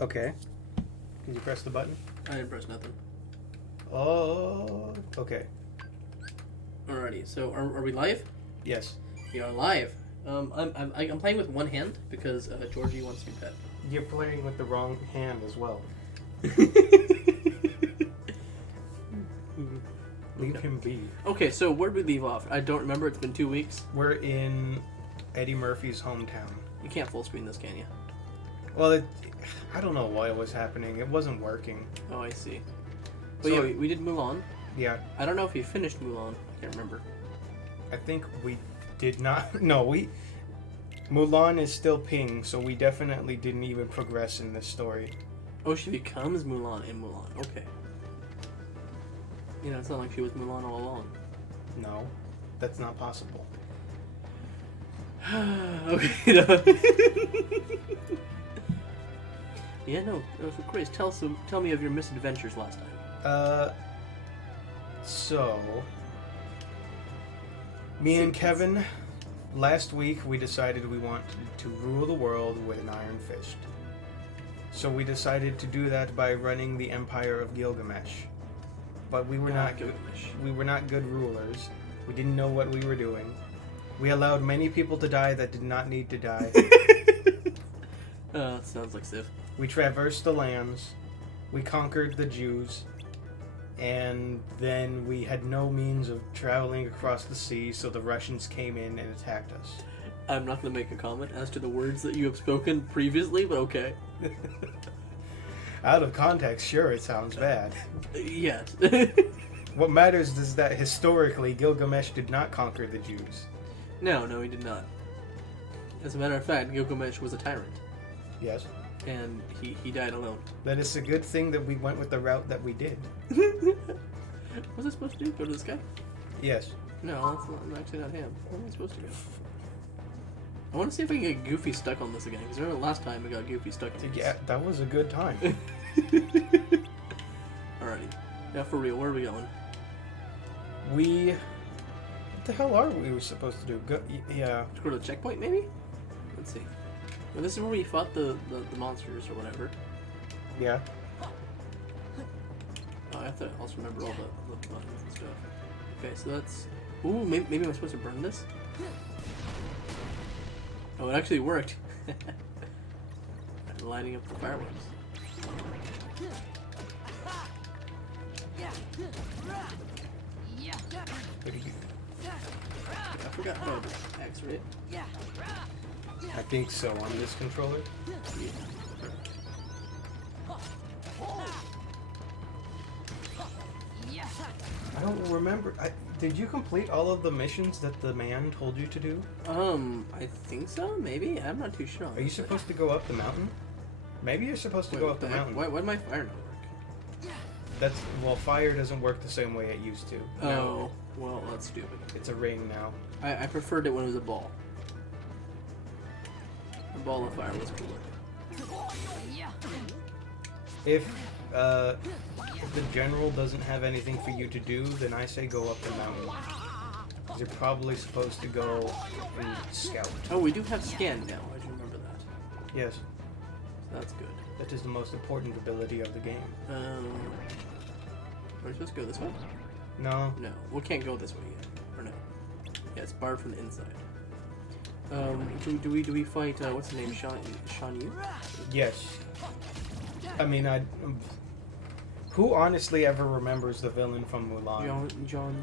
Okay. Did you press the button? I didn't press nothing. Oh, okay. Alrighty, so are we live? Yes. We are live. I'm playing with one hand because Georgie wants to be pet. You're playing with the wrong hand as well. Leave him be. Okay, so where did we leave off? I don't remember. It's been 2 weeks. We're in Eddie Murphy's hometown. You can't full screen this, can you? Well, I don't know why it was happening. It wasn't working. Oh, I see. But So- yeah, we did Mulan. Yeah, I don't know if you finished Mulan. I can't remember. I think we did not. No, Mulan is still Ping, so we definitely didn't even progress in this story. Oh, she becomes Mulan in Mulan. Okay. You know, it's not like she was Mulan all along. No, that's not possible. Okay. No. Yeah, no. So Chris, tell me of your misadventures last time. So me and Kevin, last week we decided we wanted to rule the world with an iron fist. So we decided to do that by running the Empire of Gilgamesh. But we were not Gilgamesh. we were not good rulers. We didn't know what we were doing. We allowed many people to die that did not need to die. Sounds like Civ. We traversed the lands. We conquered the Jews. And then we had no means of traveling across the sea, so the Russians came in and attacked us. I'm not going to make a comment as to the words that you have spoken previously, but okay. Out of context, sure, it sounds bad. Yes. What matters is that historically, Gilgamesh did not conquer the Jews. No, he did not. As a matter of fact, Gilgamesh was a tyrant, Yes. and he died alone. Then it's a good thing that we went with the route that we did. Was I supposed to do? Go to this guy? Yes. No, that's actually not him. Where am I supposed to go? I want to see if I can get Goofy stuck on this again, because remember last time I got Goofy stuck on this. Yeah, that was a good time. Alrighty. Now for real, where are we going? What the hell are we supposed to do? Yeah. Let's go to the checkpoint, maybe? Let's see. Well, this is where we fought the monsters or whatever. Yeah. Oh, I have to also remember all the buttons and stuff. Okay, so that's... Ooh, maybe I'm supposed to burn this? Oh, it actually worked. I'm lighting up the fireworks. I forgot how to X, right? I think so on this controller. I don't remember. Did you complete all of the missions that the man told you to do? I think so, maybe? I'm not too sure. Are you supposed to go up the mountain? Maybe you're supposed to go up the mountain. Why did my fire not work? Well, fire doesn't work the same way it used to. Oh, well, that's stupid. It's a ring now. I preferred it when it was a ball. A ball of fire was cooler. If the general doesn't have anything for you to do, then I say go up the mountain. 'Cause you're probably supposed to go and scout. Oh, we do have scan now. I do remember that. Yes, So that's good. that is the most important ability of the game. Are we supposed to go this way? No, No, we can't go this way yet. Or no? Yeah, it's barred from the inside. Do we fight? What's his name? Shan Yu? yes. I mean, who honestly ever remembers the villain from Mulan? John.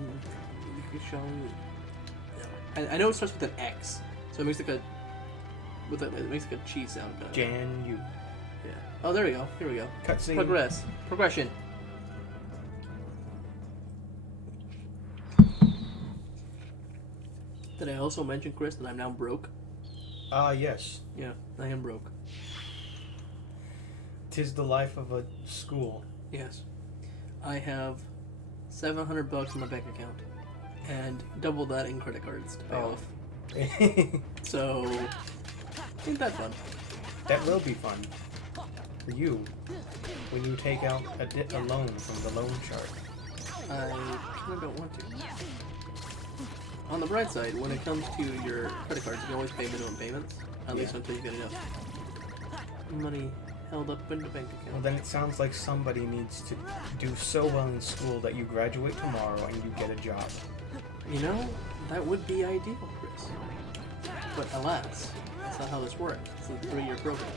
I know it starts with an X, so it makes like it makes like a cheese sound. Kind of. Jan Yu. Yeah. Oh, there we go. Here we go. Cutscene. Progression. Did I also mention, Chris, that I'm now broke? Yes. Yeah, I am broke. 'Tis the life of a school. Yes. I have $700 in my bank account, and double that in credit cards to pay off. So, ain't that fun? That will be fun for you when you take out a loan from the loan shark. I kind of don't want to. On the bright side, when it comes to your credit cards, you can always pay minimum payments, at least until you get enough money held up in the bank account. Well, then it sounds like somebody needs to do so well in school that you graduate tomorrow and you get a job. You know, that would be ideal, Chris. But alas, that's not how this works. It's a 3-year program.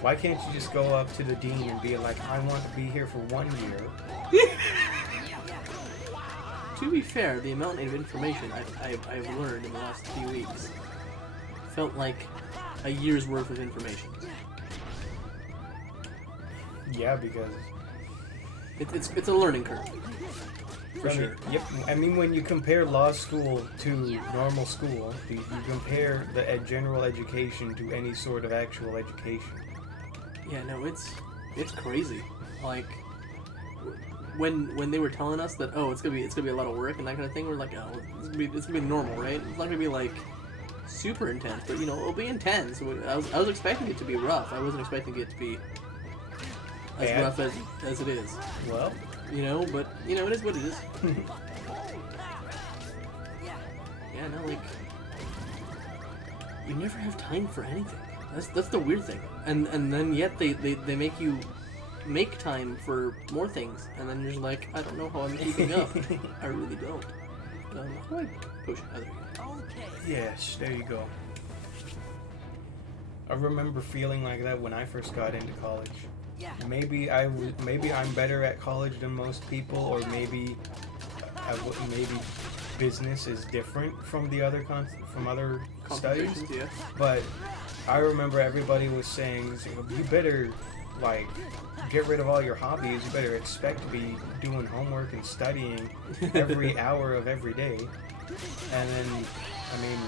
Why can't you just go up to the dean and be like, I want to be here for 1 year? To be fair, the amount of information I've learned in the last few weeks felt like a year's worth of information. Yeah, because... It's a learning curve. For sure. Yep. I mean, when you compare law school to normal school, you compare the general education to any sort of actual education. Yeah, no, it's crazy. Like when they were telling us that it's gonna be a lot of work and that kind of thing, we're like, oh, it's gonna be normal, right? It's not gonna be like super intense, but it'll be intense. I was expecting it to be rough. I wasn't expecting it to be as rough as it is. Well, but it is what it is. Yeah, no, like you never have time for anything. That's the weird thing. And then yet they make you make time for more things, and then you're just like, I don't know how I'm keeping up. I really don't. How do I push other people? Yes, there you go. I remember feeling like that when I first got into college. Maybe I'm better at college than most people, or maybe business is different from the other other studies. Yeah. But I remember everybody was saying, you better get rid of all your hobbies. You better expect to be doing homework and studying every hour of every day. And then, I mean,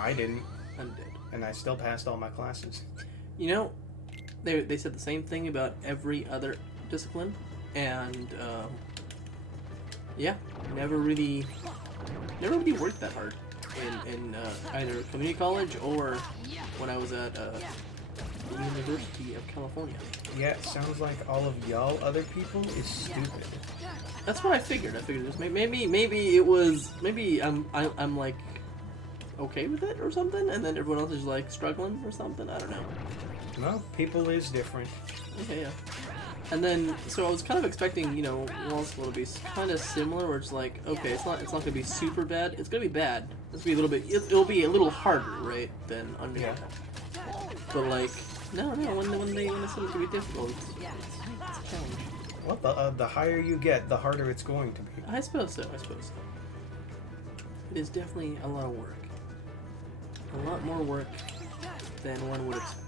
I didn't. I'm dead. And I still passed all my classes. They said the same thing about every other discipline, and never really worked that hard in either community college or when I was at the University of California. Yeah, it sounds like all of y'all other people is stupid. That's what I figured. I figured this maybe I'm like okay with it or something, and then everyone else is like struggling or something. I don't know. No, people is different. Okay, yeah. And then, so I was kind of expecting, law school to be kind of similar, where it's like, okay, it's not gonna be super bad. It's gonna be bad. It's gonna be a little bit. It'll be a little harder, right, than undergrad. Yeah. But like, no. When they said it could be difficult, it's a challenge. Well, the higher you get, the harder it's going to be. I suppose so. It is definitely a lot of work. A lot more work than one would expect.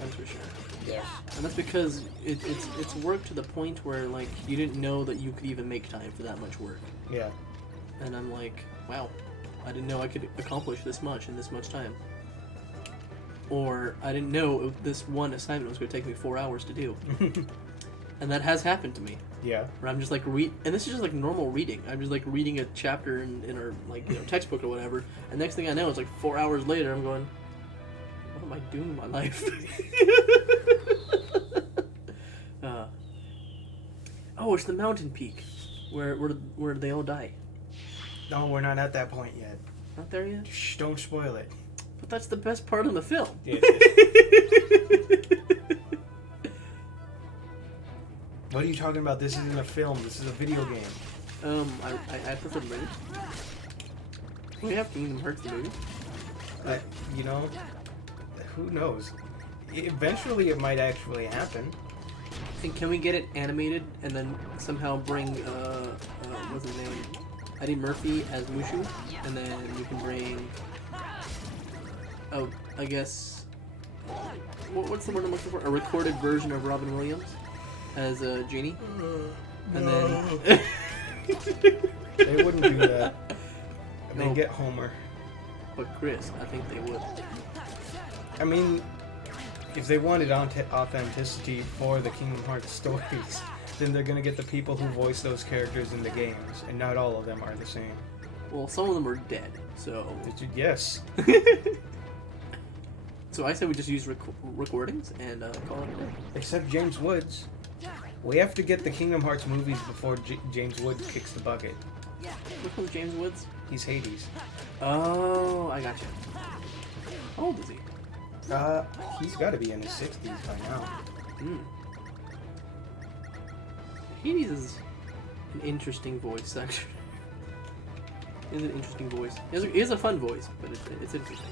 That's for sure. Yeah. And that's because it's work to the point where like you didn't know that you could even make time for that much work. Yeah. And I'm like, wow, I didn't know I could accomplish this much in this much time. Or I didn't know this one assignment was going to take me 4 hours to do. And that has happened to me. Yeah. Where I'm just like and this is just like normal reading. I'm just like reading a chapter in our textbook or whatever. And next thing I know, it's like 4 hours later. I'm going, what am I doing in my life? It's the mountain peak, where they all die. No, we're not at that point yet. Not there yet? Shh, don't spoil it. But that's the best part of the film. Yeah. What are you talking about? This isn't a film. This is a video game. I prefer the movie. We have Kingdom Hearts the movie. Who knows? Eventually, it might actually happen. And can we get it animated and then somehow bring what's his name, Eddie Murphy as Mushu, and then you can bring I guess what's the word I'm looking for? A recorded version of Robin Williams as Genie, and then they wouldn't do that. No. They get Homer. But Chris, I think they would. I mean, if they wanted authenticity for the Kingdom Hearts stories, then they're gonna get the people who voice those characters in the games, and not all of them are the same. Well, some of them are dead, so... Yes. So I said we just use recordings and call it a day. Except James Woods. We have to get the Kingdom Hearts movies before James Woods kicks the bucket. Which one's James Woods? He's Hades. Oh, I got you. How old is he? He's got to be in his 60s by now. Hmm. Hades is an interesting voice, actually. He has an interesting voice. He has a fun voice, but it's interesting.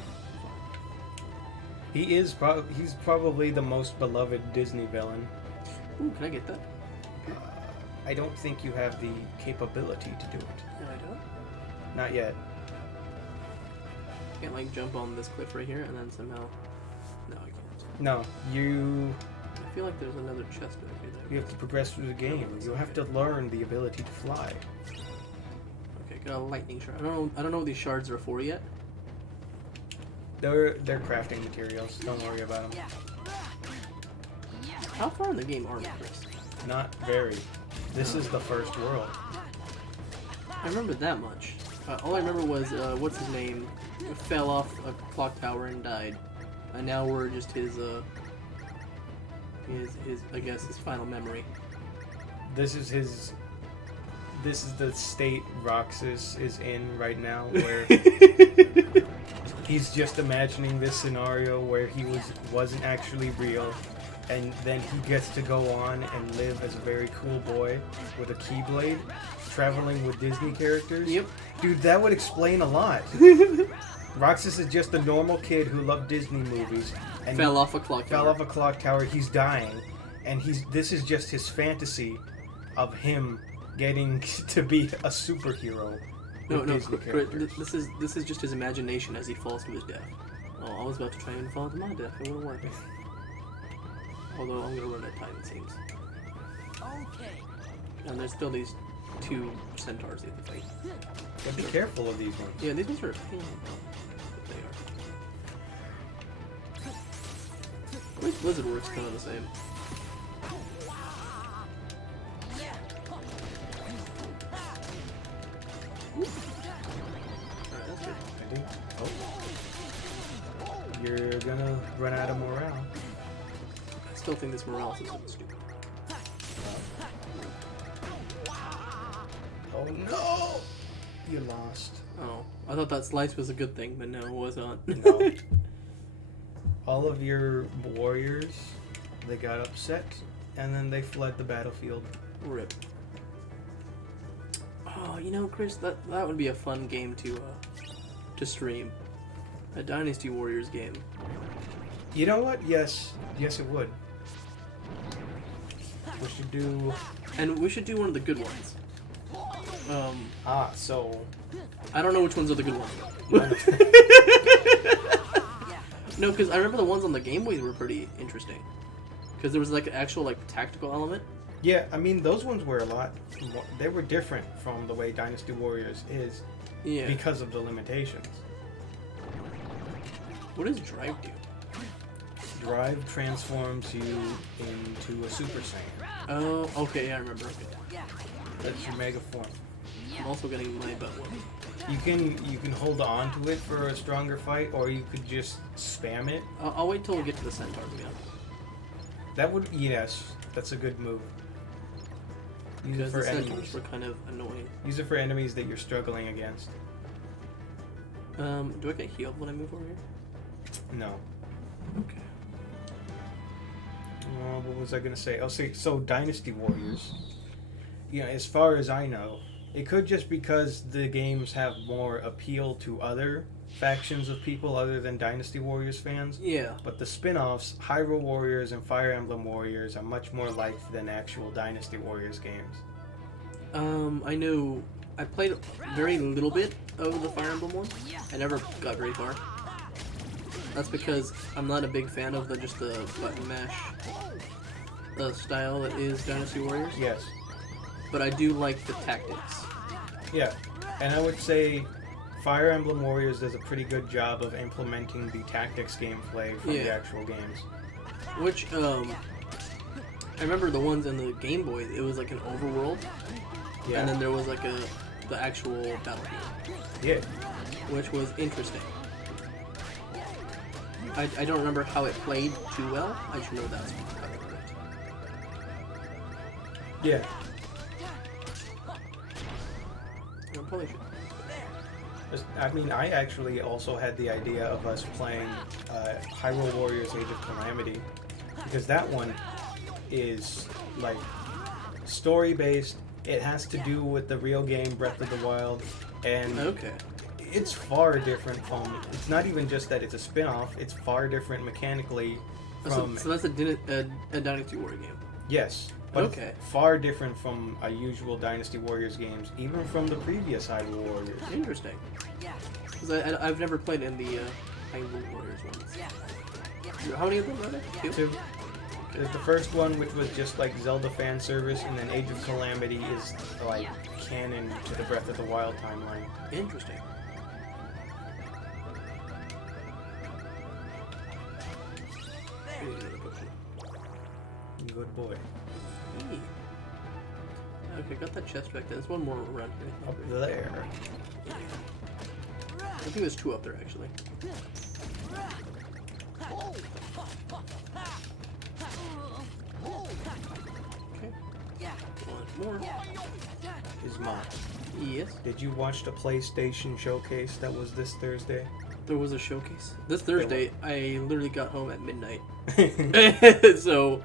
He's probably the most beloved Disney villain. Ooh, can I get that? I don't think you have the capability to do it. No, I don't. Not yet. I can't like jump on this cliff right here and then somehow. No, I can't. No, you I feel like there's another chest back here. have to progress through the game. You have to learn the ability to fly. Okay, got a lightning shard. I don't know what these shards are for yet. They're crafting materials. Don't worry about them. How far in the game are we, Chris? Not very. This is the first world. I remember that much. All I remember was what's his name fell off a clock tower and died, and now we're just his I guess his final memory. This is the state Roxas is in right now, where he's just imagining this scenario where he wasn't actually real, and then he gets to go on and live as a very cool boy with a keyblade, traveling with Disney characters. Yep. Dude, that would explain a lot. Roxas is just a normal kid who loved Disney movies and Fell off a clock tower. fell off a clock tower. He's dying, and this is just his fantasy of him getting to be a superhero. No, with no, Disney characters. this is just his imagination as he falls to his death. Oh, I was about to try and fall to my death. It wouldn't work. Although I'm gonna run at time, it seems. Okay. And there's still these two centaurs you have to fight. But be careful of these ones. Yeah, these ones are a pain. They are. At least Blizzard works kind of the same. Alright, that's good. I think. Oh. You're gonna run out of morale. I still think this morale system is stupid. Oh no! You lost. Oh, I thought that slice was a good thing, but no, it was not. No. All of your warriors, they got upset, and then they fled the battlefield. Rip. Oh, you know, Chris, that would be a fun game to stream. A Dynasty Warriors game. You know what? Yes, it would. We should do. And we should do one of the good ones. So. I don't know which ones are the good ones. No, because I remember the ones on the Game Boys were pretty interesting. Because there was like an actual like tactical element. Yeah, I mean those ones were a lot more, they were different from the way Dynasty Warriors is, Yeah. because of the limitations. What does Drive do? Drive transforms you into a Super Saiyan. Oh, okay, yeah, I remember. That's your Mega form. I'm also getting my butt whooped. You can hold on to it for a stronger fight, or you could just spam it. I'll wait till we get to the centaurs again. That would that's a good move. Use it Because for the centaurs enemies. were kind of annoying. Use it for enemies that you're struggling against. Do I get healed when I move over here? No. Okay. What was I gonna say? Oh, so Dynasty Warriors. Yeah, as far as I know, it could just because the games have more appeal to other factions of people other than Dynasty Warriors fans. Yeah. But the spin-offs, Hyrule Warriors and Fire Emblem Warriors, are much more liked than actual Dynasty Warriors games. I know I played very little bit of the Fire Emblem one. I never got very far. That's because I'm not a big fan of just the button mash style that is Dynasty Warriors. Yes. But I do like the tactics. Yeah. And I would say Fire Emblem Warriors does a pretty good job of implementing the tactics gameplay from the actual games. Which, I remember the ones in the Game Boy, it was like an overworld. Yeah. And then there was like the actual battlefield. Yeah. Which was interesting. I don't remember how it played too well. I just know that's how it worked. Yeah. I probably should. I mean, I actually also had the idea of us playing Hyrule Warriors Age of Calamity, because that one is like story based. It has to do with the real game Breath of the Wild, and Okay. it's far different from. It's not even just that it's a spin-off. It's far different mechanically from. So that's a Dynasty Warrior game. Yes, but Okay. far different from a usual Dynasty Warriors games, even from the previous Hyrule Warriors. Interesting. Because I've never played in the Hyrule Warriors ones. How many of them are there? Two. There's the first one, which was just like Zelda fan service, and then Age of Calamity is like canon to the Breath of the Wild timeline. Interesting. Good boy. Hey. Okay, got that chest back there. There's one more around here. Up there. I think there's two up there actually. Okay. One more. Is mine. Yes. Did you watch the PlayStation showcase that was this Thursday? There was a showcase. This Thursday, I literally got home at midnight. So,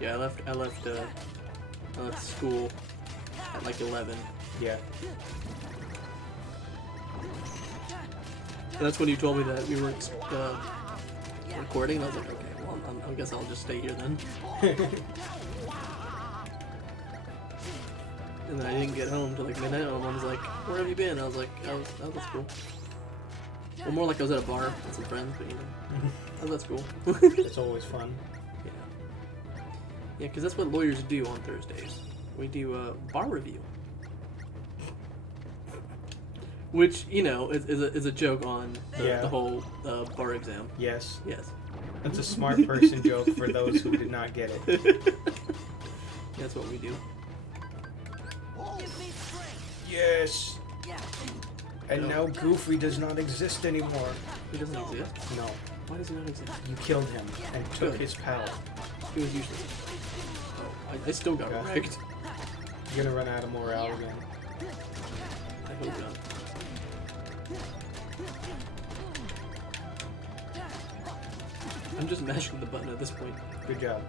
yeah, I left school at like 11. Yeah. And that's when you told me that we weren't recording. And I was like, okay, well, I guess I'll just stay here then. And then I didn't get home till like midnight. And my mom was like, "Where have you been?" I was like, "Oh, that's cool." Well, more like I was at a bar with some friends, but you know, oh, that's cool. It's always fun. Yeah, because that's what lawyers do on Thursdays. We do a bar review, which you know is a joke on the whole bar exam. Yes. Yes. That's a smart person joke for those who did not get it. That's what we do. Yes. And now Goofy does not exist anymore. He doesn't exist? No. Why does he not exist? You killed him and took Good. his power. He was useless. Oh, I still got Okay. wrecked. You're gonna run out of morale again. I hope not. I'm just mashing the button at this point. Good job.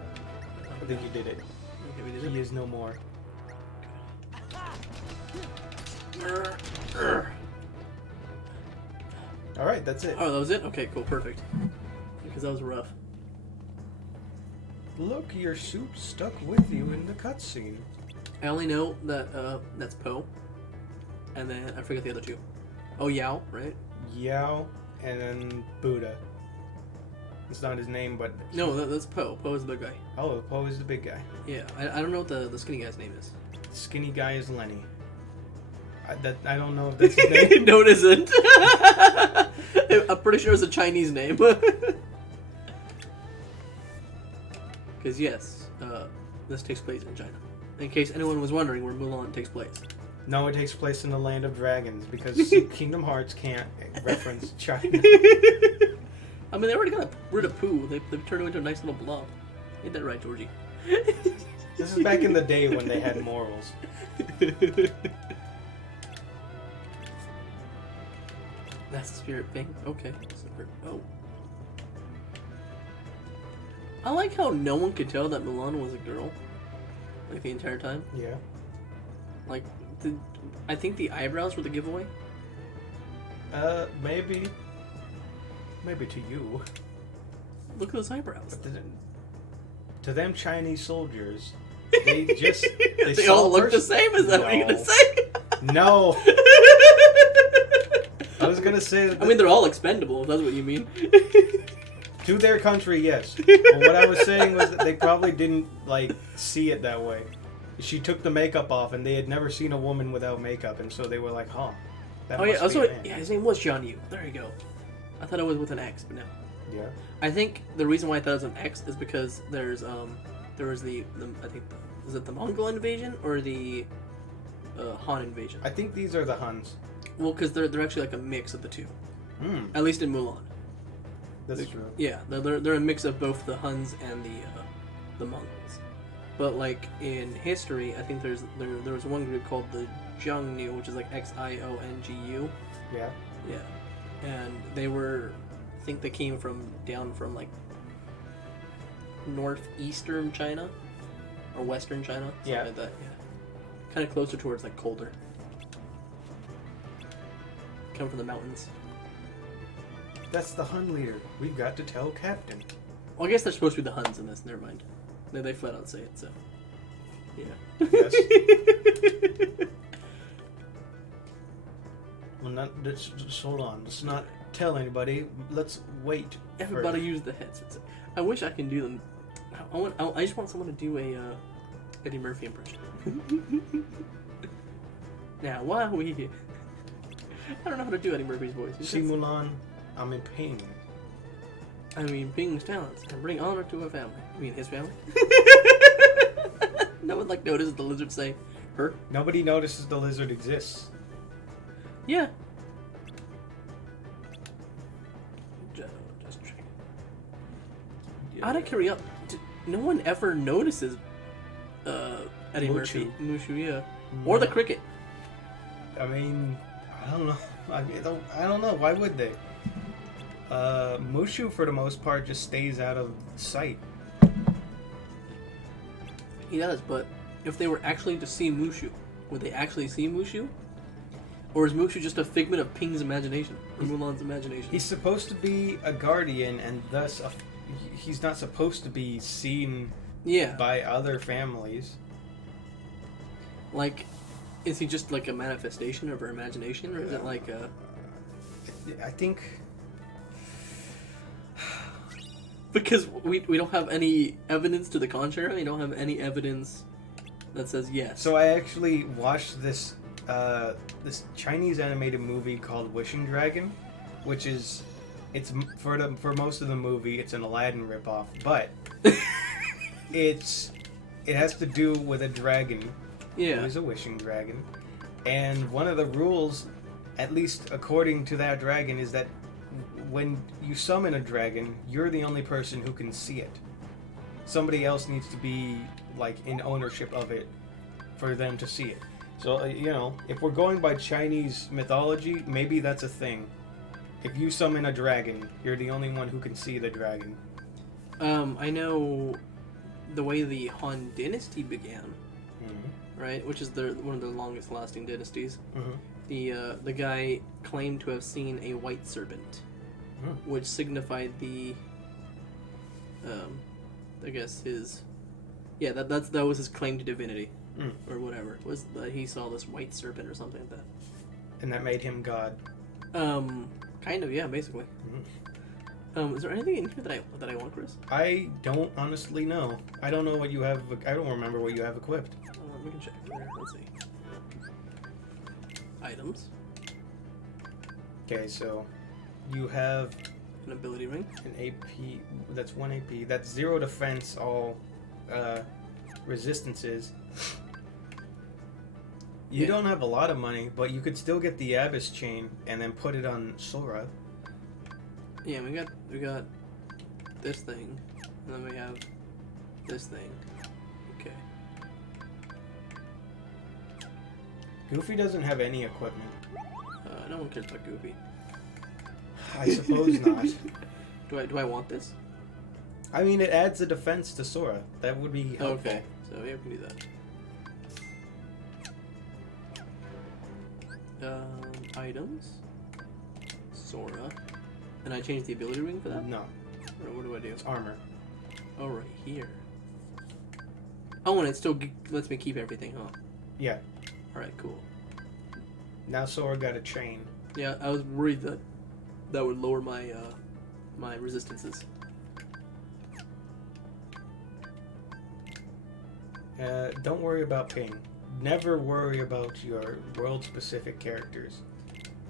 I think you did it. Okay, we did He it. is no more. Alright, that's it. Oh, that was it? Okay, cool, perfect. Because that was rough. Look, your suit stuck with you in the cutscene. I only know that that's Poe. And then I forget the other two. Oh, Yao, right? Yao and then Buddha. It's not his name, but... No, that's Poe. Poe is the big guy. Oh, Poe is the big guy. Yeah, I don't know what the skinny guy's name is. Skinny guy is Lenny. I don't know if that's his name. No, it isn't. I'm pretty sure it's a Chinese name. Because yes, this takes place in China. In case anyone was wondering where Mulan takes place. No, it takes place in the land of dragons because Kingdom Hearts can't reference China. I mean, they already got rid of Pooh. They turned him into a nice little blob. Ain't that right, Georgie? This is back in the day when they had morals. That's the spirit thing. Okay. Oh. I like how no one could tell that Mulan was a girl. Like the entire time. Yeah. Like, I think the eyebrows were the giveaway. Maybe. Maybe to you. Look at those eyebrows. But to them Chinese soldiers, they just... They all look the same? Is that what you're gonna say? No. I was gonna say that... I mean, they're all expendable, if that's what you mean. To their country, yes. But what I was saying was that they probably didn't, like, see it that way. She took the makeup off, and they had never seen a woman without makeup, and so they were like, huh. That Oh yeah, must that's be a what. man. Yeah, his name was John Yu. There you go. I thought it was with an X, but no. Yeah. I think the reason why I thought it was an X is because there was the I think is it the Mongol invasion or the Han invasion? I think these are the Huns. Well, because they're actually like a mix of the two. Hmm. At least in Mulan. That's true. Yeah, they're a mix of both the Huns and the Mongols. But like in history, I think there was one group called the Xiongnu, which is like Xiongu. Yeah. Yeah, and they were think they came down from like northeastern China or western China. Something Yeah. like that. Yeah. Kind of closer towards like colder. Come from the mountains. That's the Hun leader. We've got to tell Captain. Well, I guess they're supposed to be the Huns in this. Never mind. They flat out say it. So. Yeah. Yes. Well, just hold on. Let's not tell anybody. Let's wait. Everybody use the headsets. I wish I can do them. I just want someone to do a Eddie Murphy impression. Now, why we? I don't know how to do Eddie Murphy's voice. See, Mulan, I'm in pain. I mean, Bing's talents can bring honor to a family. I mean, his family. No one notices the lizard say, "Her." Nobody notices the lizard exists. Yeah. Just checking. Out of curiosity, no one ever notices Eddie Murphy. Mushu, yeah. Or the cricket. I mean, I don't know. I don't know. Why would they? Mushu, for the most part, just stays out of sight. He does, but if they were actually to see Mushu, would they actually see Mushu? Or is Mushu just a figment of Ping's imagination? Or Mulan's imagination? He's supposed to be a guardian, and thus he's not supposed to be seen by other families. Like, is he just like a manifestation of her imagination, or is it like a... I think... Because we don't have any evidence to the contrary. We don't have any evidence that says yes. So I actually watched this Chinese animated movie called Wishing Dragon, which is for most of the movie it's an Aladdin ripoff, but it has to do with a dragon. Yeah. Who is a wishing dragon, and one of the rules, at least according to that dragon, is that when you summon a dragon, you're the only person who can see it. Somebody else needs to be in ownership of it for them to see it. So if we're going by Chinese mythology, maybe that's a thing. If you summon a dragon, you're the only one who can see the dragon. I know the way the Han Dynasty began, right? Which is one of the longest lasting dynasties. The guy claimed to have seen a white serpent, which signified the, I guess that was his claim to divinity, or whatever. Was that he saw this white serpent or something like that? And that made him God. Kind of, yeah, basically. Is there anything in here that I want, Chris? I don't honestly know. I don't know what you have. I don't remember what you have equipped. We can check. Let's see. Items. Okay, so you have An ability ring. an AP. That's 1 AP. That's 0 defense, all resistances. You don't have a lot of money, but you could still get the Abyss chain and then put it on Sora. Yeah, we got this thing, and then we have this thing. Okay. Goofy doesn't have any equipment. No one cares about Goofy. I suppose not. Do I want this? I mean, it adds a defense to Sora. That would be helpful. Okay, so yeah, we can do that. Items. Sora. And I change the ability ring for that? No, Or what do I do? it's armor. Oh, right here. Oh, and it still lets me keep everything, huh? Yeah. Alright, cool. Now Sora got a chain. Yeah, I was worried that would lower my my resistances. Don't worry about Ping. Never worry about your world-specific characters.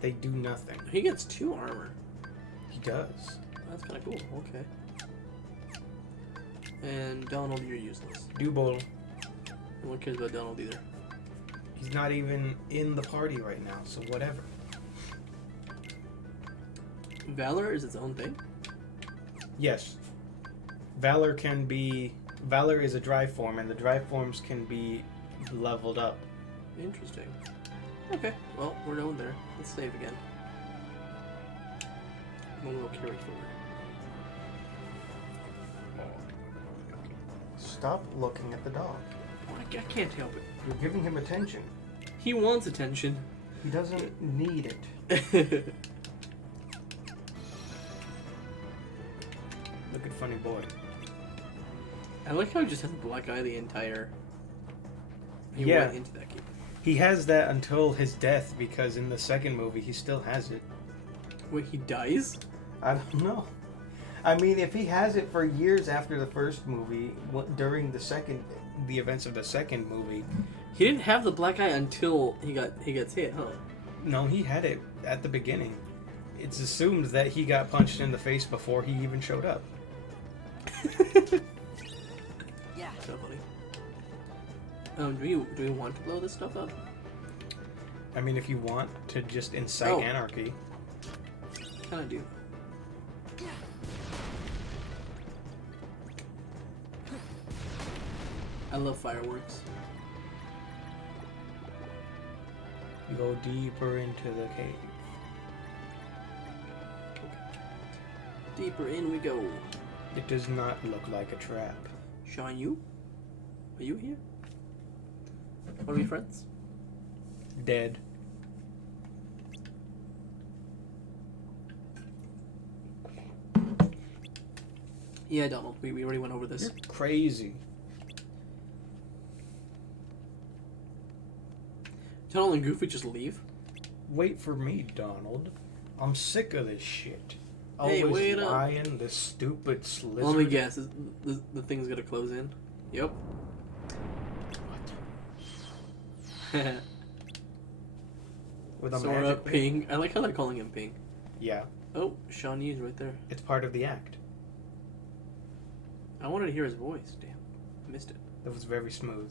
They do nothing. He gets 2 armor. He does. That's kind of cool. Okay. And Donald, you're useless. Dubol. No one cares about Donald either. He's not even in the party right now, so whatever. Valor is its own thing? Yes. Valor is a dry form, and the dry forms can be leveled up. Interesting. Okay, well, we're done there. Let's save again. One will carry forward. Stop looking at the dog. I can't help it. You're giving him attention. He wants attention. He doesn't need it. Look at funny boy. I like how he just has a black eye the entire. He Yeah. went into that game. He has that until his death, because in the second movie he still has it. Wait, he dies? I don't know. I mean, if he has it for years after the first movie, during the events of the second movie. He didn't have the black eye until he gets hit, huh? No, he had it at the beginning. It's assumed that he got punched in the face before he even showed up. Yeah. So funny. Do we want to blow this stuff up? I mean, if you want to just incite anarchy. Kind of do. I love fireworks. You go deeper into the cave. Deeper in we go. It does not look like a trap. Sean, you? Are you here? Are we friends? Dead. Yeah, Donald. We already went over this. You're crazy. Donald and Goofy just leave? Wait for me, Donald. I'm sick of this shit. Hey, Always wait up. lying, this stupid slizzard. Let me guess. The thing's gonna close in? Yep. With a Sora, magic Ping. I like how they're calling him Ping. Yeah, Oh, Sean Yu's right there. it's part of the act. I wanted to hear his voice. Damn. I missed it. That was very smooth.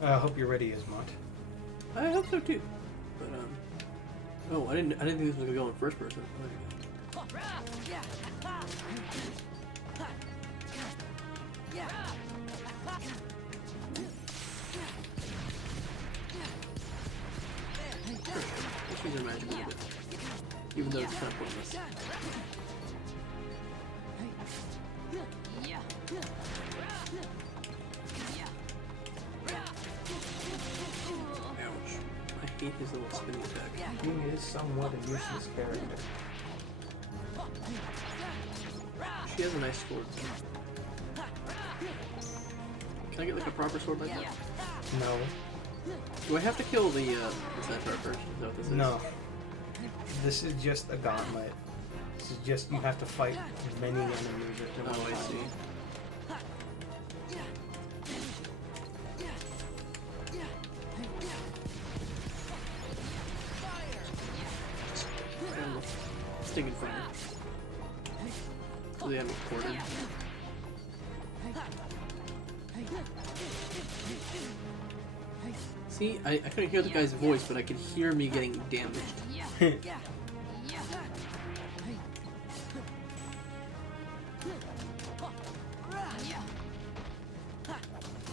I hope you're ready, Ismont. I hope so too. But oh, I didn't think this was gonna go in first person. Yeah. Yeah. Let's use our magic a little bit. Even though it's kind of pointless. Yeah. Ouch. I hate his little spinning attack. King is somewhat a useless character. She has a nice sword. Can I get like a proper sword like that? No. Do I have to kill the Centaur first? Is that what this is? No. This is just a gauntlet. This is just, you have to fight many enemies at one Oh, I time. see. Stinging fire. So they have me recorded. See, I couldn't hear the guy's voice, but I could hear me getting damaged.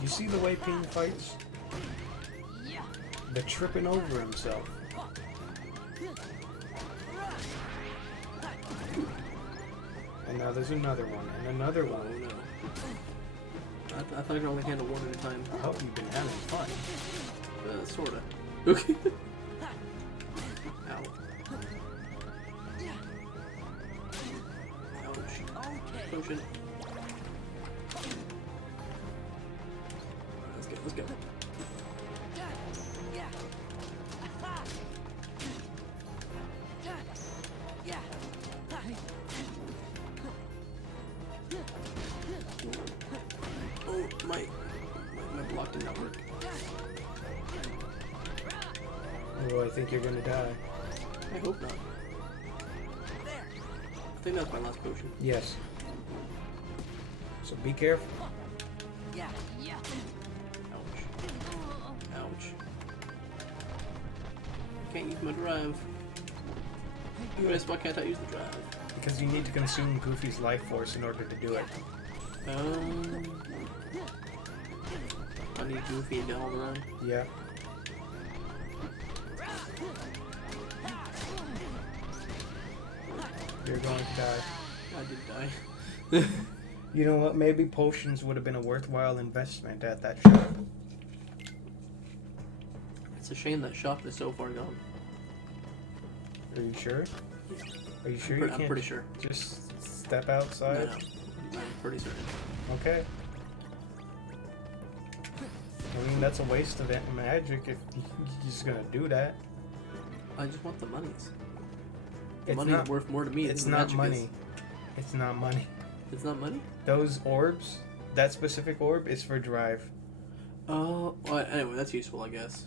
You see the way Ping fights? They're tripping over himself. And now there's another one, and another Oh one. no. I thought I could only handle one at a time. I hope you've been having fun. Sorta. Okay. Ow. Ouch. Potion. Alright, let's go. Oh, my block did not work. Oh, I think you're gonna die. I hope not. I think that's my last potion. Yes. So be careful. Ouch. Ouch. I can't use my drive. Chris, why can't I use the drive? Because you need to consume Goofy's life force in order to do it. I need Goofy and Donald around. Yeah. You're going to die. I did die. You know what? Maybe potions would have been a worthwhile investment at that shop. It's a shame that shop is so far gone. Are you sure? Are you sure I'm pretty sure. Just step No, outside? I'm pretty certain. Okay. I mean, that's a waste of magic if you're just gonna do that. I just want the monies. The It's money's not worth more to me It's than the not magic money. is. It's not money. It's not money? Those orbs, that specific orb is for drive. Oh, well, anyway, that's useful, I guess.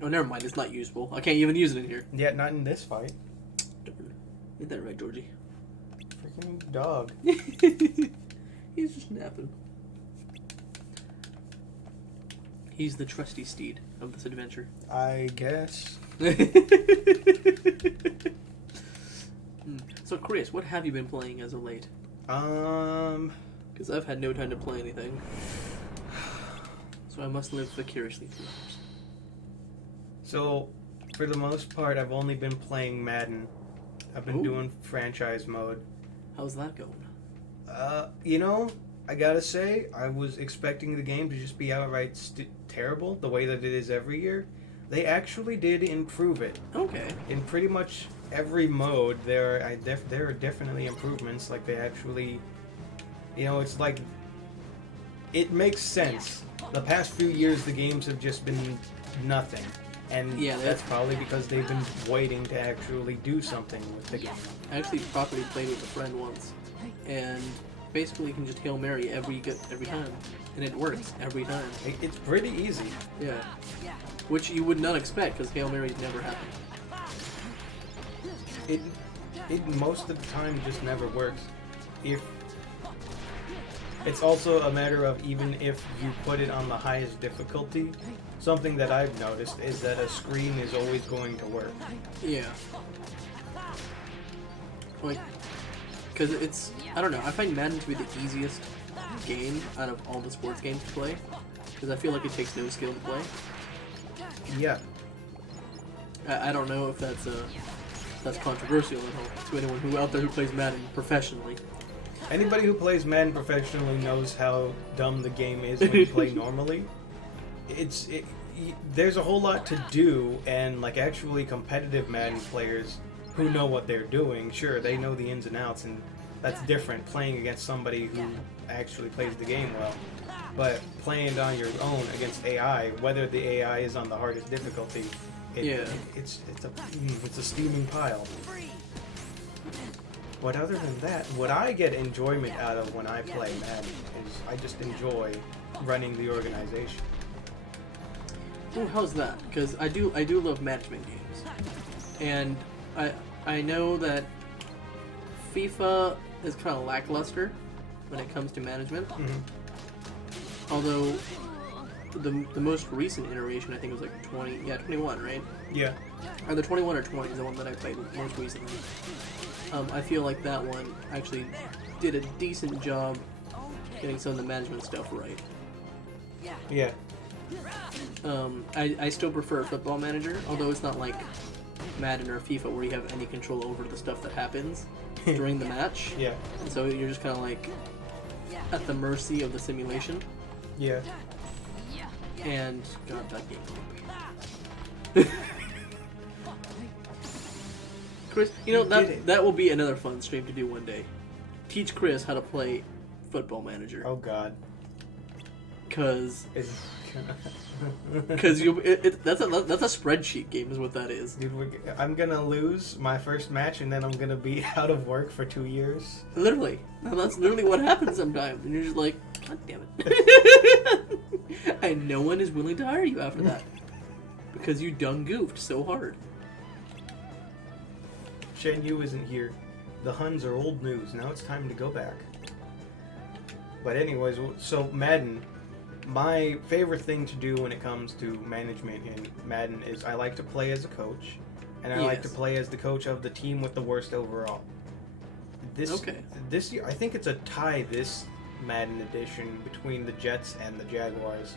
Oh, never mind. It's not useful. I can't even use it in here. Yeah, not in this fight. Darn. Ain't that right, Georgie? Freaking dog. He's just napping. He's the trusty steed of this adventure. I guess. So, Chris, what have you been playing as of late? Because I've had no time to play anything. So I must live vicariously through others. So, for the most part, I've only been playing Madden. I've been Ooh. doing franchise mode. How's that going? You know, I gotta say, I was expecting the game to just be outright terrible, the way that it is every year. They actually did improve it. Okay. In pretty much every mode, there are definitely improvements. Like, they actually, you know, it's like, it makes sense. The past few years, the games have just been nothing. And Yeah, that's probably because they've been waiting to actually do something with the game. I actually properly played with a friend once, and basically you can just Hail Mary every time, and it works every time. It's pretty easy. Yeah. Which you would not expect, because Hail Marys never happen. It most of the time just never works. It's also a matter of, even if you put it on the highest difficulty, something that I've noticed is that a screen is always going to work. Yeah. Like, because it's, I don't know, I find Madden to be the easiest game out of all the sports games to play, because I feel like it takes no skill to play. Yeah. I don't know if that's controversial at all to anyone who out there who plays Madden professionally. Anybody who plays Madden professionally knows how dumb the game is when you play normally. There's a whole lot to do, and like actually competitive Madden players who know what they're doing, sure, they know the ins and outs, and that's different playing against somebody who actually plays the game well. But playing it on your own against AI, whether the AI is on the hardest difficulty, it's a steaming pile. But other than that, what I get enjoyment out of when I play Madden is I just enjoy running the organization. Oh, how's that? Because I do love management games, and I know that FIFA is kind of lackluster when it comes to management. Mm-hmm. Although the most recent iteration, I think, was like 21, right? Yeah. Or the 21 or 20 is the one that I played most recently. I feel like that one actually did a decent job getting some of the management stuff right. Yeah. I still prefer Football Manager, although it's not like Madden or FIFA where you have any control over the stuff that happens during the match. Yeah. And so you're just kind of like at the mercy of the simulation. Yeah. And God, that game. Chris, you know, that will be another fun stream to do one day. Teach Chris how to play Football Manager. Oh God. Cause It's... that's a spreadsheet game is what that is. Dude, I'm gonna lose my first match and then I'm gonna be out of work for 2 years. Literally. And that's literally what happens sometimes. And you're just like, God damn it. And no one is willing to hire you after that. Because you done goofed so hard. Shen Yu isn't here. The Huns are old news. Now it's time to go back. But anyways, so Madden. My favorite thing to do when it comes to management in Madden is I like to play as a coach. And I like to play as the coach of the team with the worst overall. This year, I think it's a tie this Madden edition between the Jets and the Jaguars.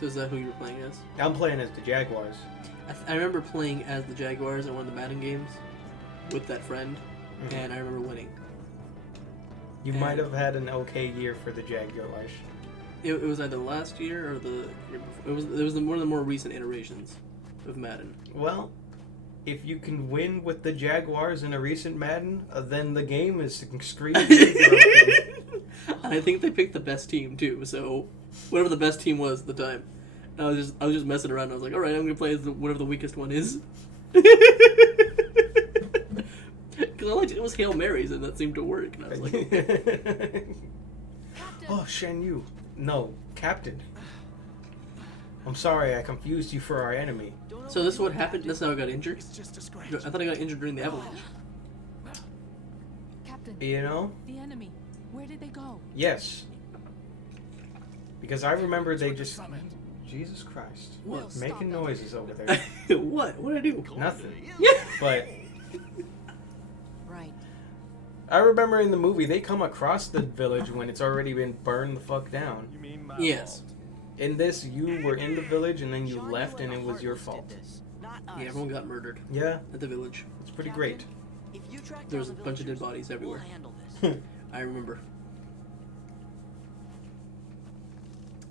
So is that who you were playing as? I'm playing as the Jaguars. I remember playing as the Jaguars in one of the Madden games with that friend. and I remember winning. You And- might have had an okay year for the Jaguars. It was either last year or the year before. It was one of the more recent iterations of Madden. Well, if you can win with the Jaguars in a recent Madden, then the game is extremely broken. And I think they picked the best team too. So whatever the best team was at the time, I was just messing around. I was like, all right, I'm gonna play as whatever the weakest one is. Because it was Hail Marys and that seemed to work. And I was like, okay. Oh, Shen Yu. No, Captain. I'm sorry, I confused you for our enemy. So this is what happened. This is how I got injured. It's just a scratch. I thought I got injured during the avalanche. Captain, You know? the enemy. Where did they go? Yes. Because I remember they just... Jesus Christ. What? Making noises over there. What? What did I do? Nothing. Yeah. But Right. I remember in the movie, they come across the village when it's already been burned the fuck down. You mean my Yes. fault? In this, you were in the village and then you left and it was your fault. Yeah, everyone got murdered Yeah, at the village. it's pretty great. There was a bunch of dead bodies everywhere. I remember.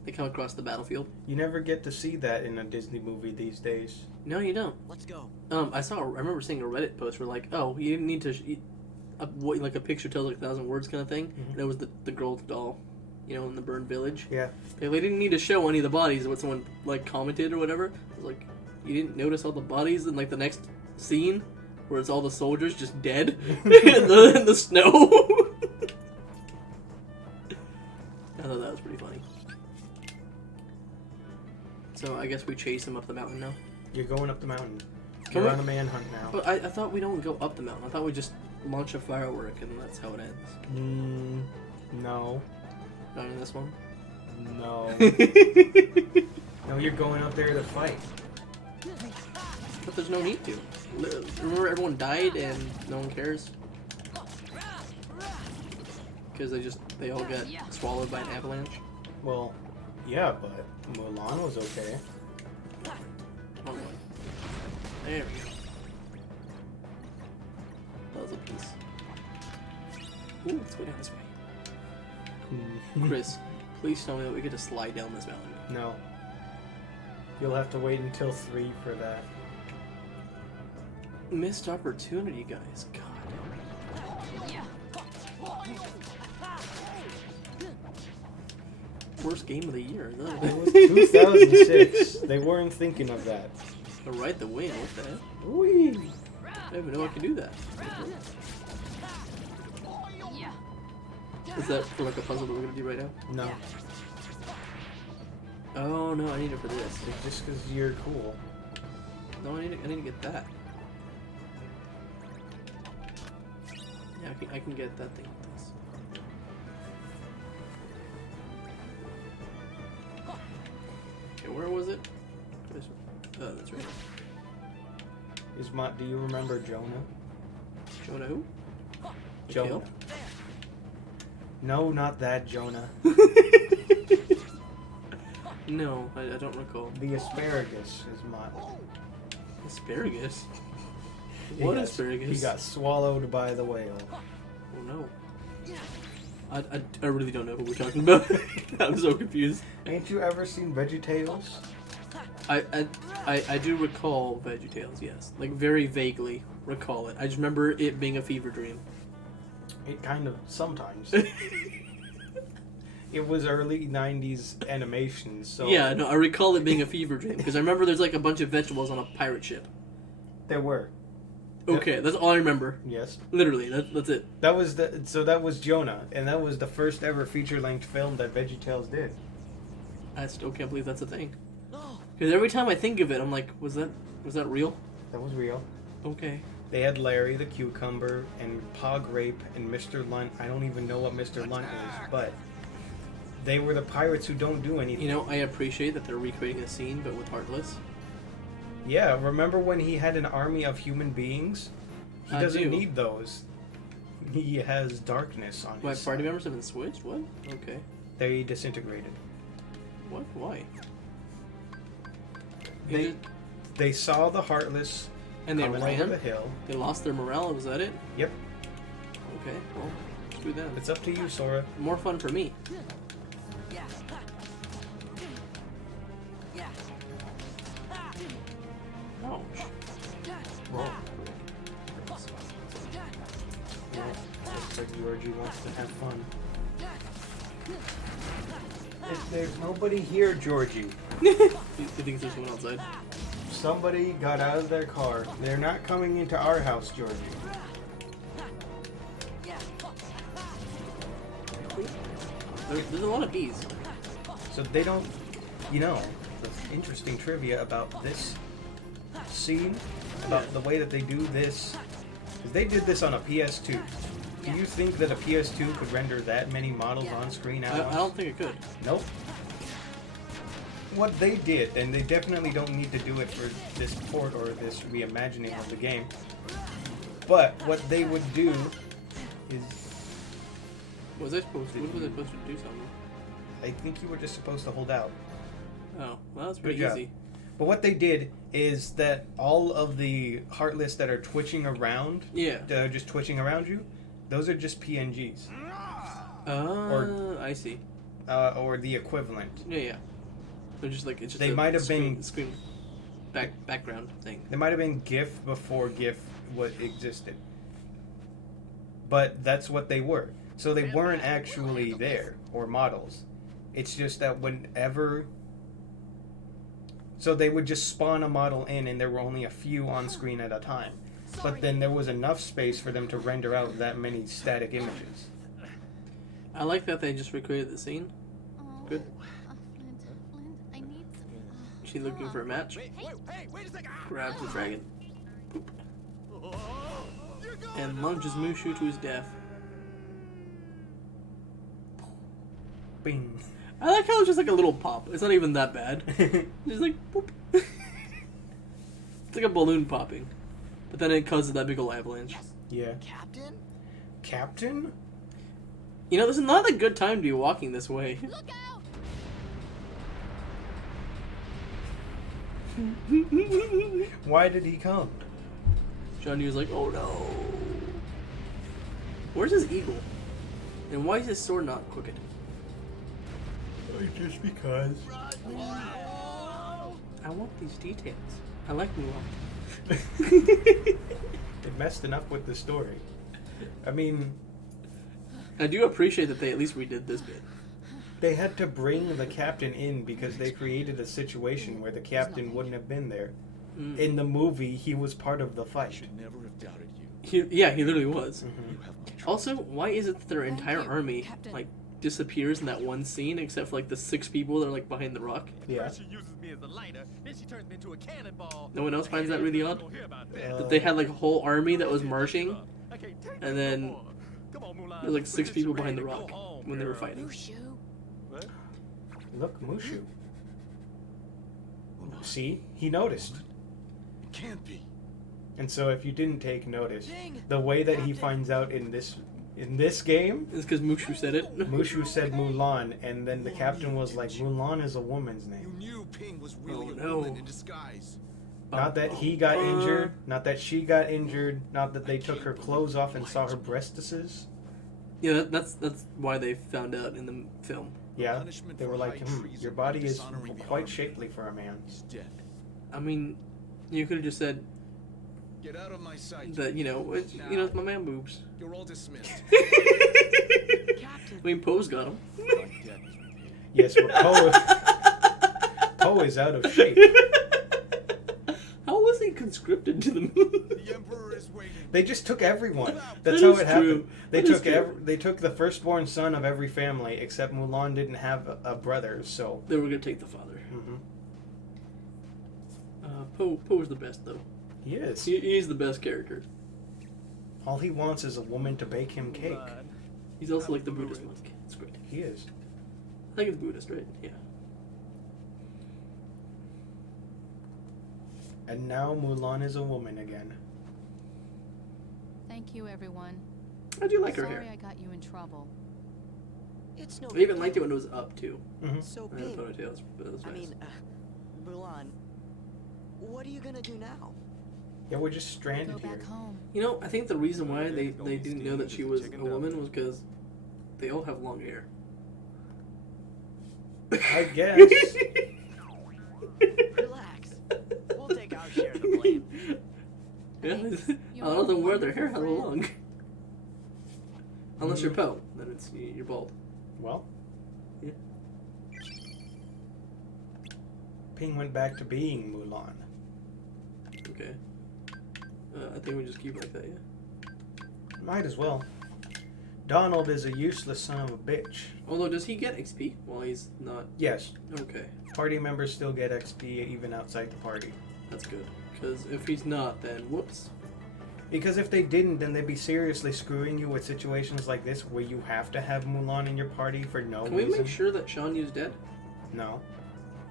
They come across the battlefield. You never get to see that in a Disney movie these days. No, you don't. Let's go. I remember seeing a Reddit post where like, oh, you didn't need to, like a picture tells like 1,000 words kind of thing. Mhm. And it was the girl doll, you know, in the burned village. Yeah. They didn't need to show any of the bodies. What someone like commented or whatever. It was like, you didn't notice all the bodies in like the next scene where it's all the soldiers just dead in the snow. I thought that was pretty funny. So I guess we chase him up the mountain now. You're going up the mountain. Can You're we- on a manhunt now. But I thought we don't go up the mountain. I thought we just launch a firework and that's how it ends. No. Not in this one. No. No, you're going up there to fight. But there's no need to. Remember everyone died and no one cares? Because they all got swallowed by an avalanche? Well, yeah, but Mulan was okay. Wrong one. There we go. That was a piece. Ooh, let's go down this way. Chris, please tell me that we get to slide down this mountain. No. You'll have to wait until 3 for that. Missed opportunity, guys. God. Worst game of the year. It was 2006. They weren't thinking of that. To ride the wind. What the heck? Whee! I didn't even know I could do that. Is that for like a puzzle that we're gonna do right now? No. Oh no, I need it for this. It's just because you're cool. No, I need to get that. Yeah, I can get that thing with this. Okay, where was it? This one. Oh, that's right. Do you remember Jonah? Jonah who? Jonah. Mikhail? No, not that Jonah. No, I don't recall. The asparagus is Mott. Asparagus? What Yes, asparagus? He got swallowed by the whale. Oh no. I really don't know who we're talking about. I'm so confused. Ain't you ever seen VeggieTales? I do recall VeggieTales, yes. Like, very vaguely recall it. I just remember it being a fever dream. It kind of, sometimes. It was early 90s animation, so... Yeah, no, I recall it being a fever dream, because I remember there's like a bunch of vegetables on a pirate ship. There were. Okay, that's all I remember. Yes. Literally, that's it. That was Jonah, and that was the first ever feature-length film that VeggieTales did. I still can't believe that's a thing. Because every time I think of it, I'm like, was that real? That was real. Okay. They had Larry the Cucumber and Pog Rape and Mr. Lunt. I don't even know what Mr. Lunt is, but they were the pirates who don't do anything. You know, I appreciate that they're recreating a scene, but with Heartless. Yeah, remember when he had an army of human beings? He I doesn't do. need those. He has darkness on My his party side. members have been switched? What? Okay. They disintegrated. What? Why? They saw the Heartless And they coming over ran? the hill. They lost their morale, was that it? Yep. Okay, well, screw them. It's up to you, Sora. More fun for me. Ouch. Whoa. Yeah, looks like Georgie wants to have fun. If there's nobody here, Georgie. You think there's someone outside? Somebody got out of their car. They're not coming into our house, Georgie. There's a lot of bees. So they don't, you know, the interesting trivia about this scene, about the way that they do this, is they did this on a PS2. Do you think that a PS2 could render that many models on screen at once? I don't think it could. Nope. What they did, and they definitely don't need to do it for this port or this reimagining of the game, but what they would do is... What was I supposed to do something? I think you were just supposed to hold out. Oh, well, that's pretty Good job. easy. But what they did is that all of the Heartless that are twitching around, that are just twitching around you, those are just PNGs. I see. Or the equivalent. Yeah. They're just like, it's just They might have been screen background thing. They might have been GIF before GIF existed. But that's what they were. So they weren't actually there, or models. It's just that whenever... So they would just spawn a model in, and there were only a few on screen at a time. But then there was enough space for them to render out that many static images. I like that they just recreated the scene. Good. Flint, I need some... She looking for a match. Wait a second. Grabs the dragon. Poop. And lunges Mushu to his death. Bing. I like how it's just like a little pop. It's not even that bad. Just like boop. It's like a balloon popping. But then it causes that big ol' avalanche. Yeah. Captain? Captain? You know, this is not a good time to be walking this way. Look out! Why did he come? Johnny was like, oh no. Where's his eagle? And why is his sword not crooked? Just because. I want these details. I like Mulan. It messed enough with the story. I mean, I do appreciate that they at least redid this bit. they had to bring the captain in because they created a situation where the captain wouldn't have been there. In the movie, he was part of the fight. Should never have doubted you. He literally was. You have my trust. Also, why is it that their entire you, army Captain. like disappears in that one scene, except for like the 6 people that are like behind the rock? Yeah. First she uses me as a lighter, then she turns me into a cannonball. No one else finds that really odd? Don't hear about that. That they had like a whole army that was marching, I can't take and this then no more. Come on, Mulan. there's like 6 Put this people charade behind the and rock go home, when they were girl. fighting. Mushu. What? Look, Mushu. See? He noticed. It can't be. And so if you didn't take notice, the way that he finds out in this game, It's because Mushu said it. Mushu said Mulan, and then the captain was like, Mulan is a woman's You name. knew Ping was really Oh, a no. woman in disguise. Not that he got injured, not that she got injured, not that they took her clothes off and saw her breastises. Yeah, that's why they found out in the film. Yeah, Punishment they for were like, high treason your and body is dishonoring the quite army. shapely for a man. He's dead. I mean, you could have just said Get out of my sight. that, it's my man boobs. You're all dismissed. I mean, Poe's got him. My death. Yes, but Poe is out of shape. How was he conscripted to the moon? The Emperor is waiting. They just took everyone. That That's how is it true. happened. They That is took true. they took the firstborn son of every family, except Mulan didn't have a brother. So They were gonna take the father. mhm. Poe's the best though. He is. He's the best character. All he wants is a woman to bake him cake. He's also like the Buddhist monk. It's great. He is. I think it's Buddhist, right? Yeah. And now Mulan is a woman again. Thank you, everyone. I do like her Sorry hair. I got you in trouble. It's no I even big liked it deal. when it was up too. So And the big. ponytails, but it was I nice. mean, Mulan, what are you gonna do now? Yeah, we're just stranded Go here. back home. You know, I think the reason why they didn't know that she was a woman was because they all have long hair. I guess. Relax. We'll take our share of the blame. Yeah, Thanks. a You're lot of them wear their a hair hella wonderful long. Unless you're Poe, then it's you're bald. Well, Yeah. Ping went back to being Mulan. Okay. I think we just keep like that, yeah. Might as well. Donald is a useless son of a bitch. Although, does he get XP while he's not? Yes, Okay, party members still get XP even outside the party. that's good. Because if he's not, then whoops. Because if they didn't, then they'd be seriously screwing you with situations like this where you have to have Mulan in your party for no Can we reason. make sure that Shan Yu's dead? No.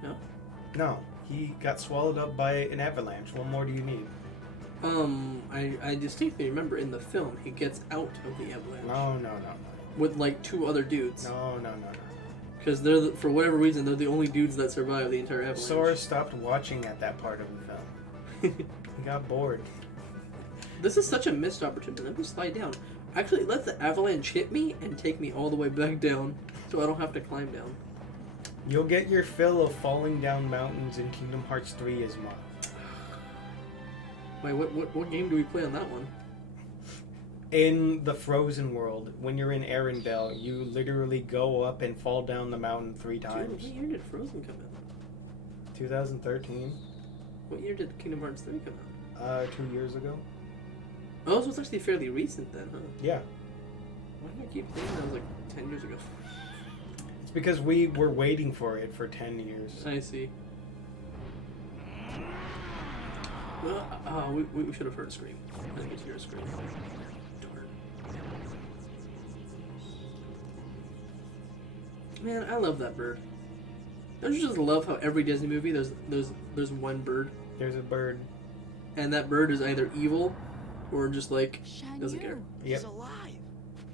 No? No. He got swallowed up by an avalanche. What more do you need? I distinctly remember in the film he gets out of the avalanche No. with like 2 other dudes. No. Because they're for whatever reason they're the only dudes that survive the entire avalanche. Sora stopped watching at that part of the film. He got bored. This is such a missed opportunity. Let me slide down. Actually, let the avalanche hit me and take me all the way back down, so I don't have to climb down. You'll get your fill of falling down mountains in Kingdom Hearts 3 as well. Wait, what game do we play on that one? In the Frozen world, when you're in Arendelle, you literally go up and fall down the mountain 3 Dude, times. what year did Frozen come out? 2013, What year did Kingdom Hearts 3 come out? 2 years ago. Oh, so it's actually fairly recent then, huh? Yeah, Why do I keep thinking that was like 10 years ago? it's because we were waiting for it for 10 years. I see. We should have heard a scream. I didn't get to hear a scream. Darn. Man, I love that bird. Don't you just love how every Disney movie there's one bird, There's a bird. and that bird is either evil or just like Shan doesn't Yu. care. Yep. He's alive.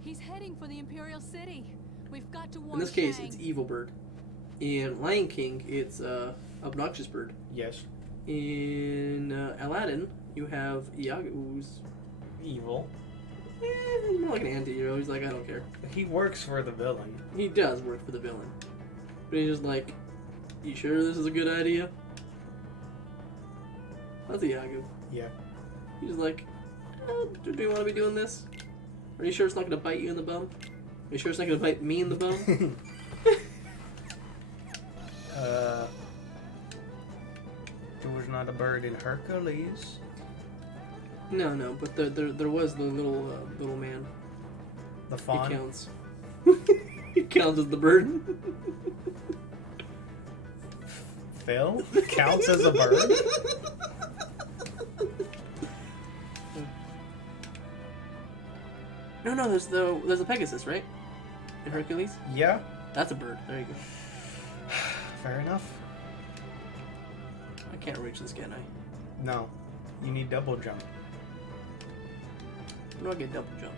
He's heading for the Imperial City. We've got to warn In this case, Shang. it's evil bird. In Lion King, it's obnoxious bird. Yes. In Aladdin, you have Iago, who's Evil. he's more like an anti-hero. He's like, I don't care. He works for the villain. He does work for the villain. But he's just like, you sure this is a good idea? That's Iago. Yeah. He's like, do you want to be doing this? Are you sure it's not going to bite you in the bum? Are you sure it's not going to bite me in the bum? There was not a bird in Hercules. No, but there was the little man. The He fawn. counts. He counts as the bird. Phil counts as a bird. No, there's a Pegasus, right? In Hercules? Yeah. That's a bird. There you go. Fair enough. I can't reach this, can I? No. You need double jump. How do I get double jump?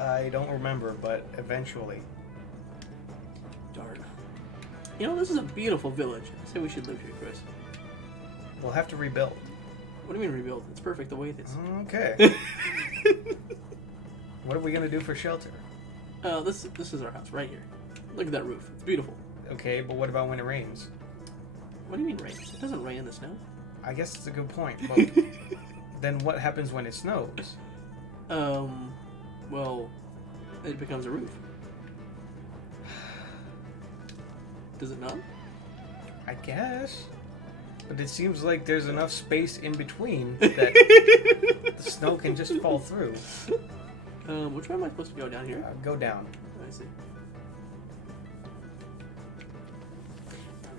I don't remember, but eventually. Darn. You know, this is a beautiful village. I say we should live here, Chris. We'll have to rebuild. What do you mean rebuild? It's perfect the way it is. Okay. What are we gonna do for shelter? This is our house right here. Look at that roof. It's beautiful. Okay, but what about when it rains? What do you mean rain? It doesn't rain in the snow. I guess it's a good point. But then what happens when it snows? Well, it becomes a roof. Does it not? I guess. But it seems like there's enough space in between that the snow can just fall through. Which way am I supposed to go? Down here? Go down. I see.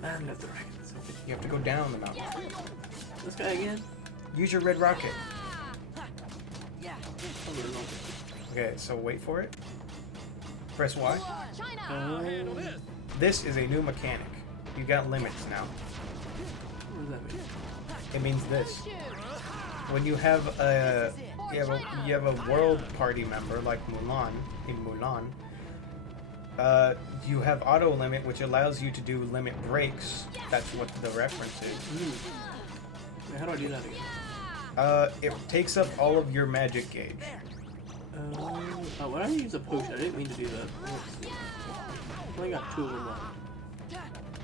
And left to right. Okay. You have to go down the mountain. This guy again? Use your red rocket. Yeah. Oh, there's no- Okay, so wait for it. Press Y. Oh, This is a new mechanic. You got limits now. what does that mean? It means this. When you have a you have a world party member like Mulan in Mulan, you have auto limit, which allows you to do limit breaks. That's what the reference is. Wait, how do I do that again? It takes up all of your magic gauge. Oh, why did I use a potion? I didn't mean to do that. Whoops. I only got 2 of them left.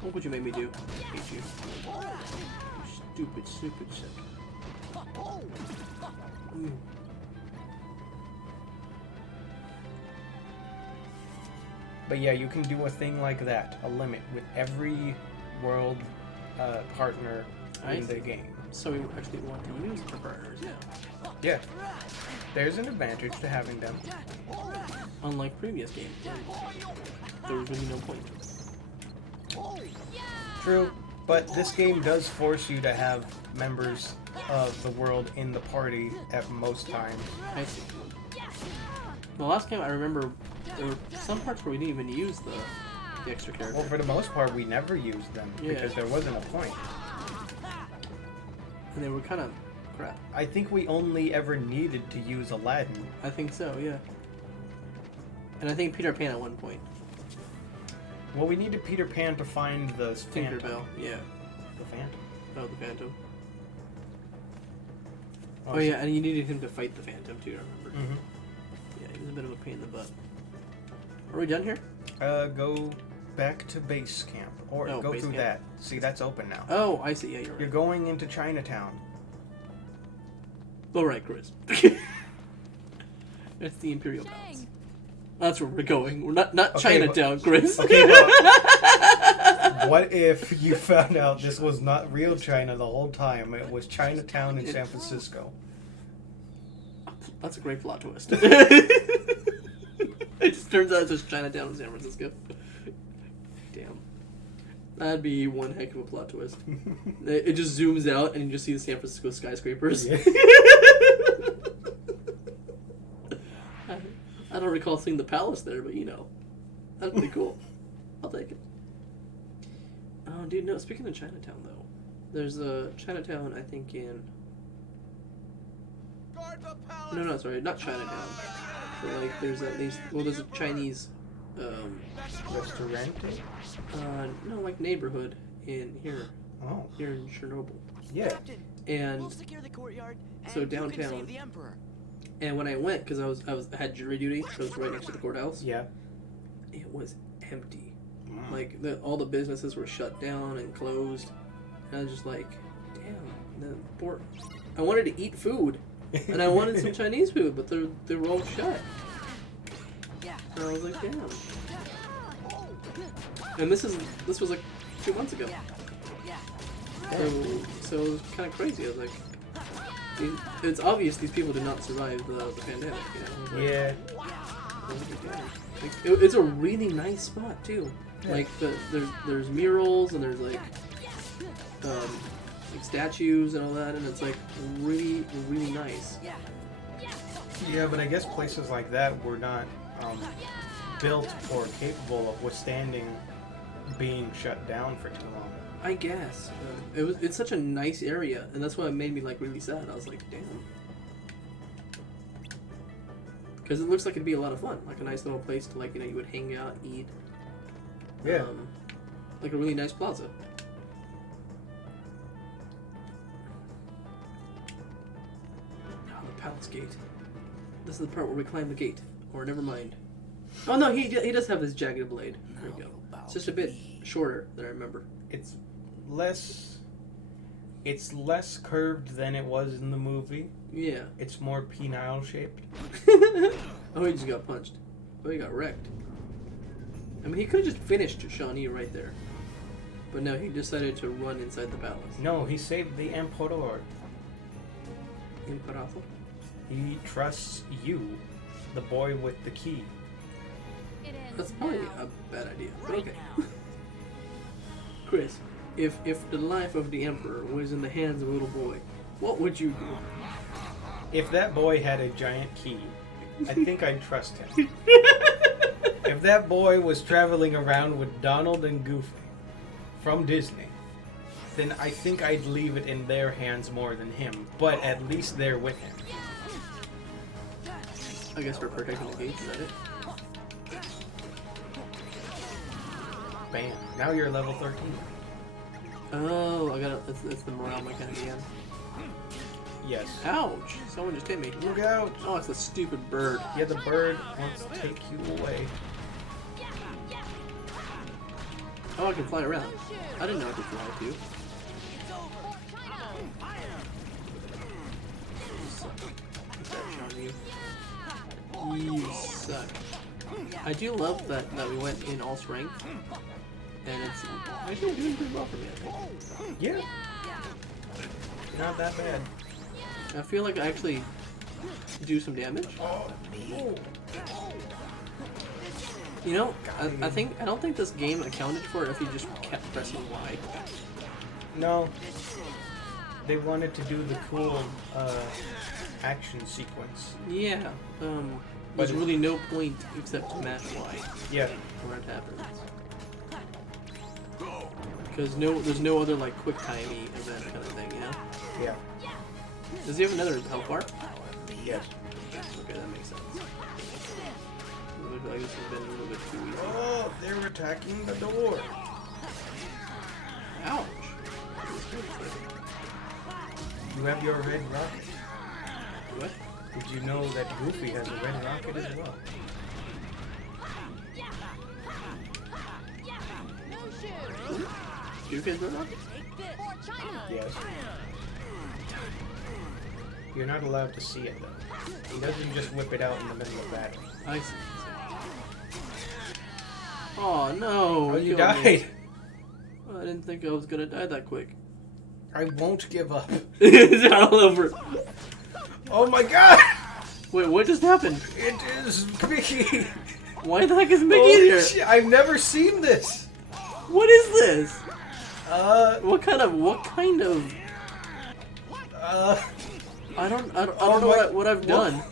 What would you make me do? I hate you. You stupid shit. Ooh. But yeah, you can do a thing like that, a limit, with every world partner in the game. So we actually want to use the partners now. Yeah. There's an advantage to having them. Unlike previous games, there was really no point. True, but this game does force you to have members of the world in the party at most times. I see. The last game I remember, there were some parts where we didn't even use the extra character. Well, for the most part, we never used them because there wasn't a point. And they were kind of crap. I think we only ever needed to use Aladdin. I think so, yeah. And I think Peter Pan at one point. Well, we needed Peter Pan to find the Phantom. Tinkerbell, yeah. The Phantom? Oh, the Phantom. Oh, yeah, and you needed him to fight the Phantom too, I remember. Mm-hmm. Yeah, he was a bit of a pain in the butt. Are we done here? Go back to base camp. Or Oh, go base through camp. that. See, that's open now. Oh, I see, yeah, you're You're right. going into Chinatown. Alright, Chris. That's the Imperial Palace. Dang. That's where we're going. We're not Okay, Chinatown, Chris. Okay, well, what if you found out this was not real China the whole time? It was Chinatown in San Francisco. That's a great plot twist. It just turns out it's just Chinatown in San Francisco. Damn. That'd be one heck of a plot twist. It just zooms out and you just see the San Francisco skyscrapers. Yeah. I don't recall seeing the palace there, but you know. That's pretty cool. I'll take it. Oh, dude, no, speaking of Chinatown, though. There's a Chinatown, I think, in... Guard the palace. No, sorry, not Chinatown. But, like, there's at least... Well, there's a Chinese... Restaurant? No, like, neighborhood in here. Oh. Here in Chernobyl. Yeah. Captain, And... we'll secure the courtyard. So and you can downtown. save the emperor. And when I went, because I had jury duty, so it was right next to the courthouse. Yeah. It was empty. Mm. Like all the businesses were shut down and closed. And I was just like, damn, I wanted to eat food, and I wanted some Chinese food, but they were all shut. Yeah. And I was like, damn. And this was like 2 months ago. Yeah. So it was kind of crazy. I was like, it's obvious these people did not survive the pandemic. You know? Yeah. Like, it's a really nice spot too. Yeah. Like there's murals and there's like statues and all that, and it's like really nice. Yeah. Yeah, but I guess places like that were not built or capable of withstanding being shut down for too long. I guess it's such a nice area, and that's why it made me like really sad. I was like, damn, because it looks like it'd be a lot of fun, like a nice little place to like you would hang out, eat. Yeah. Like a really nice plaza. Oh, the palace gate. This is the part where we climb the gate. Or never mind. Oh no, he does have this jagged blade. There you go. It's just a bit shorter than I remember. It's less curved than it was in the movie. Yeah. It's more penile shaped. Oh, he just got punched. Oh, he got wrecked. I mean, he could have just finished Shawnee right there. But no, he decided to run inside the palace. No, he saved the Emperor. Imperator? He trusts you, the boy with the key. It ends That's probably now. a bad idea. But Right okay. now. Chris, if the life of the Emperor was in the hands of a little boy, what would you do? If that boy had a giant key, I think I'd trust him. If that boy was traveling around with Donald and Goofy from Disney, then I think I'd leave it in their hands more than him, but at least they're with him. I guess we're protecting the gates, is that it? Bam. Now you're level 13. Oh, I got it. It's the morale mechanic again. Yes. Ouch! Someone just hit me. Look out! Oh, it's the stupid bird. Yeah, the bird wants to take you away. Oh, I can fly around. I didn't know I could fly too. You suck. I do love that we went in all strength, and it's actually doing pretty well for me, I think. Yeah. Not that bad. I feel like I actually do some damage. Oh, no. You know, I don't think this game accounted for it if you just kept pressing Y. No. They wanted to do the cool action sequence. Yeah. But There's really no point except to mash Y Yeah. where it happens. Because there's no other like quick timey event kind of thing, you know? Yeah. Does he have another health bar? Yes. Okay, that makes sense. I feel like this has been a little bit too easy. Oh, they're attacking the door. Ouch! You have your red rocket. What? Did you know that Goofy has a red rocket as well? Do you guys know that? Yes. You're not allowed to see it though. He doesn't just whip it out in the middle of battle. I see. Oh no! Oh, you killed me. died. I didn't think I was gonna die that quick. I won't give up. It's all over. Oh my god! Wait, what just happened? It is Mickey! Why the heck is Mickey Holy here? shit, I've never seen this! What is this? Uh, What kind of? I don't know what I've done.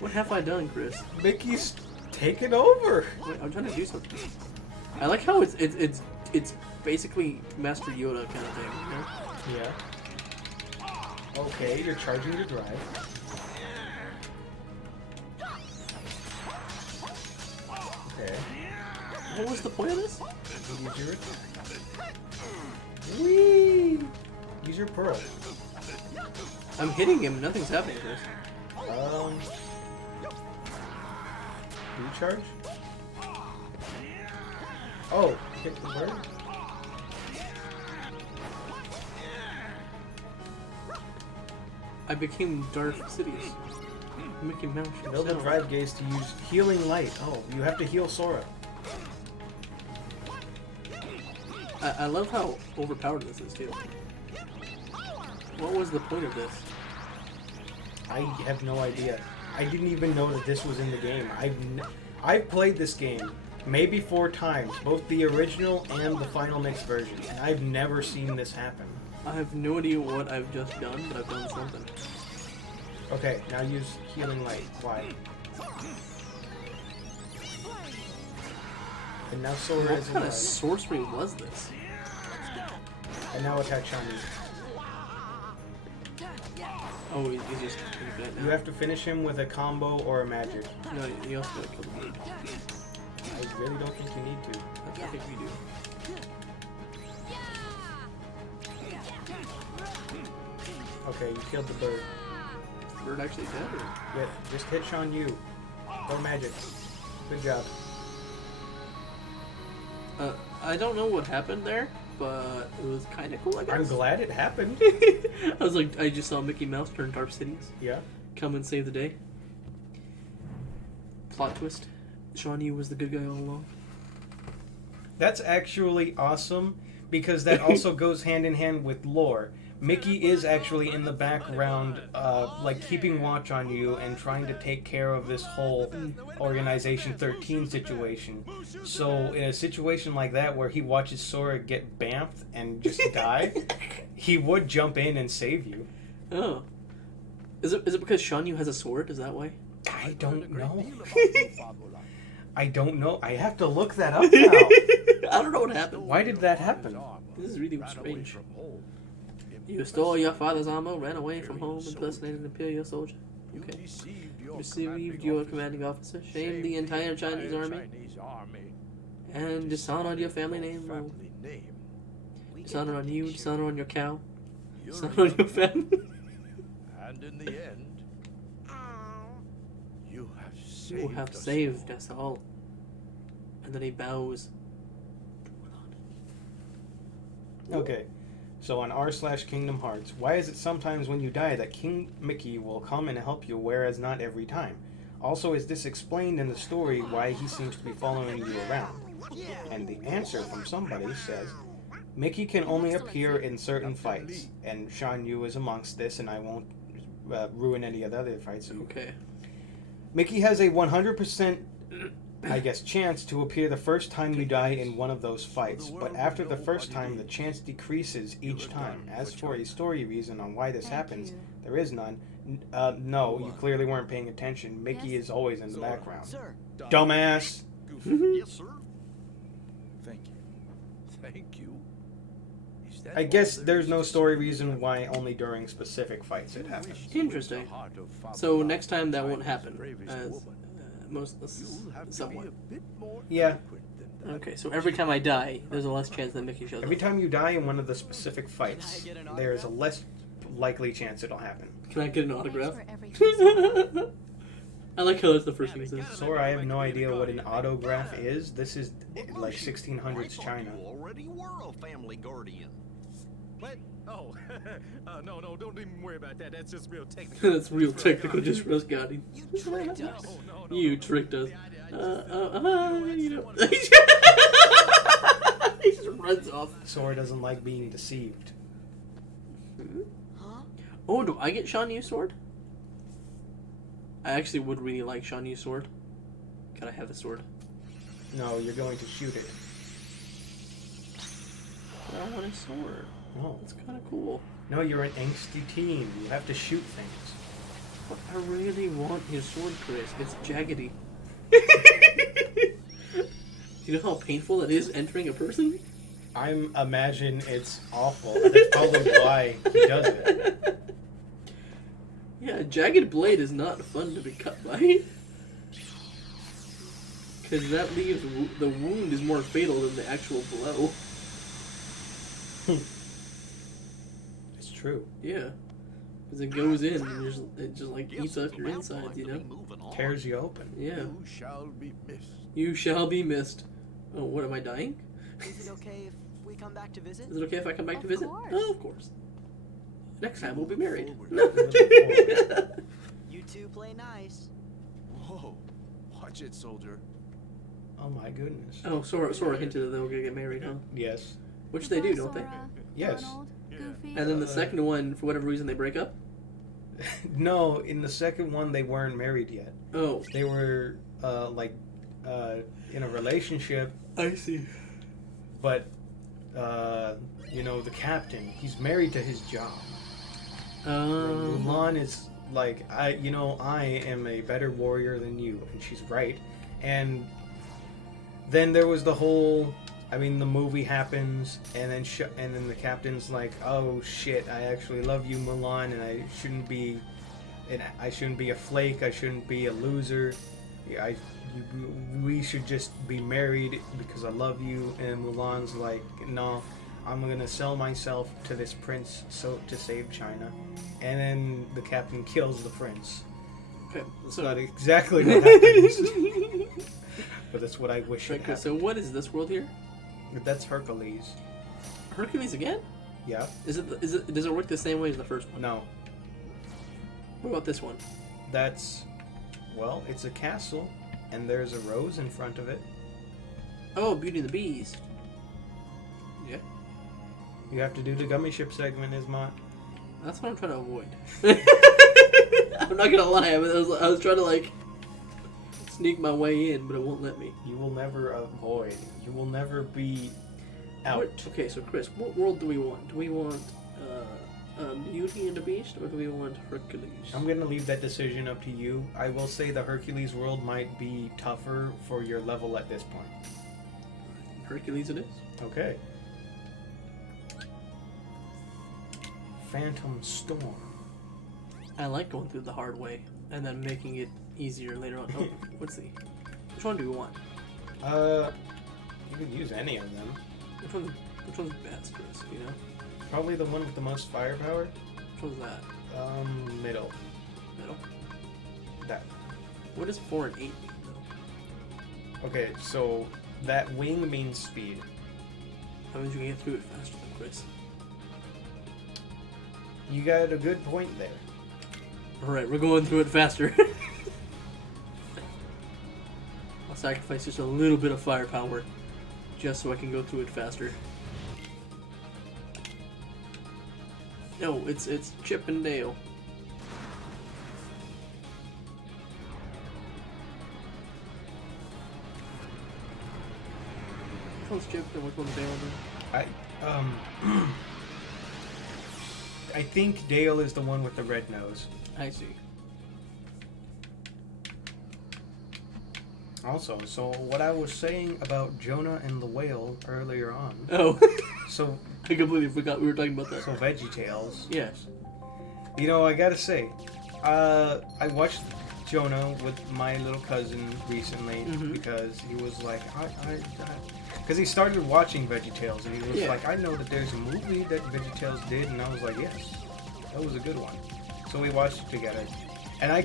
What have I done, Chris? Mickey's taken over! Wait, I'm trying to do something. I like how it's basically Master Yoda kind of thing. You know? Yeah. Okay, you're charging your drive. Okay. What was the point of this? Use your... Whee! Use your pearl. I'm hitting him. Nothing's happening, Chris. Do you charge? Oh, hit the bird? I became Darth Sidious. Mickey Mouse. Build a drive gaze to use healing light. Oh, you have to heal Sora. I love how overpowered this is too. What was the point of this? I have no idea. I didn't even know that this was in the game. I've played this game maybe 4 times, both the original and the Final Mix version, and I've never seen this happen. I have no idea what I've just done, but I've done something. Okay, now use healing light. Why? And now Sora What is kind of alive. sorcery was this? And now attack Shani. Oh, he's just dead now. You have to finish him with a combo or a magic. No, you also gotta kill the bird. I really don't think you need to. I think we do. Okay, you killed the bird. Is the bird actually dead? Or? Yeah, just hit Sean Yu. Go magic. Good job. I don't know what happened there, but it was kind of cool, I guess. I'm glad it happened. I was like, I just saw Mickey Mouse turn Darth Sidious. Yeah. Come and save the day. Plot twist. Sean Yu was the good guy all along. That's actually awesome because that also goes hand in hand with lore. Mickey is actually in the background, like keeping watch on you and trying to take care of this whole Organization 13 situation. So in a situation like that where he watches Sora get bamfed and just die, he would jump in and save you. Oh. Is it because Sean Yu has a sword? Is that why? I don't know. I don't know. I have to look that up now. I don't know what happened. Why did that happen? This is really strange. You stole your father's armor, ran away from home, impersonated an Imperial soldier. Okay. Deceived your commanding officer, shamed the entire Chinese army, and dishonored your family name. Well, dishonor on you, dishonor on your cow, dishonor on your family. And in the end, you have saved You have us saved all. us all. And then he bows. Okay, so on r/Kingdom Hearts, why is it sometimes when you die that King Mickey will come and help you, whereas not every time? Also, is this explained in the story why he seems to be following you around? And the answer from somebody says, Mickey can only appear in certain fights, and Shan Yu is amongst this, and I won't ruin any of the other fights. Okay. Mickey has a 100%, I guess, chance to appear the first time you die in one of those fights, but after the first time, the chance decreases each time. As for a story reason on why this happens, there is none. No, you clearly weren't paying attention. Mickey is always in the background. Sir. Dumbass! Yes, sir. Thank you. Thank you. Is that I all guess there there's is no to story say? reason why only during specific fights it happens. Interesting. So next time that won't happen, as most somewhat. Yeah. Okay, so every time I die, there's a less chance that Mickey shows Every up. time you die in one of the specific fights, there's a less likely chance it'll happen. Can I get an Thanks autograph? for everything. I like how that's the first thing he says. Sora, I have no idea what an autograph is. This is like 1600s China. You already were a family guardian. What? Oh, no, don't even worry about that. That's just real technical. That's real technical, just for us Gotti. You tricked us. No, You tricked us. You know. He just runs off. Sora doesn't like being deceived. Huh? Oh, do I get Shan Yu's sword? I actually would really like Shan Yu's sword. Can I have the sword? No, you're going to shoot it. I want his sword. No. That's kind of cool. No, you're an angsty teen. You have to shoot things. But I really want his sword, Chris. It's jaggedy. You know how painful it is entering a person? I imagine it's awful. That's probably why he does it. Yeah, a jagged blade is not fun to be cut by. Because that leaves the wound is more fatal than the actual blow. It's true. Yeah. Because it goes in and it just like eats up your insides, you know? Tears you open. Yeah. You shall be missed. You shall be missed. Oh, what, am I dying? Is it okay if we come back to visit? Is it okay if I come back to Of visit? course. Oh, of course. Next time we'll be married. You two play nice. Whoa. Watch it, soldier. Oh my goodness. Oh, Sora hinted that they were gonna get married, huh? Yes. Which they do, don't they? Sora, Yes. Donald, Goofy. And then the second one, for whatever reason, they break up? No, in the second one they weren't married yet. Oh. They were in a relationship, I see. but you know, the captain, he's married to his job. Mulan is like, I am a better warrior than you, and she's right. And then there was the whole, the movie happens, and then the captain's like, oh shit, I actually love you, Mulan, and I shouldn't be a flake, I shouldn't be a loser. We should just be married because I love you. And Mulan's like, no, I'm gonna sell myself to this prince to save China. And then the captain kills the prince. Okay, That's so not exactly what happens, but that's what I wish had okay, happened. so what is this world here? That's Hercules. Hercules again? Yeah. Does it work the same way as the first one? No, What about this one? that's, well, it's a castle, and there's a rose in front of it. Oh, Beauty and the Bees. Yeah, You have to do the gummy ship segment, Ismat. that's what I'm trying to avoid. I'm not gonna lie, I was trying to like sneak my way in, but it won't let me. You will never avoid. You will never be out. Okay, so Chris, what world do we want? Do we want Beauty and the Beast, or do we want Hercules? I'm gonna leave that decision up to you. I will say the Hercules world might be tougher for your level at this point. Hercules it is. Okay. Phantom Storm. I like going through the hard way and then making it easier later on. Oh, let's see. Which one do we want? You could use any of them. Which one's best, Chris? You know? Probably the one with the most firepower. Which one's that? Middle. Middle. That. What does 4 and 8 mean, though? Okay, so that wing means speed. How means you can get through it faster than Chris? You got a good point there. Alright, we're going through it faster. I'll sacrifice just a little bit of firepower just so I can go through it faster. No, it's Chip and Dale. Which one's Chip and which one's Dale then? I think Dale is the one with the red nose. I see. Also, so what I was saying about Jonah and the whale earlier on. Oh, So I completely forgot we were talking about that. so VeggieTales. Yes. You know, I gotta say, I watched Jonah with my little cousin recently because he was like, because he started watching VeggieTales and he was like, I know that there's a movie that VeggieTales did, and I was like, yes, that was a good one. So we watched it together, and I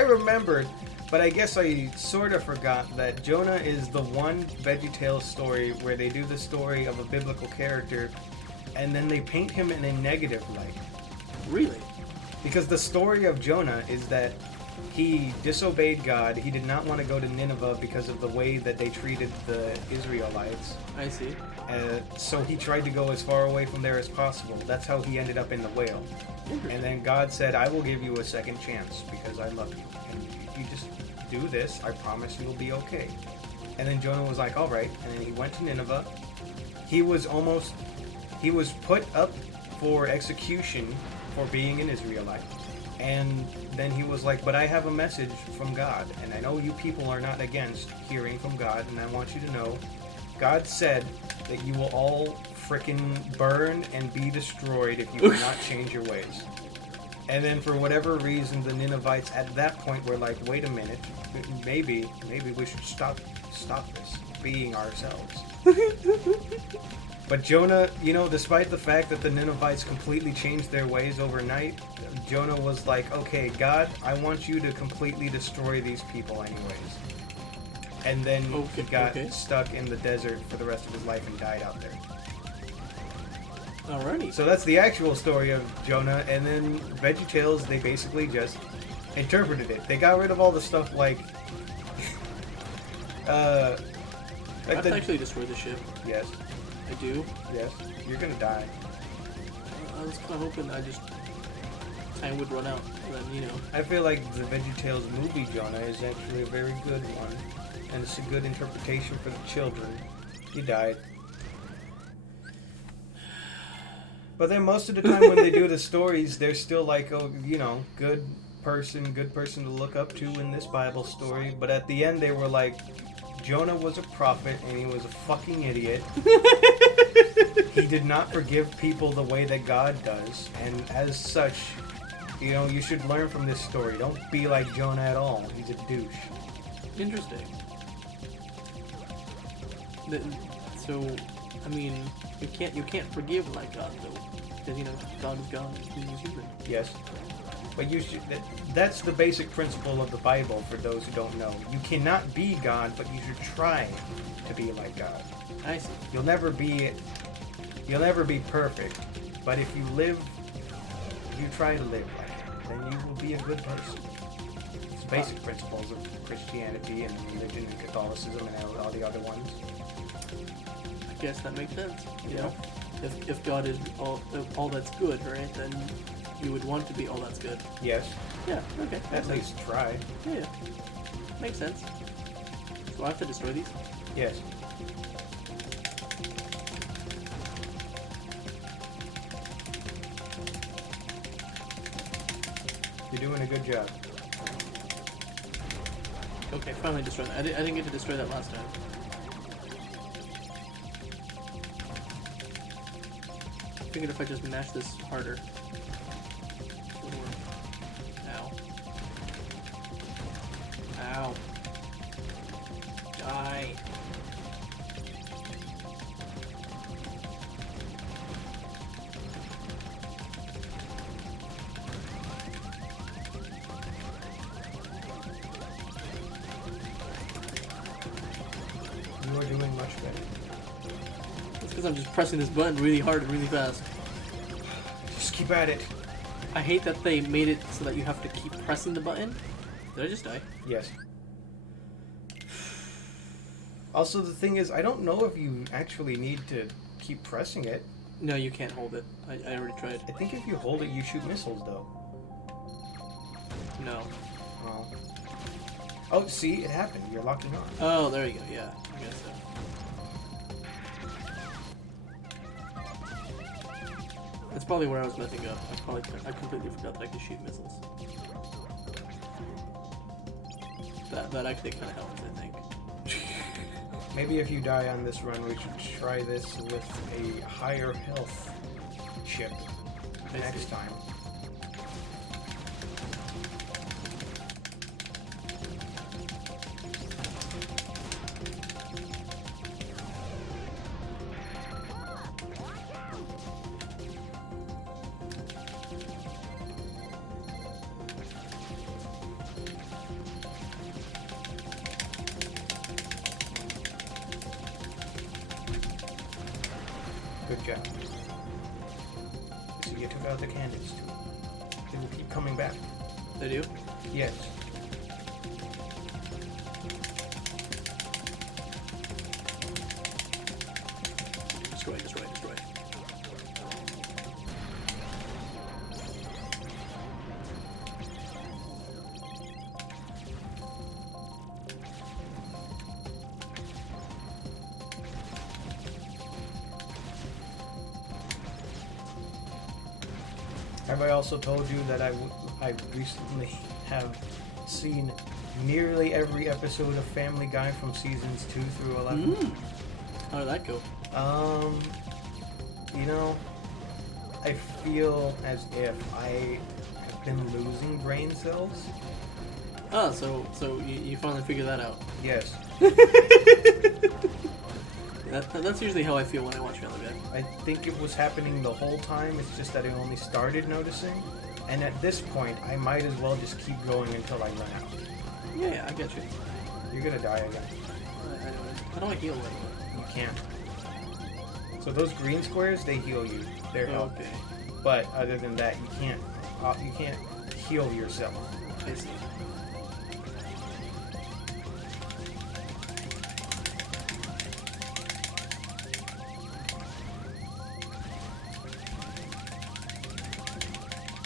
remembered, but I guess I sort of forgot that Jonah is the one VeggieTales story where they do the story of a biblical character, and then they paint him in a negative light. Really? Because the story of Jonah is that he disobeyed God. He did not want to go to Nineveh because of the way that they treated the Israelites. I see. So he tried to go as far away from there as possible. That's how he ended up in the whale. And then God said, I will give you a second chance because I love you. And if you just do this, I promise you will be okay. And then Jonah was like, all right. And then he went to Nineveh. He was put up for execution for being an Israelite. And then he was like, but I have a message from God. And I know you people are not against hearing from God. And I want you to know, God said that you will all frickin' burn and be destroyed if you do not change your ways. And then for whatever reason, the Ninevites at that point were like, wait a minute, maybe we should stop this being ourselves. But Jonah, you know, despite the fact that the Ninevites completely changed their ways overnight, Jonah was like, okay, God, I want you to completely destroy these people anyways. And then he got stuck in the desert for the rest of his life and died out there. Alrighty. So that's the actual story of Jonah, and then VeggieTales, they basically just interpreted it. They got rid of all the stuff like... I have to actually destroy the ship. Yes. I do. Yes. You're gonna die. I was kind of hoping time would run out, and then, you know. I feel like the VeggieTales movie Jonah is actually a very good one, and it's a good interpretation for the children. He died. But then most of the time when they do the stories, they're still like, oh, you know, good person to look up to in this Bible story. But at the end, they were like, Jonah was a prophet and he was a fucking idiot. He did not forgive people the way that God does. And as such, you know, you should learn from this story. Don't be like Jonah at all. He's a douche. Interesting. So, I mean, you can't forgive like God though, because you know God is God and He's human. Yes, but you should. That's the basic principle of the Bible. For those who don't know, you cannot be God, but you should try to be like God. I see. You'll never be perfect, but if you try to live like it, then you will be a good person. It's basic principles of Christianity and religion and Catholicism and all the other ones. I guess that makes sense. You know, if God is all that's good, right? Then you would want to be all that's good. Yes. Yeah. Okay. At least try. Yeah. Makes sense. So I have to destroy these. Yes. You're doing a good job. Okay, finally destroy that. I didn't get to destroy that last time. I figured if I just mash this harder. Ow. Ow. Die. much better. It's because I'm just pressing this button really hard and really fast. Just keep at it. I hate that they made it so that you have to keep pressing the button. Did I just die? Yes. Also, the thing is, I don't know if you actually need to keep pressing it. No, you can't hold it. I already tried. I think if you hold it, you shoot missiles, though. No. Oh. Oh, see, it happened. You're locking on. Oh, there you go. Yeah, I guess so. That's probably where I was messing up. I completely forgot that I could shoot missiles. That actually kind of helps, I think. Maybe if you die on this run, we should try this with a higher health ship next time. Good job. So you took out the candidates too. They will keep coming back. They do? Yes. Destroy, destroy, destroy. Have I also told you that I recently have seen nearly every episode of Family Guy from seasons 2 through 11? How did that go? You know, I feel as if I have been losing brain cells. Oh, so you finally figured that out. Yes. That's usually how I feel when I watch Family Guy. I think it was happening the whole time. It's just that I only started noticing. And at this point, I might as well just keep going until I run out. Yeah, I get you. You're gonna die again. How do I heal anyway? You can't. So those green squares, they heal you. They're health. Okay, But other than that, you can't heal yourself. I see.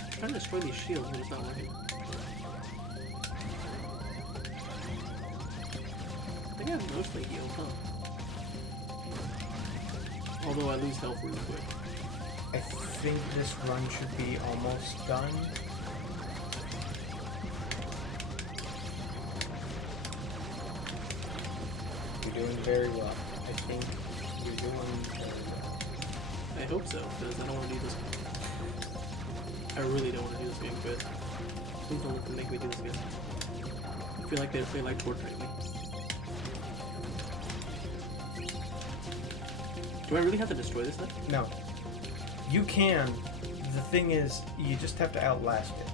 I'm trying to destroy these shields, but it's not working. I think I'm mostly healed, huh? Although I lose health really quick. I think this run should be almost done. You're doing very well. I think you're doing very well. I hope so, because I don't want to do this. I really don't want to do this game good. Please don't make me do this again. I feel like they like torturing me. Do I really have to destroy this thing? No. You can. The thing is, you just have to outlast it.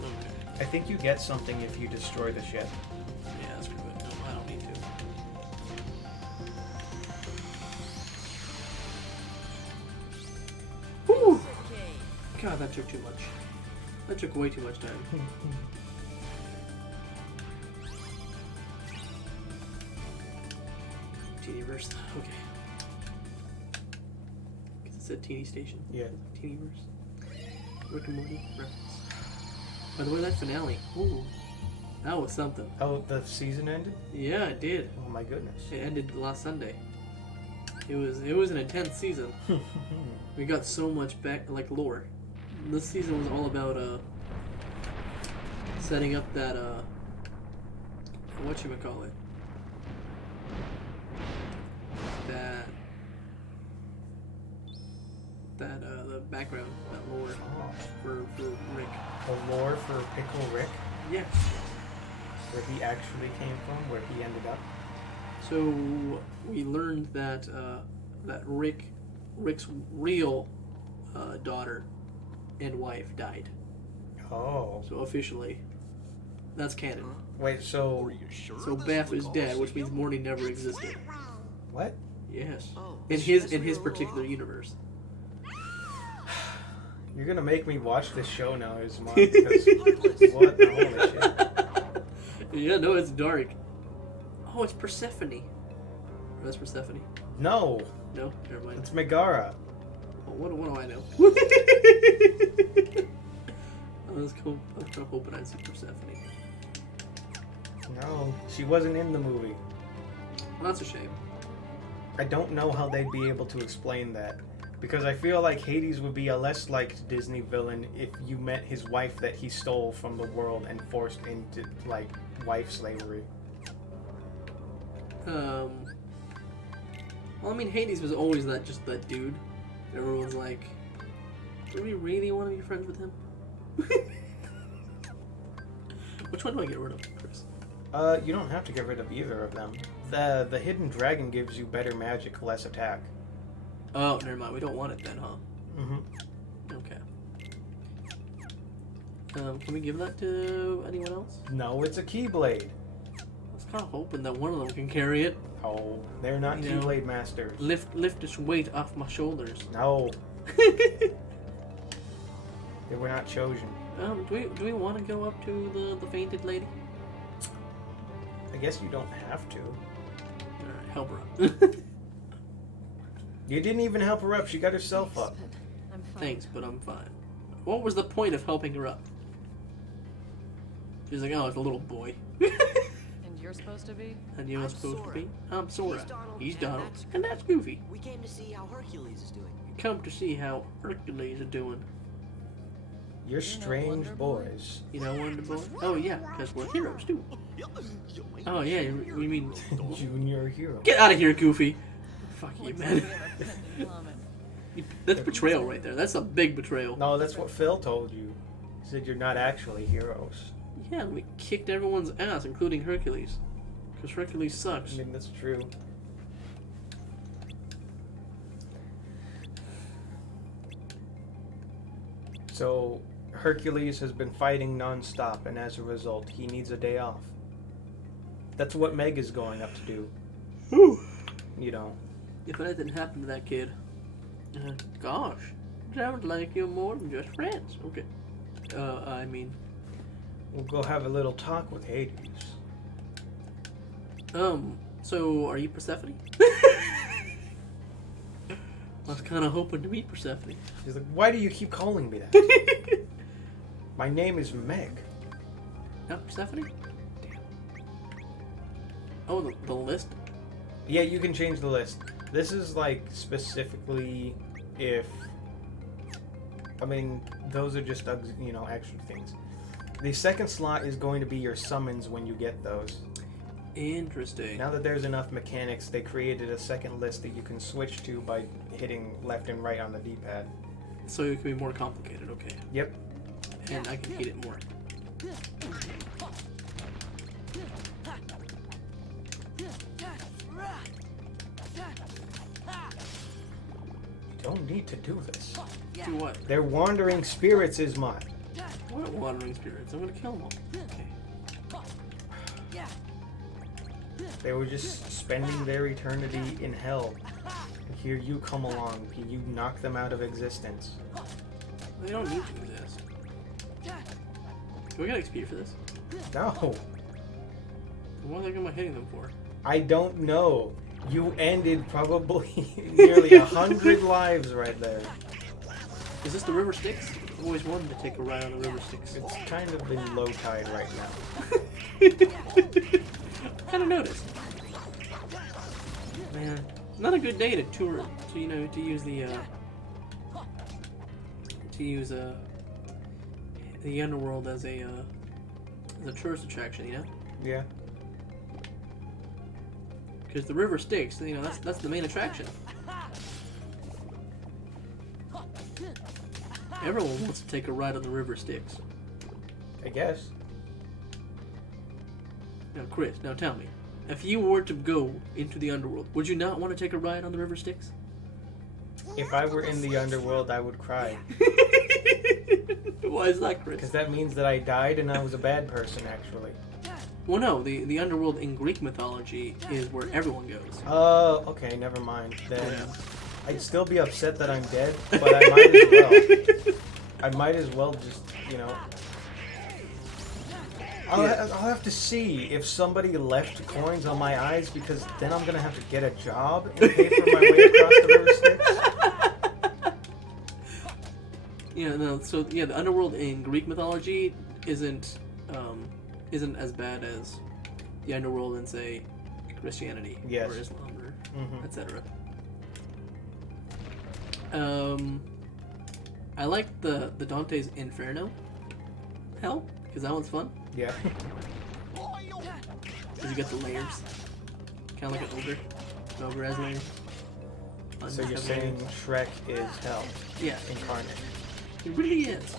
Okay. I think you get something if you destroy the ship. Yeah, screw it. No, I don't need to. Whew! God, that took too much. That took way too much time. Teenyverse. Okay. Because it said Teeny Station. Yeah. Teenyverse. Rick and Morty reference. By the way, that finale. Ooh. That was something. Oh, the season ended? Yeah, it did. Oh my goodness. It ended last Sunday. It was an intense season. We got so much back lore. This season was all about setting up that whatchamacallit. The background, that lore for Rick. The lore for Pickle Rick, Yeah. where he actually came from, where he ended up. So we learned that that Rick's real daughter and wife died. Oh. So officially, That's canon. Wait, so Are you sure? So this Beth was is all dead, which means CGI? Morty never existed. what? Yes. Oh, In that's his really a particular little universe. You're gonna make me watch this show now, Ismar. Because what the holy shit? Yeah, no, it's dark. Oh, it's Persephone. Oh, that's Persephone. No, No, never mind. it's Megara. Oh, what do I know? I was kind of hoping I'd see Persephone. No, she wasn't in the movie. Well, that's a shame. I don't know how they'd be able to explain that. Because I feel like Hades would be a less liked Disney villain if you met his wife that he stole from the world and forced into, like, wife slavery. Well, I mean, Hades was always that dude. Everyone's like, do we really want to be friends with him? Which one do I get rid of, Chris? You don't have to get rid of either of them. The hidden dragon gives you better magic, less attack. Oh, never mind. We don't want it then, huh? Mm-hmm. Okay. Can we give that to anyone else? No, it's a Keyblade. I was kind of hoping that one of them can carry it. Oh, they're not You know. Keyblade masters. Lift this weight off my shoulders. No, they were not chosen. Do we want to go up to the fainted lady? I guess you don't have to. Alright, help her up. You didn't even help her up. She got herself up. I'm fine. Thanks, but I'm fine. What was the point of helping her up? She's like, oh, it's a little boy. And you're supposed to be? And you're I'm supposed Sora. to be? I'm Sora. He's Donald, and And that's Goofy. We came to see how Hercules is doing. Come to see how Hercules are doing. You're strange Wonder Boy? boys. You know, Wonder Boy? Oh, yeah, because we're heroes, too. Oh, yeah, you mean... Junior hero. Get out of here, Goofy. Fuck you, Looks man. like we have a pending plummet. That's betrayal right there. That's a big betrayal. No, that's what Phil told you. He said you're not actually heroes. Yeah, we kicked everyone's ass, including Hercules. Because Hercules I sucks. mean, that's true. So, Hercules has been fighting non-stop, and as a result, he needs a day off. That's what Meg is going up to do. Whew. You know. If anything happened to that kid, gosh, sounds like you're more than just friends. Okay. I mean, We'll go have a little talk with Hades. so are you Persephone? I was kind of hoping to meet Persephone. He's like, why do you keep calling me that? My name is Meg. Not Persephone? Damn. Oh, the list? Yeah, you can change the list. This is like specifically if... I mean, those are just, you know, extra things. The second slot is going to be your summons when you get those. Interesting. Now that there's enough mechanics, they created a second list that you can switch to by hitting left and right on the D-pad. So it can be more complicated, okay. Yep. And I can hit it more. You don't need to do this. Do what? They're wandering spirits, Ismar. What wandering spirits? I'm gonna kill them all. Okay. They were just spending their eternity in hell. And here you come along, you knock them out of existence. They don't need to do this. Do we get XP for this? No, What the heck am I hitting them for? I don't know. You ended probably nearly 100 lives right there. Is this the River Styx? I've always wanted to take a ride on the River Styx. It's kind of in low tide right now. I kind of noticed. Man, not a good day to tour. To use the Underworld as a tourist attraction. You know, Yeah. because the River Styx. You know, that's the main attraction. Everyone wants to take a ride on the River Styx. I guess. Now, Chris, now tell me, if you were to go into the Underworld, would you not want to take a ride on the River Styx? If I were in the underworld, I would cry. Why is that, Chris? Because that means that I died and I was a bad person, actually. Well, no, the underworld in Greek mythology is where everyone goes. Oh, okay, never mind. Then Yeah. I'd still be upset that I'm dead, but I might as well. I might as well just, you know. I'll have to see if somebody left coins on my eyes, because then I'm gonna have to get a job and pay for my way across the River Styx. Yeah, no. So yeah, the underworld in Greek mythology isn't as bad as the underworld in, say, Christianity Yes. or Islam or Mhm. etc. I like the Dante's Inferno hell, because that one's fun. Yeah. Because you get the layers, kind of like an ogre. An ogre has layers. So you're Have saying layers. Shrek is hell Yeah, incarnate? it really is.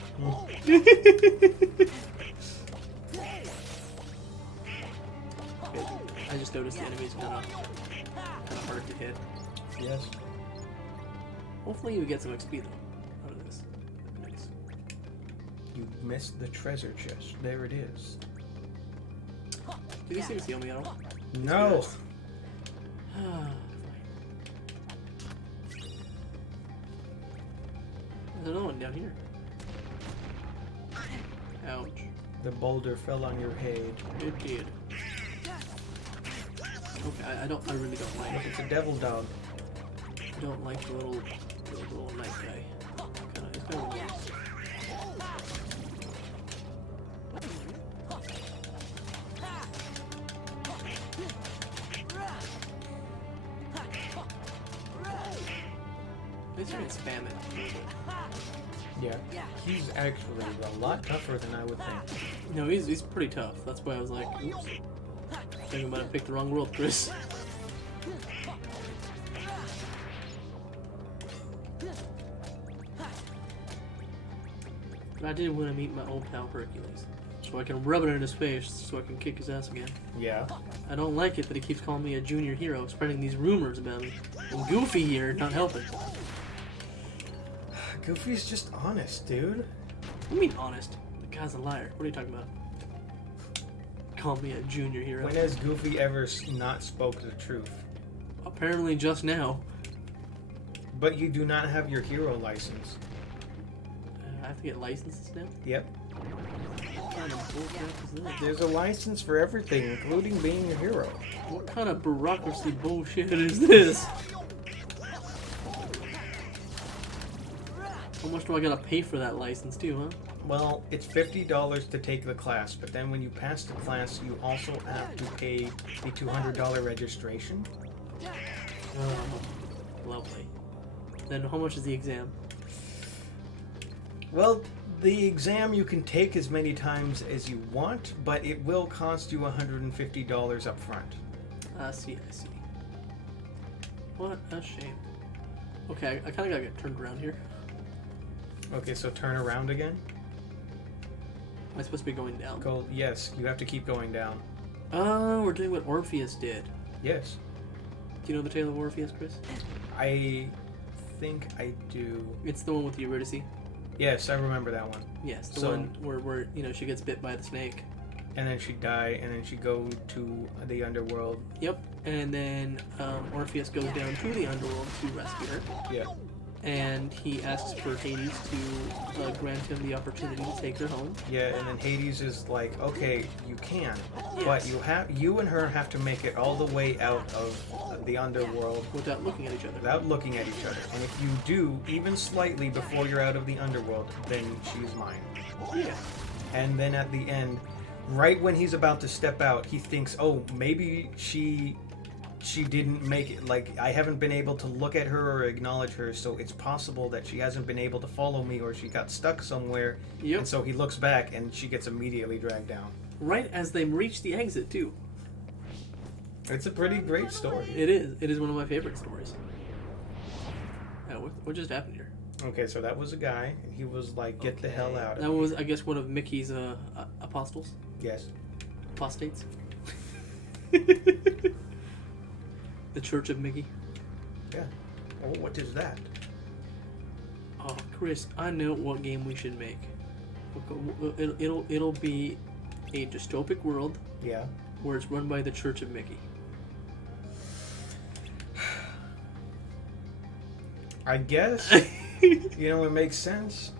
I just noticed the enemies kind of hard to hit. Yes. Hopefully you get some XP though out of this. Nice. You missed the treasure chest. There it is. Do these things heal me at all? No. There's another one down here. Ouch. The boulder fell on your head. It did. Okay, I really don't like Look, it. it's a devil dog. I don't like the little night guy. He's kind of weird. At least I can spam it. Yeah. He's actually a lot tougher than I would think. No, he's pretty tough. That's why I was like, oops. I think I might have picked the wrong world, Chris. But I did want to meet my old pal Hercules, so I can rub it in his face so I can kick his ass again. Yeah. I don't like it that he keeps calling me a junior hero, spreading these rumors about me. And Goofy here, not helping. Goofy's just honest, dude. What do you mean honest? The guy's a liar. What are you talking about? Call me a junior hero. When has Goofy ever not spoke the truth? Apparently just now. But you do not have your hero license. I have to get licenses now? Yep. What kind of bullcrap is this? There's a license for everything, including being a hero. What kind of bureaucracy bullshit is this? How much do I gotta pay for that license too, huh? Well, it's $50 to take the class, but then when you pass the class, you also have to pay the $200 registration. Lovely. Then how much is the exam? Well, the exam you can take as many times as you want, but it will cost you $150 up front. I see. What a shame. Okay, I kinda gotta get turned around here. Okay, so turn around again. Am I supposed to be going down? Go. Yes, you have to keep going down. Oh, we're doing what Orpheus did. Yes. Do you know the tale of Orpheus, Chris? I think I do. It's the one with Eurydice. Yes, I remember that one. Yes, the So- one where she gets bit by the snake. And then she die, and then she go to the underworld. Yep. And then Orpheus goes down to the underworld to rescue her. Yeah. And he asks for Hades to grant him the opportunity to take her home. Yeah, and then Hades is like, okay, you can, Yes. but you and her have to make it all the way out of the underworld Without looking at each other. without looking at each other. And if you do, even slightly before you're out of the underworld, then she's mine. Yeah. And then at the end, right when he's about to step out, he thinks, oh, maybe she didn't make it. Like, I haven't been able to look at her or acknowledge her, so it's possible that she hasn't been able to follow me or she got stuck somewhere. Yep. And so he looks back and she gets immediately dragged down. Right as they reach the exit, too. It's a pretty great story. It is. It is one of my favorite stories. What just happened here? Okay, so that was a guy, and he was like, get the hell out of That here. was, I guess, one of Mickey's apostles. Yes. Apostates. The Church of Mickey. Yeah. Oh, what is that? Oh, Oh, Chris, I know what game we should make. It'll be a dystopic world Yeah. where it's run by the Church of Mickey. I guess. It makes sense.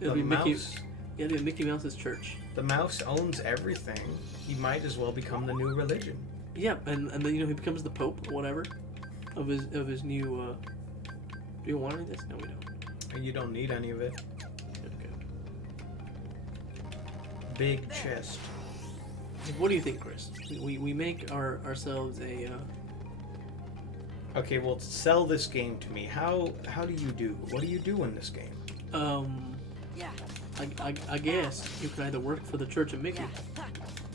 It'll The be Mickey. mouse. Yeah, it'll be Mickey Mouse's church. The mouse owns everything. He might as well become the new religion. Yeah, and then he becomes the Pope or whatever of his new. Do you want any of this? No, we don't. And you don't need any of it. Okay. Big chest. What do you think, Chris? We make ourselves a. Okay, well, sell this game to me. How do you do? What do you do in this game? Yeah. I guess you can either work for the Church of Mickey,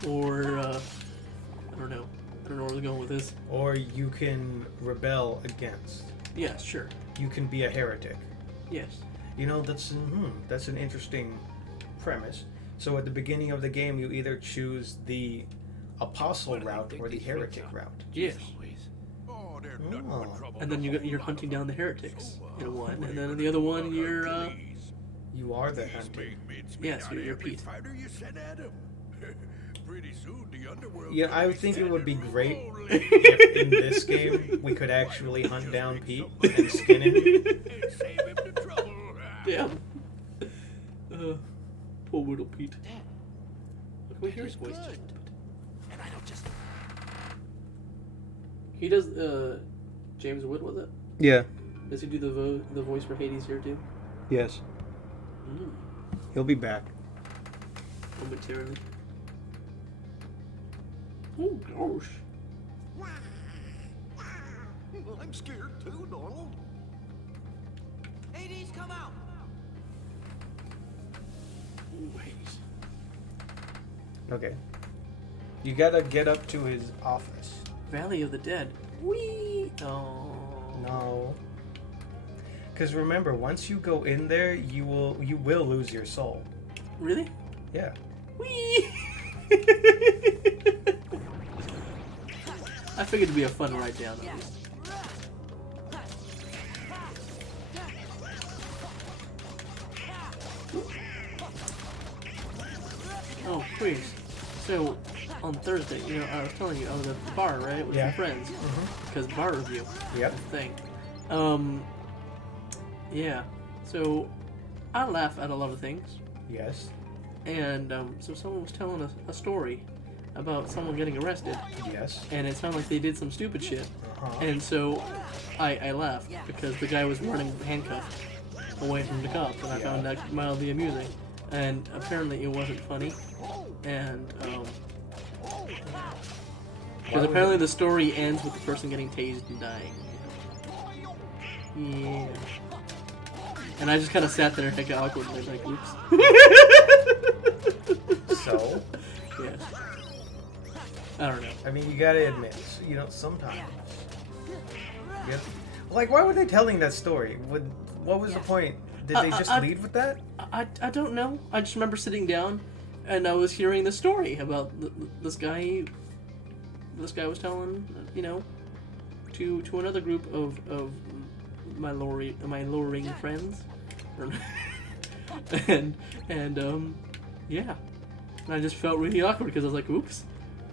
or I don't know. I don't know where we're going with this. Or you can rebel against. Yeah, sure. You can be a heretic. Yes. That's an interesting premise. So at the beginning of the game, you either choose the apostle route or the heretic route. Yes. Oh, they're Oh. nothing but trouble. And then you're hunting down the heretics in one, and then in the other one you're You are the hunter. Yes, you're Pete. Fighter you sent at him. Pretty soon the Underworld. Yeah, I would think it would be great if in this game we could actually hunt down Pete and skin him. Save him the trouble. Damn. Poor little Pete. Look, we hear his voice just a little bit. And I don't just. He does. James Wood, was it? Yeah. Does he do the voice for Hades here too? Yes. He'll be back. Momentarily. Oh gosh. I'm scared too, Donald. Hades, come out. Ooh, Hades. Okay. You gotta get up to his office. Valley of the Dead. Whee! Oh. No. Because remember, once you go in there, you will lose your soul. Really? Yeah. Whee! I figured it'd be a fun ride down. At least. Oh, please. So, on Thursday, I was telling you, I was at the bar, right, with Yeah. some friends, because bar review Yep. thing. Yeah. So, I laugh at a lot of things, Yes. and so someone was telling a story about someone getting arrested, Yes. and it sounded like they did some stupid shit, Uh-huh. and so I laughed because the guy was running handcuffed away from the cops, and I found that mildly amusing. And apparently it wasn't funny, and because apparently the story ends with the person getting tased and dying. Yeah. And I just kind of sat there and got awkwardly like, oops. So, Yeah. I don't know. I mean, you gotta admit, sometimes. Yep. Like, why were they telling that story? What was the point? Did they just lead with that? I don't know. I just remember sitting down, and I was hearing the story about this guy. This guy was telling, to another group of my lowering friends, and yeah, and I just felt really awkward because I was like, oops,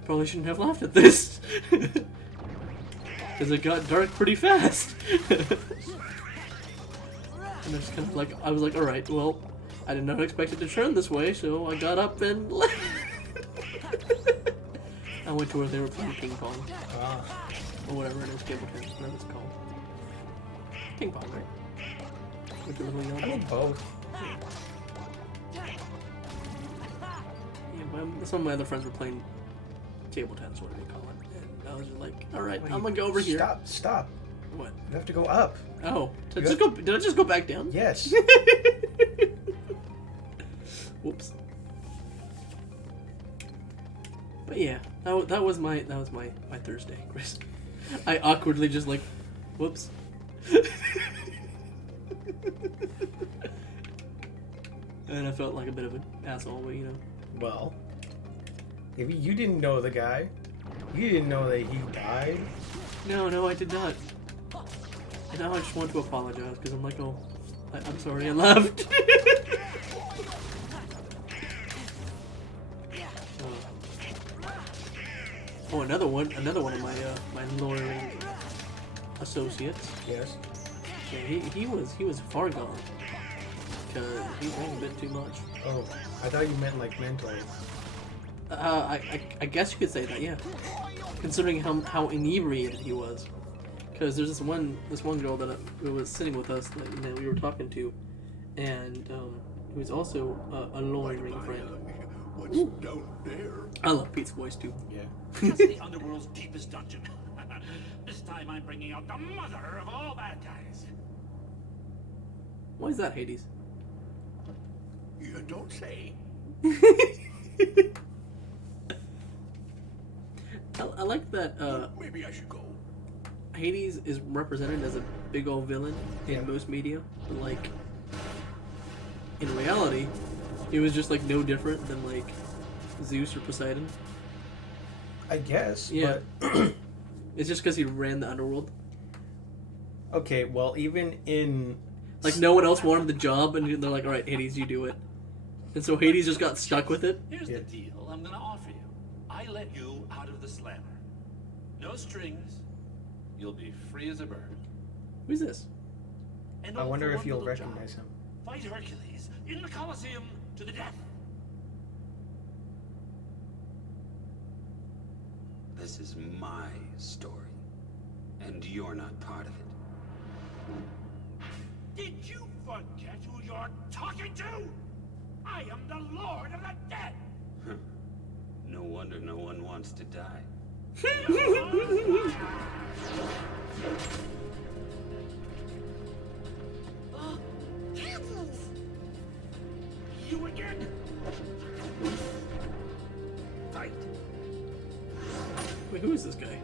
probably shouldn't have laughed at this, because it got dark pretty fast. And I just kind of I was like, all right, well, I did not expect it to turn this way, so I got up and I went to where they were playing ping pong, or whatever it is, table tennis, whatever it's called. Ping pong, right? With the little yellow I mean, ball. both. Yeah, some of my other friends were playing table tennis, whatever you call it, and I was just like, all right, I'm gonna go over here. Stop. What? You have to go up. Oh, did I just go back down? Yes. Whoops. But yeah, that was my Thursday, Chris. I awkwardly just whoops. And I felt like a bit of an asshole, but Well, maybe you didn't know the guy. You didn't know that he died. No, I did not. And now I just want to apologize because I'm like, oh, I'm sorry I left. Oh, another one of my lawyering associates. Yes. Yeah, he was far gone because he drank a bit too much. Oh, I thought you meant like mentally. I guess you could say that, yeah. Considering how inebriated he was, because there's this one girl that was sitting with us that we were talking to, and who was also a lawyering friend. What's down there? I love Pete's voice too. Yeah. It's the Underworld's deepest dungeon. This time I'm bringing out the mother of all bad guys. Why is that, Hades? You don't say. I like that Maybe I should go. Hades is represented as a big old villain in most media, but like in reality, he was just like no different than like Zeus or Poseidon. I guess. Yeah. But It's just because he ran the Underworld. okay, well, even in Like no one else wanted the job, and they're like, "All right, Hades, you do it." And so Hades just got stuck with it. Here's Yeah. the deal I'm gonna offer you. I let you out of the slammer. No strings. You'll be free as a bird. Who's this? And I all wonder for if one you'll little job. recognize him. Fight Hercules in the Colosseum to the death. This is my story, and you're not part of it. Did you forget who you're talking to? I am the Lord of the Dead. No wonder no one wants to die. You again? Fight. Wait, who is this guy?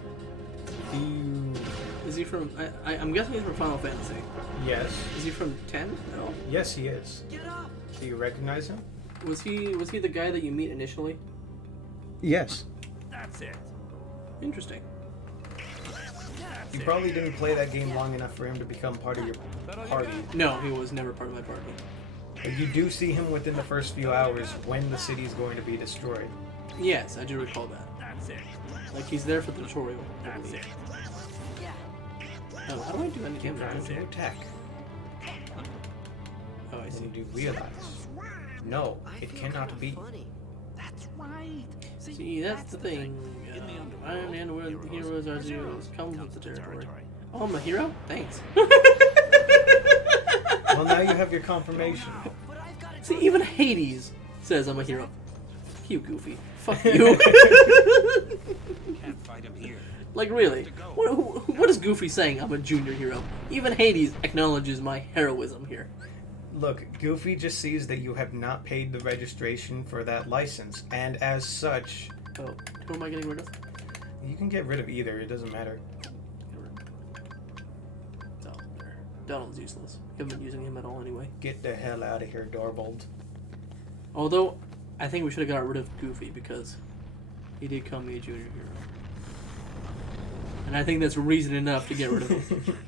Is he from? I'm guessing he's from Final Fantasy. Yes. Is he from 10? No. Yes, he is. Get up! Do you recognize him? Was he the guy that you meet initially? Yes. That's it. Interesting. That's You it. probably didn't play that game long enough for him to become part of your party. No, he was never part of my party. But you do see him within the first few hours when the city's going to be destroyed. Yes, I do recall that. That's it. Like he's there for the tutorial. I That's believe. it. Oh, how do I do any damage? That's an attack. Oh, I see. And you realize, no, it cannot be. Funny. That's right. See, that's the thing. In the Underworld, Iron Man, where the heroes are zeros, comes with the territory. Oh, I'm a hero? Thanks. Well, now you have your confirmation. See, even Hades says I'm a hero. You goofy. Fuck you. Can't fight him here. Like, really? What is Goofy saying? I'm a junior hero. Even Hades acknowledges my heroism here. Look, Goofy just sees that you have not paid the registration for that license, and as such, Oh, who am I getting rid of? you can get rid of either, it doesn't matter. Donald there. Donald's useless. Haven't been using him at all anyway. Get the hell out of here, Dorbold. Although, I think we should have got rid of Goofy because he did call me a junior hero. And I think that's reason enough to get rid of him.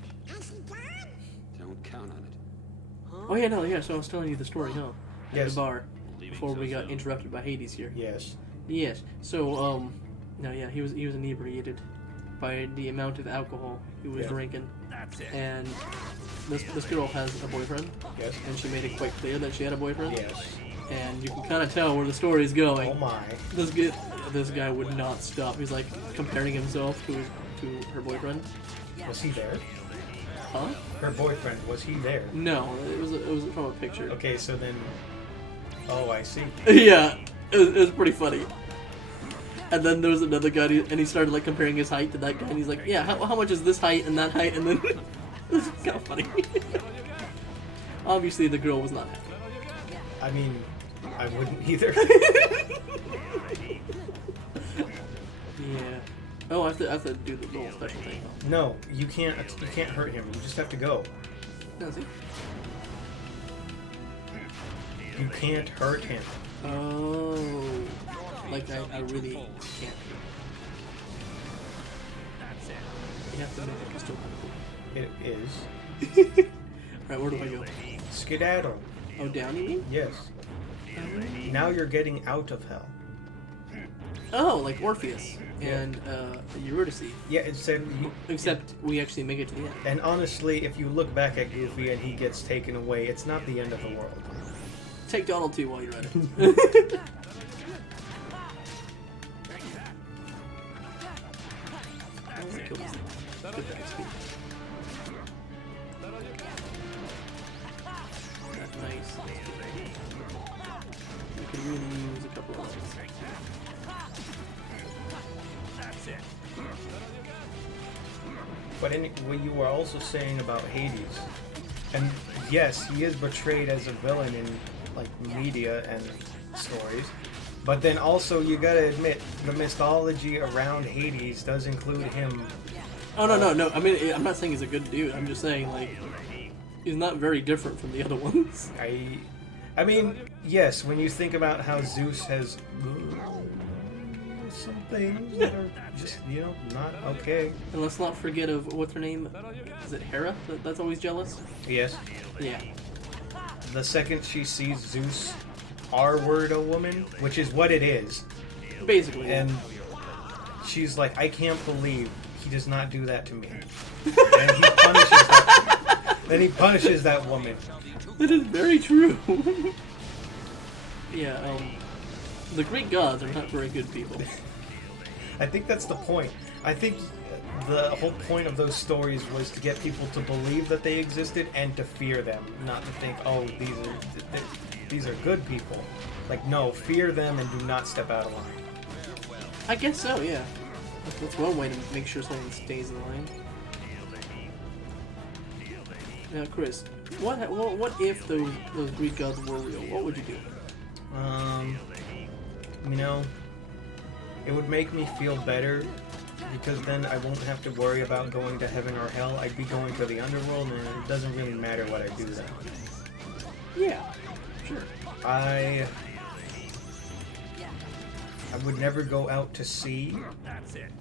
Don't count on it. Oh yeah, no, yeah, so I was telling you the story, huh? At Yes. the bar. Before we got interrupted by Hades here. Yes. Yes. So, no, yeah, he was inebriated by the amount of alcohol he was Yeah. drinking. That's it. And this girl has a boyfriend, Yes. and she made it quite clear that she had a boyfriend. Yes. And you can kind of tell where the story is going. Oh my. This guy would not stop. He's like comparing himself to her boyfriend. Was he there? Huh? Her boyfriend, was he there? No, it was from a picture. Okay, so then... Oh, I see. Yeah, it was pretty funny. And then there was another guy, and he started like comparing his height to that guy, and he's like, "Yeah, how much is this height and that height?" And then this is kind of funny. Obviously, the girl was not happy. I mean, I wouldn't either. Yeah. Oh, I have to do the little special thing. No, you can't hurt him. You just have to go. No, see? You can't hurt him. Oh, like I really can't. That's it. You have to make it still kind of cool. It is. Alright, where do I go? Skedaddle. Oh, down you mean? Yes. Now you're getting out of hell. Oh, like Orpheus and Eurydice. Yeah, it said. Except we actually make it to the end. And honestly, if you look back at Goofy and he gets taken away, it's not the end of the world. Take Donald too while you're at it. How does it kill this thing? Good for XP. Nice. We could really use a couple of those. But what you were also saying about Hades, and yes, he is portrayed as a villain in like media and stories, but then also you gotta admit the mythology around Hades does include him. Oh no! I mean, I'm not saying he's a good dude. I'm just saying like he's not very different from the other ones. I mean, yes, when you think about how Zeus has some things that are just, you know, not okay. And let's not forget of what's her name? Is it Hera? That's always jealous. Yes. Yeah. The second she sees Zeus R-word a woman, which is what it is, Basically. and she's like, I can't believe he does not do that to me. And he punishes that. Then he punishes that woman. That is very true. Yeah. The Greek gods are not very good people. I think that's the point. I think the whole point of those stories was to get people to believe that they existed and to fear them, not to think, oh, these are good people. Like, no, fear them and do not step out of line. I guess so. Yeah. That's one way to make sure someone stays in line. Now, Chris, what if those Greek gods were real? What would you do? You know, it would make me feel better because then I won't have to worry about going to heaven or hell. I'd be going to the Underworld, and it doesn't really matter what I do then. Yeah, sure. I would never go out to sea. That's it.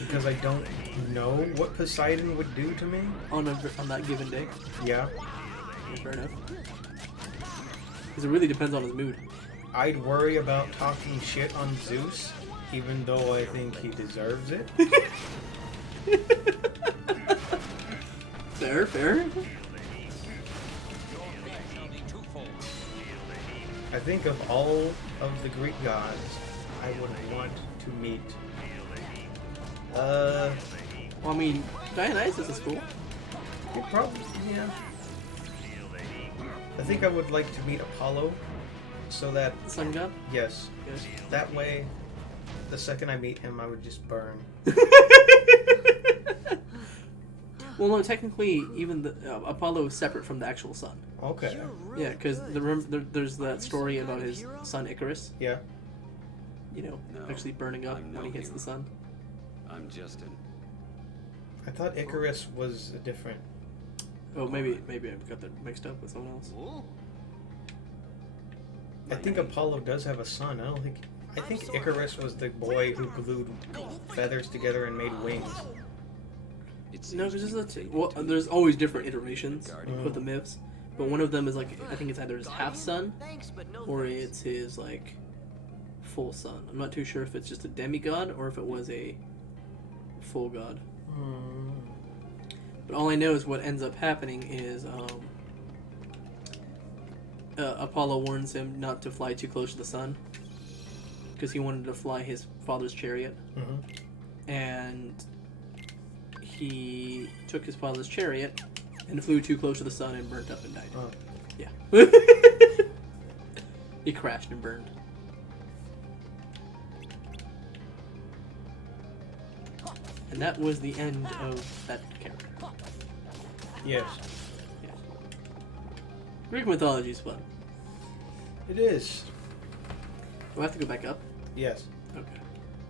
Because I don't know what Poseidon would do to me. On that given day. Yeah. Fair enough. Because it really depends on his mood. I'd worry about talking shit on Zeus, even though I think he deserves it. Fair. I think of all of the Greek gods, I would want to meet. Well, I mean, Dionysus is cool. Probably, yeah. I think I would like to meet Apollo, so that, Sun god? yes, Yes. that way, the second I meet him, I would just burn. Well, no, technically, even the Apollo is separate from the actual sun. Okay. Yeah, because there's that story about his son Icarus. Yeah. You know, No, actually burning up I'm when he no hits the hero. sun. I'm just an... I thought Icarus was a different. Oh, maybe I got that mixed up with someone else. I think Apollo does have a son. I think Icarus was the boy who glued feathers together and made wings. No, because there's always different iterations with the myths, but one of them is like I think it's either his half son or it's his like full son. I'm not too sure if it's just a demigod or if it was a full god. But all I know is what ends up happening is Apollo warns him not to fly too close to the sun because he wanted to fly his father's chariot, and he took his father's chariot and flew too close to the sun and burnt up and died. Oh. Yeah. He crashed and burned. And that was the end of that character. Yes. Yeah. Greek mythology is fun. It is. Do I have to go back up? Yes. Okay.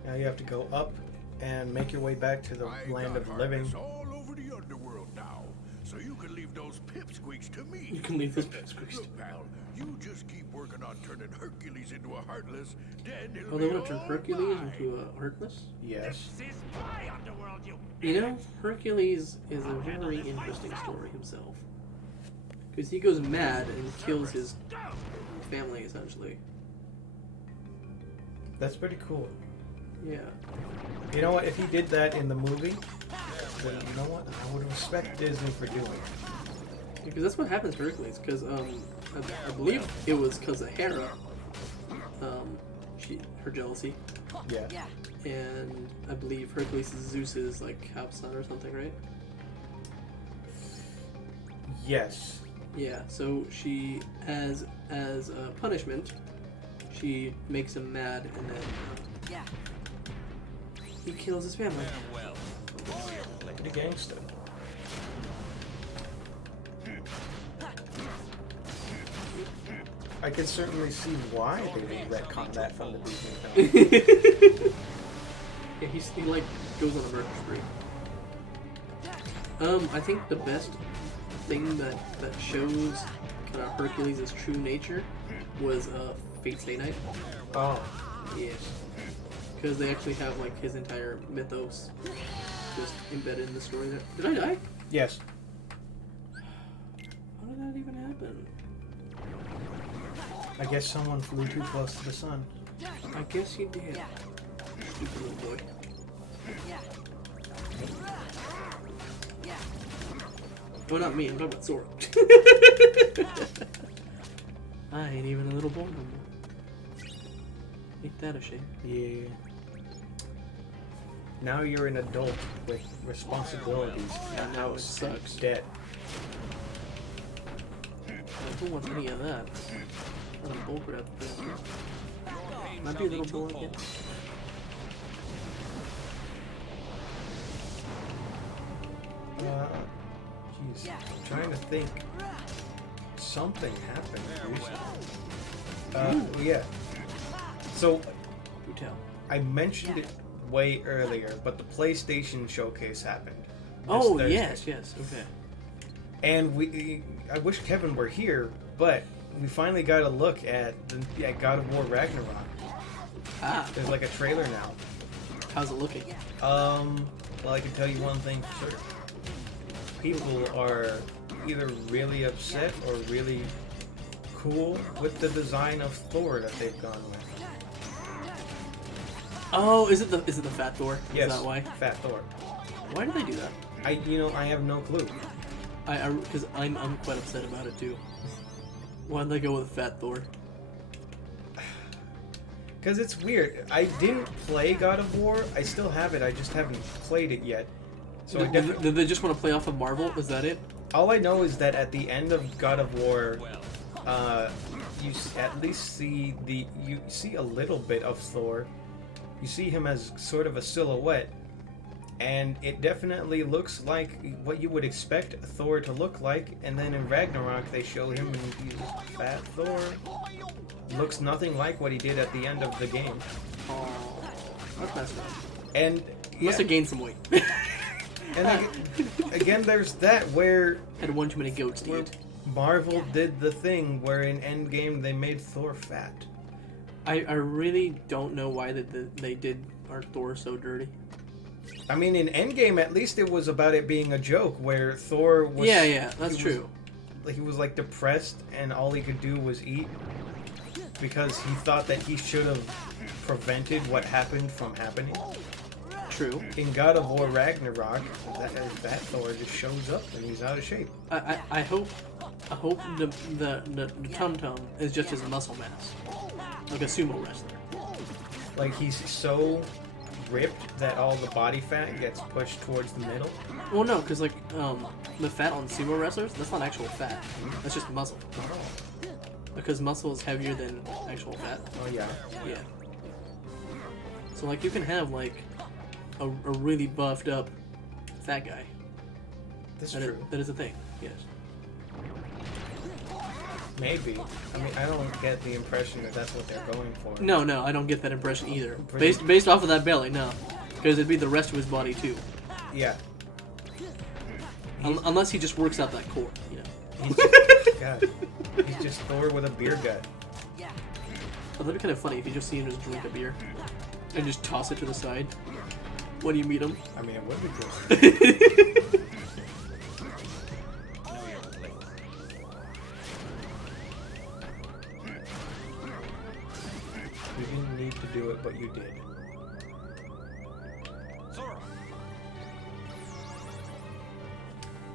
Now you have to go up and make your way back to the land of the living. All over the Underworld now, so you can leave those those pipsqueaks to me. You can leave this pipsqueaks. Look, pal, you just keep working on turning Hercules into a Heartless, then it'll Oh, they be want to turn all Hercules mine. into a Heartless? Yes. This is my underworld, you. You know, Hercules is a very interesting story himself. Because he goes mad and kills his family, essentially. That's pretty cool. Yeah. You know what? If he did that in the movie, then you know what? I would respect Disney for doing it. Because that's what happens to Hercules. Because I believe it was because of Hera. Her jealousy. Yeah. And I believe Hercules is Zeus's like half son or something, right? Yes. Yeah. So she, as a punishment, she makes him mad, and then he kills his family. The gangster. I can certainly see why they would retcon that from the Disney film. Yeah, he like goes on a murder spree. I think the best thing that shows kind of Hercules' true nature was Fate Stay Night. Oh. Yeah. Because they actually have like his entire mythos just embedded in the story. Did I die? Yes. How did that even happen? I guess someone flew too close to the sun. I guess he did. Stupid little boy. Oh, not me. I'm talking about Sora. I ain't even a little boy no more. Ain't that a shame? Yeah. Now you're an adult with responsibilities, Yeah, a now it house, sucks. debt. Who wants any of that? What a bullcrap. Can I be a little boy again? Jeez. I'm trying to think. Something happened recently. Yeah. So, You tell. I mentioned it way earlier, but the PlayStation Showcase happened. this Oh, Thursday. yes, okay. And I wish Kevin were here, but we finally got a look at God of War Ragnarok. Ah, There's like a trailer now. how's it looking? Well, I can tell you one thing for sure. People are either really upset or really cool with the design of Thor that they've gone with. Oh, is it the Fat Thor? Yes, Is that why? Fat Thor. Why did they do that? I have no clue. Because I'm quite upset about it too. Why did they go with Fat Thor? Because it's weird. I didn't play God of War. I still have it. I just haven't played it yet. So I definitely. Did they just want to play off of Marvel? Is that it? All I know is that at the end of God of War, you at least see you see a little bit of Thor. You see him as sort of a silhouette, and it definitely looks like what you would expect Thor to look like. And then in Ragnarok, they show him and he's fat Thor. Looks nothing like what he did at the end of the game. Oh, that's messed up. And Must have gained some weight. and again, there's that where Had one too many goats to where eat. Marvel did the thing where in Endgame they made Thor fat. I really don't know why they did our Thor so dirty. I mean, in Endgame, at least it was about it being a joke, where Thor was... Yeah, that's true. He was, like, depressed, and all he could do was eat, because he thought that he should have prevented what happened from happening. True. In God of War Ragnarok, that Thor just shows up, and he's out of shape. I hope the Tum Tum is just his muscle mass, like a sumo wrestler. Like, he's so ripped that all the body fat gets pushed towards the middle. Well, no, because like the fat on sumo wrestlers, that's not actual fat. That's just muscle. Because muscle is heavier than actual fat. Oh, yeah. Yeah. So like you can have like a really buffed up fat guy. That's true. That is a thing. Yes. Maybe. I mean, I don't get the impression that that's what they're going for. No, I don't get that impression either. Pretty- Based off of that belly, no, because it'd be the rest of his body too. Yeah. Unless he just works out that core, you know. God, he's just Thor with a beer gut. Oh, that'd be kind of funny if you just see him just drink a beer and just toss it to the side when you meet him. I mean, it would be cool. You didn't need to do it, but you did. Zora!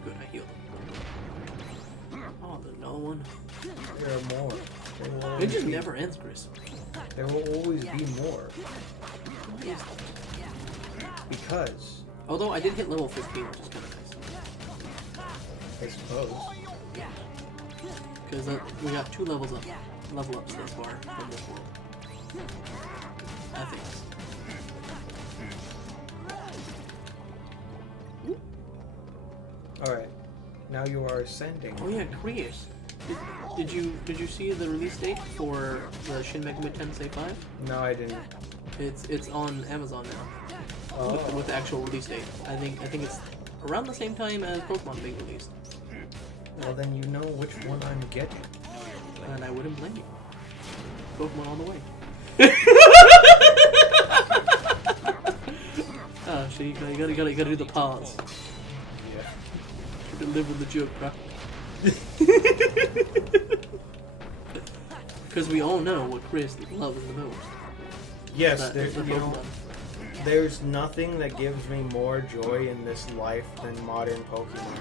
Good, I healed him. Oh, there's another one. There are more. There will It always just be- never ends, Chris. There will always be more. Because, Although I did hit level 15, which is kind of nice. I suppose, Because we got 2 level ups thus far from this world. I think. alright, now you are ascending. Oh yeah, Chris. Did you see the release date for the Shin Megami Tensei 5? No, I didn't. It's on Amazon now with the actual release date. I think it's around the same time as Pokemon being released, Well, then you know which one I'm getting. and I wouldn't blame you. Pokemon all the way. Oh, so you gotta do the pause. Yeah. Deliver the joke properly. Because we all know what Chris loves the most. Yes, That there's, is the you know, Pokemon. there's nothing that gives me more joy in this life than modern Pokemon.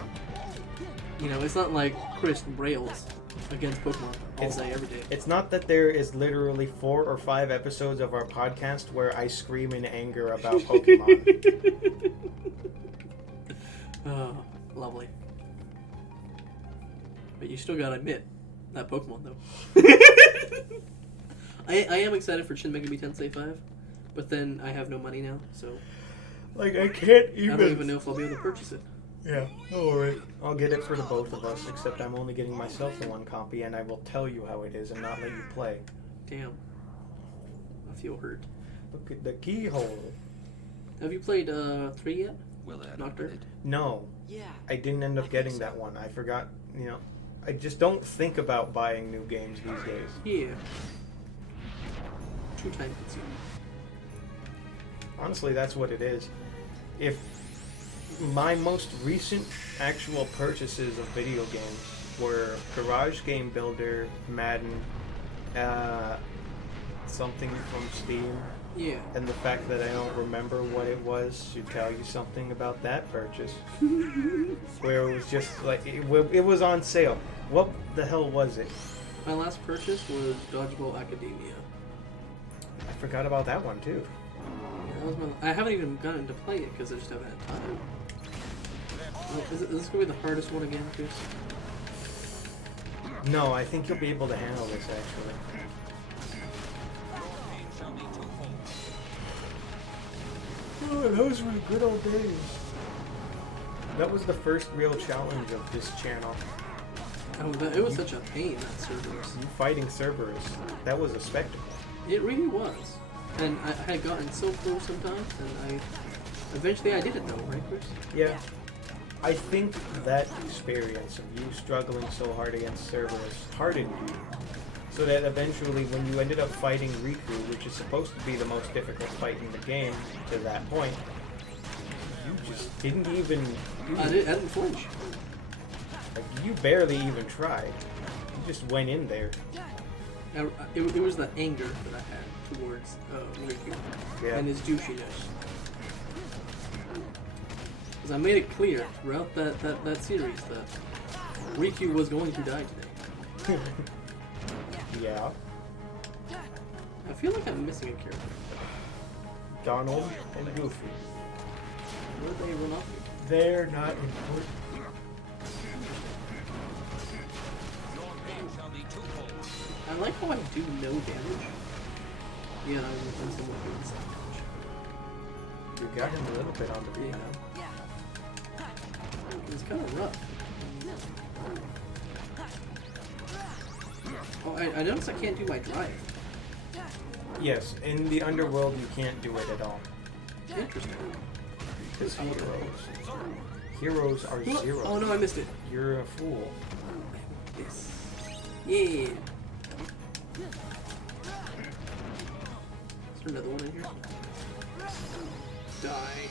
You know, it's not like Chris rails against Pokemon all It's- day, every day. It's not that there is literally 4 or 5 episodes of our podcast where I scream in anger about Pokemon. Oh, lovely. But you still gotta admit, that Pokemon though. I am excited for Shin Megami Tensei 5, but then I have no money now, so Like, I can't I don't even know if I'll be able to purchase it. Yeah, alright. I'll get it for the both of us, except I'm only getting myself the 1 copy, and I will tell you how it is and not let you play. Damn. I feel hurt. Look at the keyhole. Have you played 3 yet? Will that Nocturne? No, Yeah. I didn't end up getting that one. I forgot, you know. I just don't think about buying new games these days. Yeah. Too time consuming. Honestly, that's what it is. If my most recent actual purchases of video games were Garage Game Builder, Madden, something from Steam, Yeah. and the fact that I don't remember what it was should tell you something about that purchase. Where it was just like, it was on sale. What the hell was it? My last purchase was Dodgeball Academia. I forgot about that one too. That was I haven't even gotten to play it because I just haven't had time. Oh, is this going to be the hardest one again, Chris? No, I think you'll be able to handle this actually. Oh, those were good old days. That was the first real challenge of this channel. Oh, it was such a pain, that Cerberus. You fighting Cerberus. That was a spectacle. It really was. And I had gotten so close sometimes, and eventually I did it though, right, Chris? Yeah. I think that experience of you struggling so hard against Cerberus hardened you. So that eventually when you ended up fighting Riku, which is supposed to be the most difficult fight in the game to that point, you just didn't even... I didn't flinch. Like, you barely even tried. You just went in there. It was the anger that I had towards Riku and his douchiness. Because I made it clear throughout that series that Riku was going to die today. Yeah. I feel like I'm missing a character. Donald and Goofy. Where did they run off? They're not important. I like how I do no damage. Yeah, I was someone doing some damage. You got him a little bit on the beat now. It's kind of rough. Oh, I noticed I can't do my drive. Yes, in the Underworld you can't do it at all. Interesting. Because heroes are zeros. Oh no, I missed it. You're a fool. this. Yeah. Is there another one in here? Die.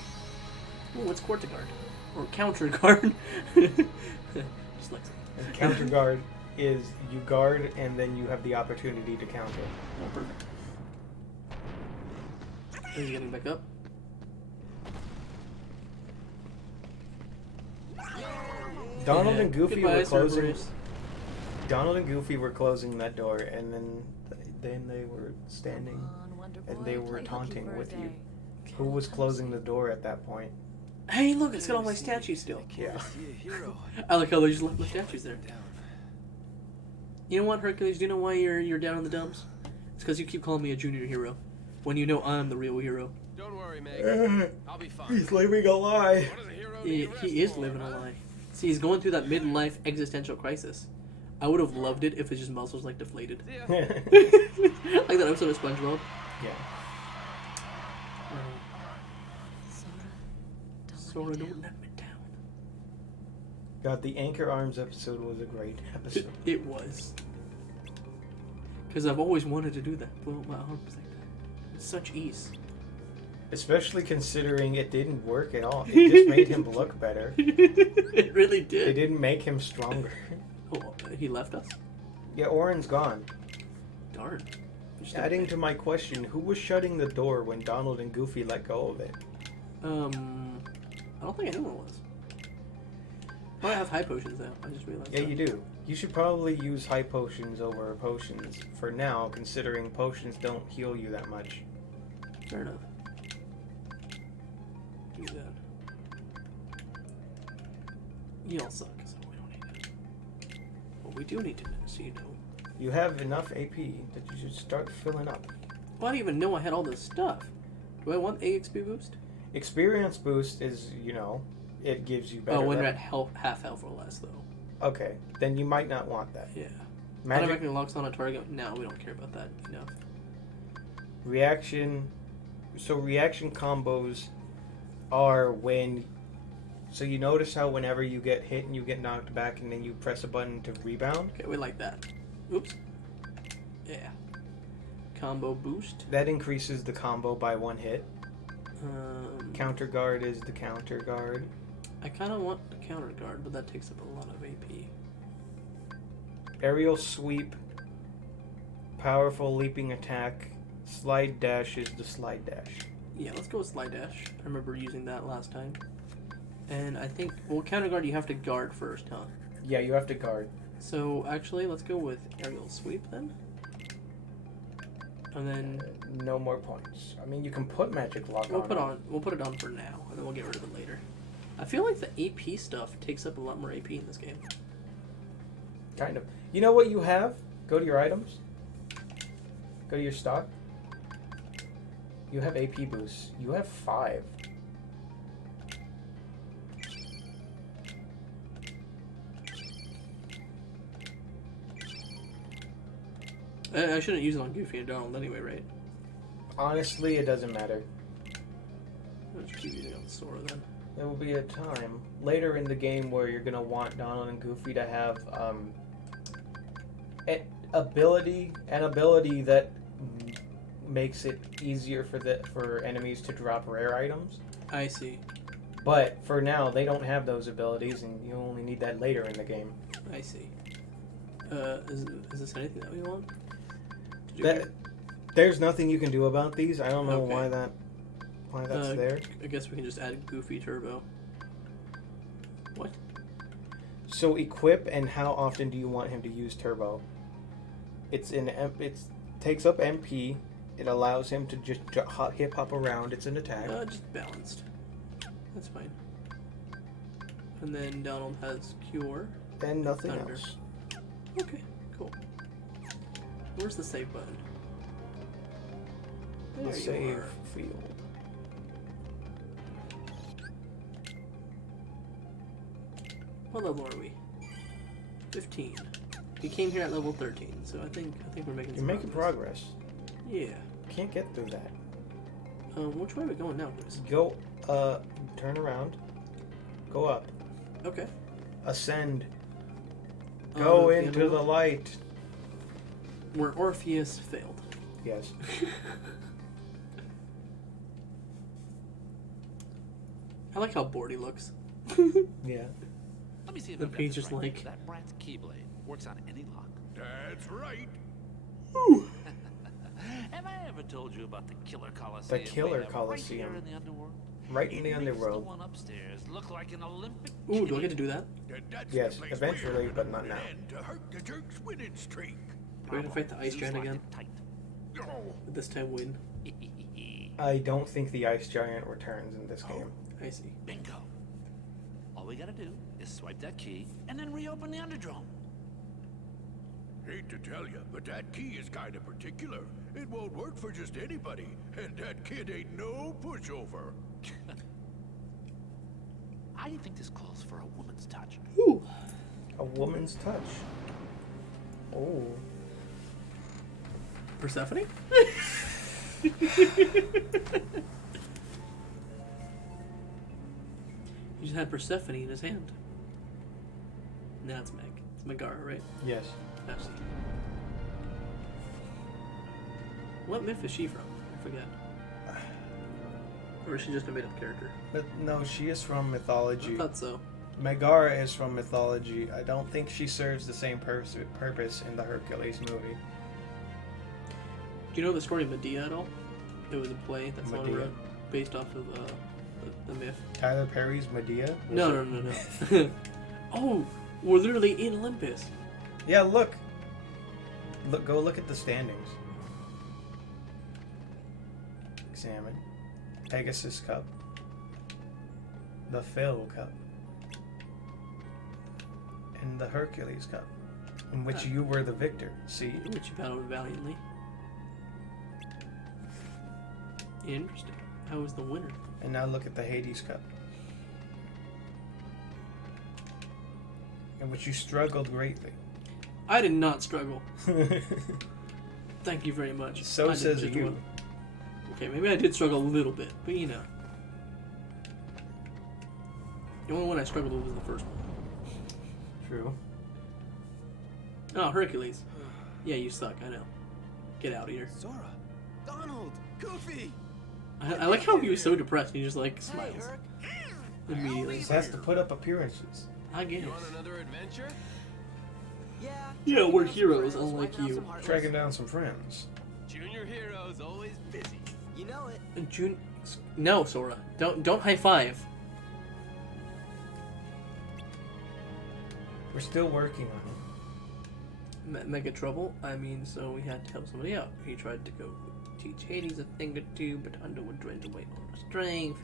Oh, what's Quarter Guard? Or Counter Guard? Just like And counter guard is you guard and then you have the opportunity to counter. oh, perfect. Is he getting back up? Donald and Goofy Goodbye, were closing. Cerberus. Donald and Goofy were closing that door, and then they were standing and they were taunting with you. Who was closing the door at that point? Hey, look, it's got all my statues still. Yeah. I like how they just left my statues there. You know what, Hercules? Do you know why you're down in the dumps? It's because you keep calling me a junior hero, when you know I'm the real hero. Don't worry, Meg. I'll be fine. He's living a lie. What is a hero He need is rest for, living a huh? lie. See, he's going through that midlife existential crisis. I would have loved it if his just muscles like deflated. See ya. Like that episode of SpongeBob. Yeah. Sora, don't let me down. God, the Anchor Arms episode was a great episode. It was. Because I've always wanted to do that. Blow my arms like that. It's such ease. Especially considering it didn't work at all. It just made him look better. It really It did. didn't make him stronger. Oh, he left us? Yeah, Oren's gone. Darn. Adding to my question, who was shutting the door when Donald and Goofy let go of it? I don't think anyone was. Oh, I have high potions now. I just realized. Yeah, that. you do. You should probably use high potions over potions for now, considering potions don't heal you that much. Fair enough. Do that. You all suck, so we don't need it. What we do need to know, so you know. You have enough AP that you should start filling up. Well, I didn't even know I had all this stuff. Do I want AXP boost? Experience boost is, it gives you better. Oh, when you're rep- at half health or less, though. Okay, then you might not want that. Yeah. Magic Automatically locks on a target. No, we don't care about that enough. reaction. So reaction combos are when. So you notice how whenever you get hit and you get knocked back, and then you press a button to rebound. Okay, we like that. Oops. Yeah. Combo boost. That increases the combo by one hit. Counter guard is the counter guard. I kind of want the counter guard, but that takes up a lot of AP. Aerial sweep. Powerful leaping attack. Slide dash is the slide dash. Yeah, let's go with slide dash. I remember using that last time. And I think, well, counter guard you have to guard first, huh? Yeah, you have to guard. So actually, let's go with aerial sweep then. And then No more points. I mean, you can put magic lock we'll on. put it on for now, and then we'll get rid of it later. I feel like the AP stuff takes up a lot more AP in this game. Kind of. You know what you have? Go to your items. Go to your stock. You have AP boosts. You have 5. I shouldn't use it on Goofy and Donald anyway, right? Honestly, it doesn't matter. I'll just keep using it on Sora then. There will be a time later in the game where you're gonna want Donald and Goofy to have an ability that makes it easier for enemies to drop rare items. I see. But for now, they don't have those abilities, and you only need that later in the game. I see. Is this anything that we want? to do That here? there's nothing you can do about these. I don't know Okay. why that's there. I guess we can just add Goofy Turbo. What? So equip, and how often do you want him to use turbo? It takes up MP. It allows him to just hip hop around. It's an attack. Just balanced. That's fine. And then Donald has Cure. And nothing Thunder. else. Okay, cool. Where's the save button? The There you save are. field. What level are we? 15. We came here at level 13, so I think we're making. You're some making progress. Yeah. Can't get through that. Which way are we going now, Chris? Go. Turn around. Go up. Okay. Ascend. Go the into the Underworld, light. where Orpheus failed. Yes. I like how bored he looks. Yeah. Let me see if The I've got page this is right. like- That brat's keyblade works on any lock. That's right. Have I ever told you about the Killer Coliseum? The Killer made up Coliseum. Right here in the Underworld? Right in the It makes Underworld. The one upstairs look like an Olympic. Ooh, do I get to do that? And that's Yes, the place eventually, we're but gonna not now. put an end to Herc the Jerk's winning streak. Do I have to fight the Ice Giant again? Tight. Oh, But this time win. I don't think the Ice Giant returns in this game. I see. Bingo. All we gotta do is swipe that key and then reopen the Underdrome. hate to tell you, but that key is kind of particular. It won't work for just anybody, and that kid ain't no pushover. I think this calls for a woman's touch. Ooh. A woman's touch. Oh. Persephone? He just had Persephone in his hand. Now it's Meg. It's Megara, right? Yes. I see. What myth is she from? I forget. Or is she just a made-up character? But no, she is from I mythology. thought so. Megara is from mythology. I don't think she serves the same purpose in the Hercules movie. Do you know the story of Medea at all? It was a play that someone Medea? wrote based off of the myth. Tyler Perry's Medea? No. Oh, we're literally in Olympus. Yeah, look. Go look at the standings. Examine. Pegasus Cup. The Phil Cup. And the Hercules Cup. In which you were the victor. See? Which you battled valiantly. Interesting. I was the winner. And now look at the Hades Cup. In which you struggled greatly. I did not struggle. Thank you very much. So I did says just you. well. Okay, maybe I did struggle a little bit, but you know. The only one I struggled with was the first one. True. Oh, Hercules. Yeah, you suck, I know. Get out of here. Sora, Donald, Goofy. I like how he was so depressed and he just like Hey, smiles Herc. immediately. He has to put up appearances. I get it. another adventure? Yeah. Yeah, we're tracking down some heroes, friends, unlike wiping out you. some heartless. Tracking down some friends. Junior hero's always busy. You know it. No, Sora. Don't high five. We're still working on it. Mega trouble. I mean, so we had to help somebody out. He tried to go teach Hades a thing or two, but Underwood drained away all our strength.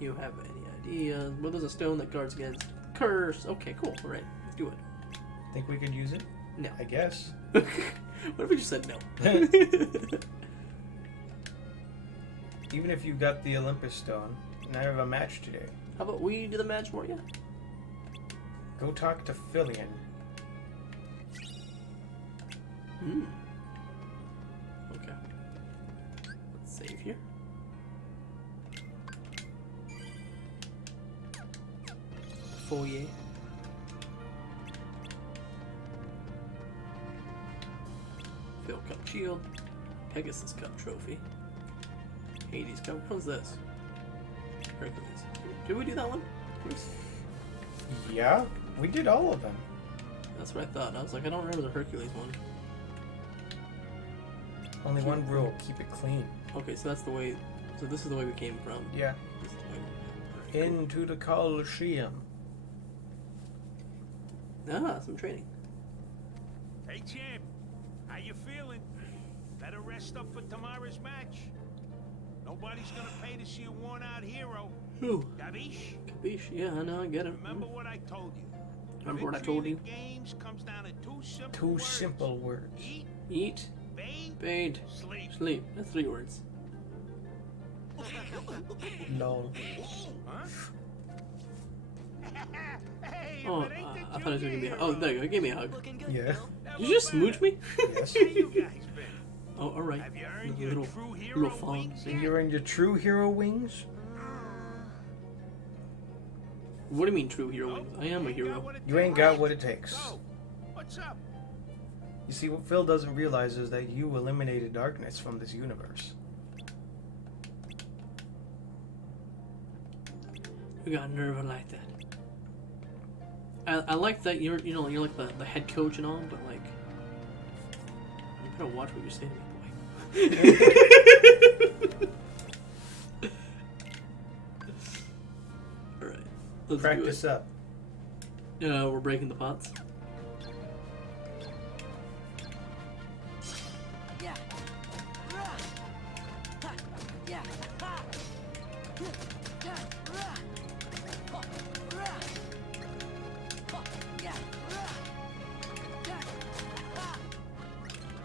You have any ideas? Well, there's a stone that guards against curse. Okay, cool. All right, let's do it. Think we could use it? No. I guess. What if we just said no? Even if you got the Olympus Stone, and I have a match today. How about we do the match for you? Go talk to Fillion. Hmm. Okay. Let's save here. Foyer. Phil Cup Shield. Pegasus Cup Trophy. Hades Cup. What was this? Hercules. Did we do that one? Yeah, we did all of them. That's what I thought. I was like, I don't remember the Hercules one. Only one rule: keep it clean. Okay, so that's the way. So this is the way we came from. Yeah. This is the way we came. Into the Colosseum. Ah, some training. Hey, champ. How you feeling? Better rest up for tomorrow's match. Nobody's gonna pay to see a worn-out hero. Whew. Gabish? Capiche? Yeah, I know, I get it. Remember what I told you. Remember what I Victory told in you? the games comes down to two simple Two words. simple words. Eat, Eat, bathe, bathe, sleep. sleep. That's 3 words. Lol. Huh? Hey, Oh, if it ain't the I thought it was gonna give me a junior Oh, there you go. Give me a hug. Looking good, Yeah. Phil. Did you just smooch me? Yes. How you guys been? Oh, alright. Have you earned The your little, true hero little fawn. wings So yet? you're in your true hero wings? What do you mean true hero wings? I am a hero. You ain't got what it takes. So, what What's up? You see, what Phil doesn't realize is that you eliminated darkness from this universe. You got nerve like that. I like that you're like the head coach and all, but like you better watch what you're saying to me, boy. All right, let's Practice do it. up. We're breaking the pots. Yeah.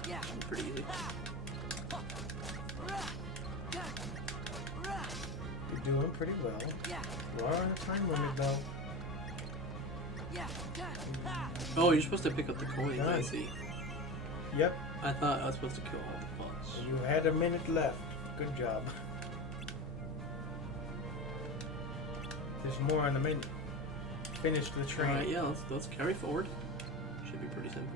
Yeah. Pretty easy. You're doing pretty well. You are on a time limit, though. Oh, you're supposed to pick up the coins. I Nice. see. Yep. I thought I was supposed to kill all the pots. You had a minute left. Good job. There's more on the menu. Finish the train. Alright, yeah, let's carry forward. Should be pretty simple.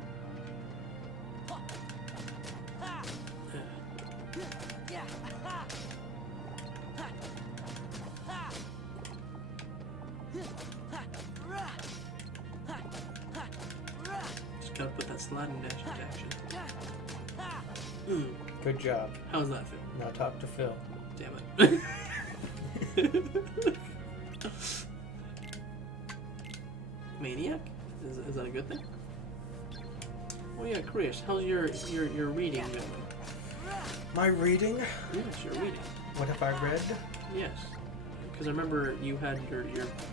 Just gotta put that sliding dash into action. Good job. How does that feel? Now talk to Phil. Damn it. Maniac? Is that a good thing? Oh yeah, Chris, how's your reading going? My reading? Yes, your reading. What have I read? Yes. Because I remember you had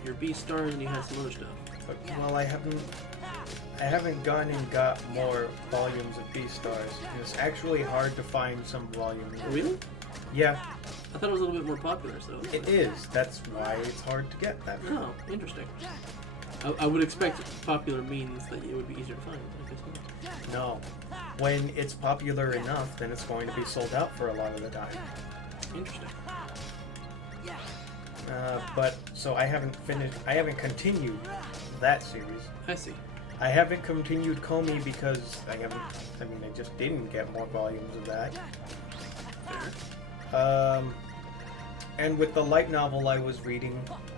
your B stars and you had some other stuff. Well, I haven't gone and got more volumes of B-Stars. It's actually hard to find some volumes. Really? Yeah, I thought it was a little bit more popular, so. it is. That's why it's hard to get that. Oh, interesting. I would expect popular means that it would be easier to find. I guess not. No. When it's popular enough, then it's going to be sold out for a lot of the time. Interesting. But, so I haven't continued that series. I see. I haven't continued Comey because I just didn't get more volumes of that. Fair. And with the light novel I was reading...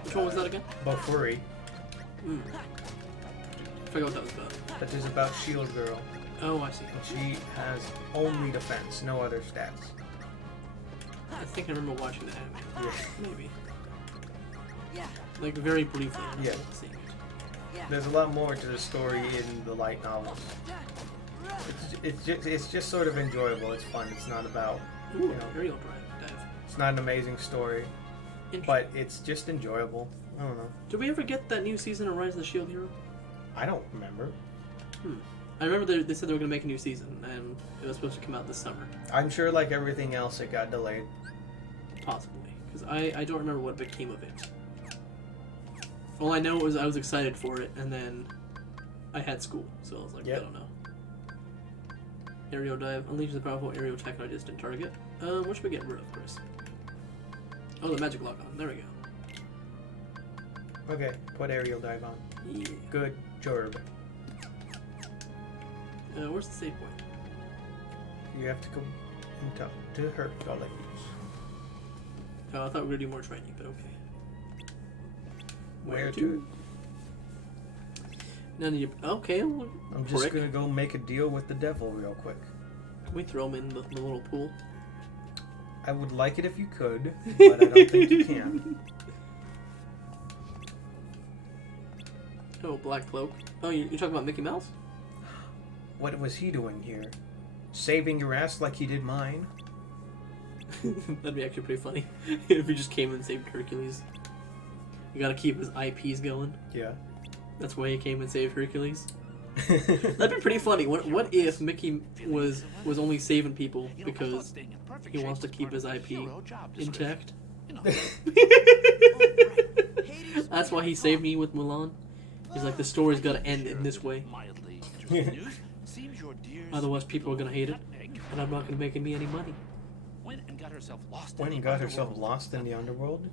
Which one was that again? Bofuri. I forgot what that was about. That is about Shield Girl. Oh, I see. And she has only defense, no other stats. I think I remember watching the anime. Yeah. Maybe. Like very briefly. I remember Yeah. seeing it. There's a lot more to the story in the light novels. It's just sort of enjoyable. It's fun. It's not about Ooh, aerial dive. it's not an amazing story, Interesting. but it's just enjoyable. I don't know. Did we ever get that new season of Rise of the Shield Hero? I don't remember. I remember they said they were going to make a new season, and it was supposed to come out this summer. I'm sure, like everything else, it got delayed. Possibly. Because I don't remember what became of it. All I know was I was excited for it, and then I had school, so I was like, Yep. I don't know. Aerial dive. Unleashes the powerful aerial attack on a distant target. What should we get rid of, Chris? Oh, the magic lock on. There we go. Okay, put aerial dive on. Yeah. Good job. Where's the save point? You have to go and talk to Hercules. Oh, I thought we were going to do more training, but okay. Where to? None of you. Okay, well, I'm just prick. gonna go make a deal with the devil real quick. Can we throw him in the little pool? I would like it if you could, but I don't think you can. Oh, Black Cloak. Oh, you're talking about Mickey Mouse? What was he doing here? Saving your ass like he did mine? That'd be actually pretty funny if he just came and saved Hercules. You gotta keep his IPs going. Yeah. That's why he came and saved Hercules. That'd be pretty funny. What if Mickey was only saving people because he wants to keep his IP intact? That's why he saved me with Mulan. He's like, the story's gotta end in this way. Otherwise people are gonna hate it, and I'm not gonna make me any money. Went and got herself lost in the Underworld?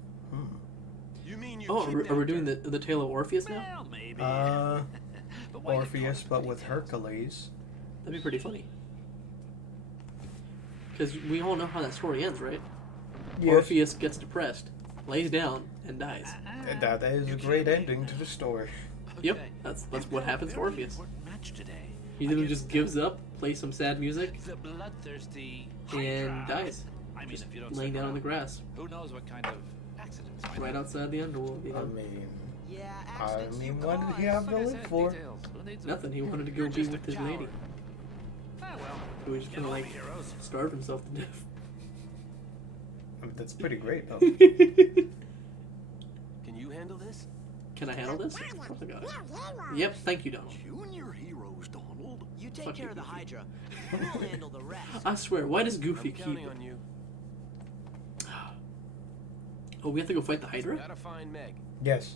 You mean Oh, are we doing the Tale of Orpheus now? Well, maybe. Orpheus, but with Hercules. That'd be pretty funny. Because we all know how that story ends, right? Yes. Orpheus gets depressed, lays down, and dies. And that is a great ending to the story. Yep, that's what happens to Orpheus. Match today. He literally just gives up, plays some sad music, The bloodthirsty and dies. I mean, Just if you don't laying set down on the off, grass, who knows what kind of accidents might right happen. outside the underworld. You I know? mean, Yeah, I accidents mean, do what did he cause. have to Like I live said, for? details. Who needs 'em? Nothing. He wanted to go You're be just with a his lady. coward. Ah, well, So he just kind of all like the heroes. starved himself to death. I mean, that's pretty great, though. Can you handle this? Can I handle this? Of course I got it. Yep, thank you, Donald. Junior heroes, Donald. You take Fuck care you, of the Goofy. Hydra. We'll handle the rest. I swear, why does Goofy I'm keep counting it? on you. Oh, we have to go fight the Hydra? Gotta find Meg. Yes.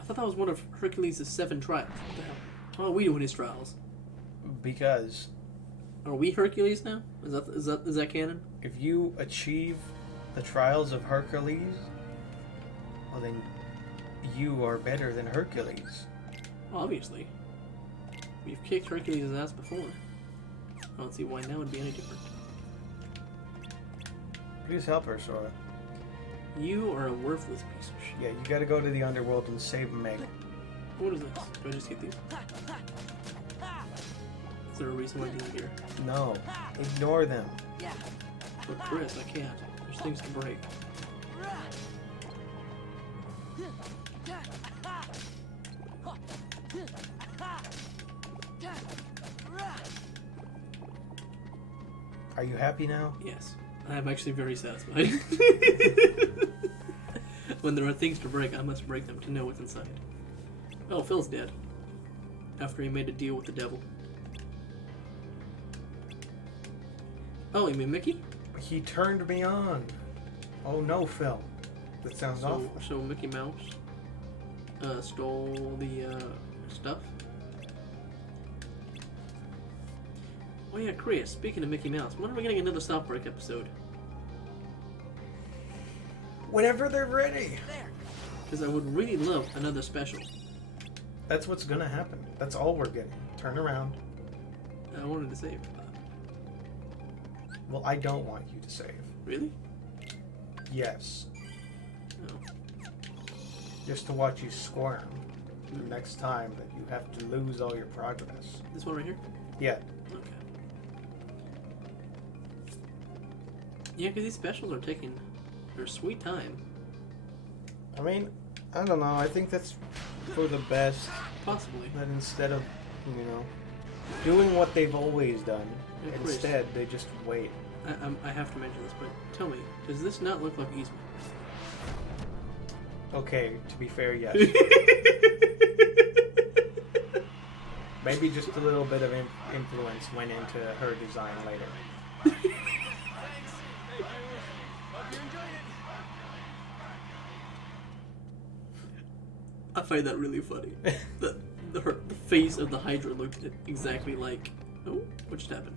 I thought that was one of Hercules' 7 trials. What the hell? How are we doing his trials? Because Are we Hercules now? Is that canon? if you achieve the trials of Hercules, well then you are better than Hercules. Obviously. We've kicked Hercules' ass before. I don't see why now would be any different. Please help her, Sora. You are a worthless piece of shit. Yeah, you gotta go to the Underworld and save Meg. What is this? Do I just get these? Is there a reason why these are here? No, ignore them. But Chris, I can't. There's things to break. Are you happy now? Yes. I'm actually very satisfied. When there are things to break, I must break them to know what's inside. Oh, Phil's dead. After he made a deal with the devil. Oh, you mean Mickey? He turned me on. Oh no, Phil. That sounds awful. So Mickey Mouse stole the stuff. Oh yeah, Chris, speaking of Mickey Mouse, when are we getting another South Park episode? Whenever they're ready. Because I would really love another special. That's what's gonna happen. That's all we're getting. Turn around. I wanted to save. Well, I don't want you to save. Really? Yes. No. Just to watch you squirm the next time that you have to lose all your progress. This one right here? Yeah. Okay. Yeah, because these specials are taking their sweet time. I mean, I don't know. I think that's for the best. Possibly. That instead of, doing what they've always done, Yeah, Chris. instead they just wait. I have to mention this, but tell me, does this not look like Eastman? Okay, to be fair, yes. Maybe just a little bit of influence went into her design later. I find that really funny. The face of the Hydra looked exactly like... Oh, what just happened?